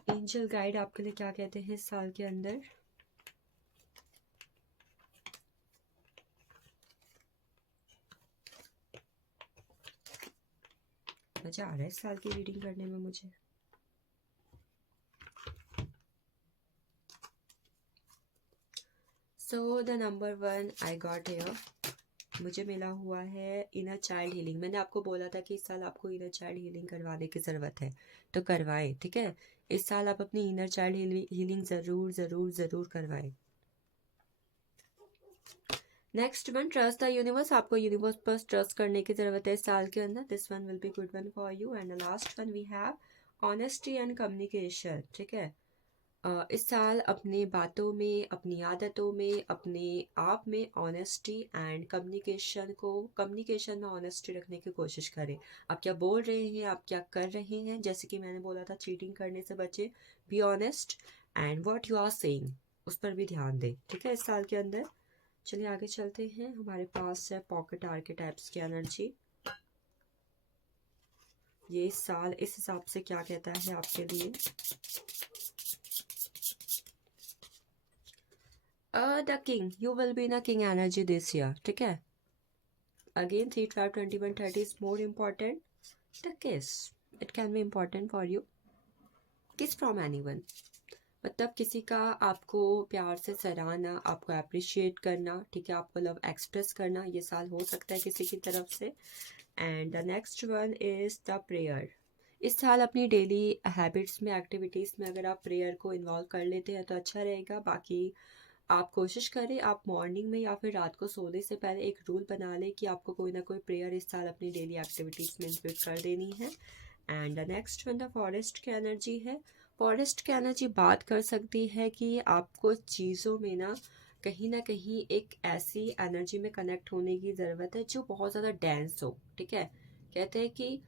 एंजल गाइड आपके लिए क्या कहते हैं इस साल के अंदर। मजा आ रहा है इस साल की रीडिंग करने में मुझे। So the number 1 I got here, मुझे मिला हुआ है इनर चाइल्ड हीलिंग। मैंने आपको बोला था कि इस साल आपको इनर चाइल्ड हीलिंग करवाने की ज़रूरत है, तो करवाएं, ठीक है। इस साल आप अपनी इनर चाइल्ड हीलिंग ज़रूर ज़रूर ज़रूर करवाएं। Next one trust the universe. आपको यूनिवर्स पर ट्रस्ट करने की ज़रूरत है इस साल के अंदर। This one will be good one for you. And the last one we have honesty and communication, ठीक है। इस साल अपने बातों में, अपनी आदतों में, अपने आप में ऑनेस्टी एंड कम्युनिकेशन में ऑनेस्टी रखने की कोशिश करें। आप क्या बोल रहे हैं, आप क्या कर रहे हैं, जैसे कि मैंने बोला था चीटिंग करने से बचे। Be honest and what you are saying, उस पर भी ध्यान दें, ठीक है, इस साल के अंदर। चलिए आगे चलते हैं। हमारे पास है पॉकेट आर्केटाइप्स की एनर्जी। ये साल इस हिसाब से क्या कहता है आपके लिए। The king, you will be in king energy this year, ठीक है। Again 3 12 21 30 is more important. The kiss, it can be important for you. Kiss from anyone, मतलब किसी का आपको प्यार से सराहना, आपको अप्रिशिएट करना, ठीक है, आपको लव एक्सप्रेस करना, ये साल हो सकता है किसी की तरफ से। And the next one is the prayer. इस साल अपनी डेली हैबिट्स में, एक्टिविटीज़ में अगर आप प्रेयर को इन्वॉल्व कर लेते हैं तो अच्छा रहेगा। बाकी आप कोशिश करें आप मॉर्निंग में या फिर रात को सोने से पहले एक रूल बना लें कि आपको कोई ना कोई प्रेयर इस साल अपनी डेली एक्टिविटीज़ में इंक्लूड कर देनी है। And the next one the forest की एनर्जी है। फॉरेस्ट की एनर्जी बात कर सकती है कि आपको चीज़ों में ना कहीं एक ऐसी एनर्जी में कनेक्ट होने की ज़रूरत है जो बहुत ज़्यादा डेंस हो, ठीक है। कहते हैं कि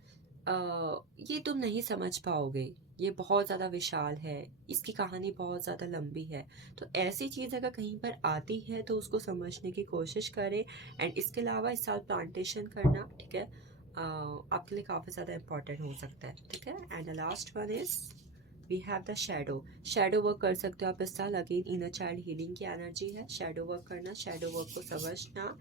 ये तुम नहीं समझ पाओगे, ये बहुत ज़्यादा विशाल है, इसकी कहानी बहुत ज़्यादा लंबी है। तो ऐसी चीज़ अगर कहीं पर आती है तो उसको समझने की कोशिश करें। एंड इसके अलावा इस साल प्लांटेशन करना, ठीक है, आपके लिए काफ़ी ज़्यादा इम्पॉर्टेंट हो सकता है, ठीक है। And the last one is we have the shadow. Shadow work कर सकते हो आप इस साल। अगेन इनर चाइल्ड हीलिंग की एनर्जी है, शैडो वर्क करना, शैडो वर्क को समझना।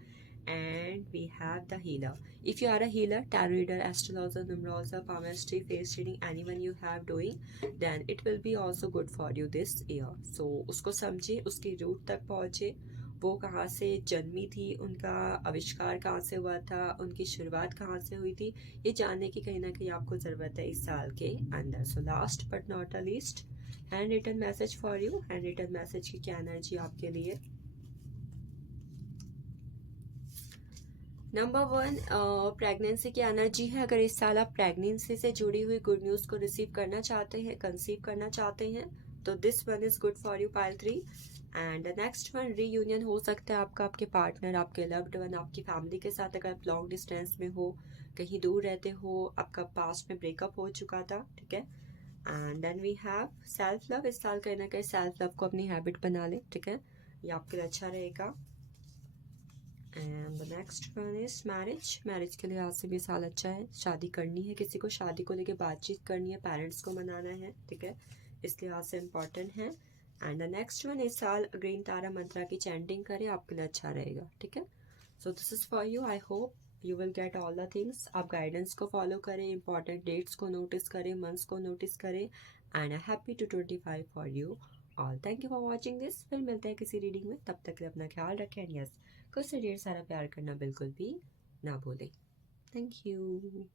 And we have the healer. If you are a healer, tarot reader, astrologer, numerologer, palmistry, face reading, anyone you have doing, then it will be also good for you this year. So उसको समझे, उसकी रूट तक पहुँचे, वो कहाँ से जन्मी थी, उनका आविष्कार कहाँ से हुआ था, उनकी शुरुआत कहाँ से हुई थी, ये जानने की कहीं ना कहीं आपको ज़रूरत है इस साल के अंदर। So last but not the least, hand written message for you. Hand written message की क्या एनर्जी आपके लिए? नंबर 1, प्रेगनेंसी की एनर्जी है। अगर इस साल आप प्रेगनेंसी से जुड़ी हुई गुड न्यूज़ को रिसीव करना चाहते हैं, कंसीव करना चाहते हैं, तो this one is good for you, pile 3। And next one, reunion हो सकता है आपका आपके पार्टनर, आपके लव्ड वन, आपकी फैमिली के साथ। अगर आप लॉन्ग डिस्टेंस में हो, कहीं दूर रहते हो, आपका पास्ट में ब्रेकअप हो चुका था, ठीक है। And then we have self love. इस साल कहीं ना कहीं सेल्फ लव को अपनी हैबिट बना लें, ठीक है, ये आपके लिए अच्छा रहेगा। And the next one is marriage. Marriage के लिहाज से भी साल अच्छा है। शादी करनी है किसी को, शादी को लेके बातचीत करनी है, पेरेंट्स को मनाना है, ठीक है, इस लिहाज से इम्पॉर्टेंट है। एंड द नेक्स्ट वन, इस साल ग्रीन तारा मंत्रा की चैंटिंग करें, आपके लिए अच्छा रहेगा, ठीक है। So this is for you. I hope you will get all the things. आप गाइडेंस को फॉलो करें, इंपॉर्टेंट डेट्स को नोटिस करें, मंथ्स को नोटिस करें। And happy two 25 for you all. Thank you for watching this. फिर मिलते हैं किसी रीडिंग में, तब तक के लिए अपना ख्याल रखें। एंड यस, खुद से ढेर सारा प्यार करना बिल्कुल भी ना भूलें। Thank you.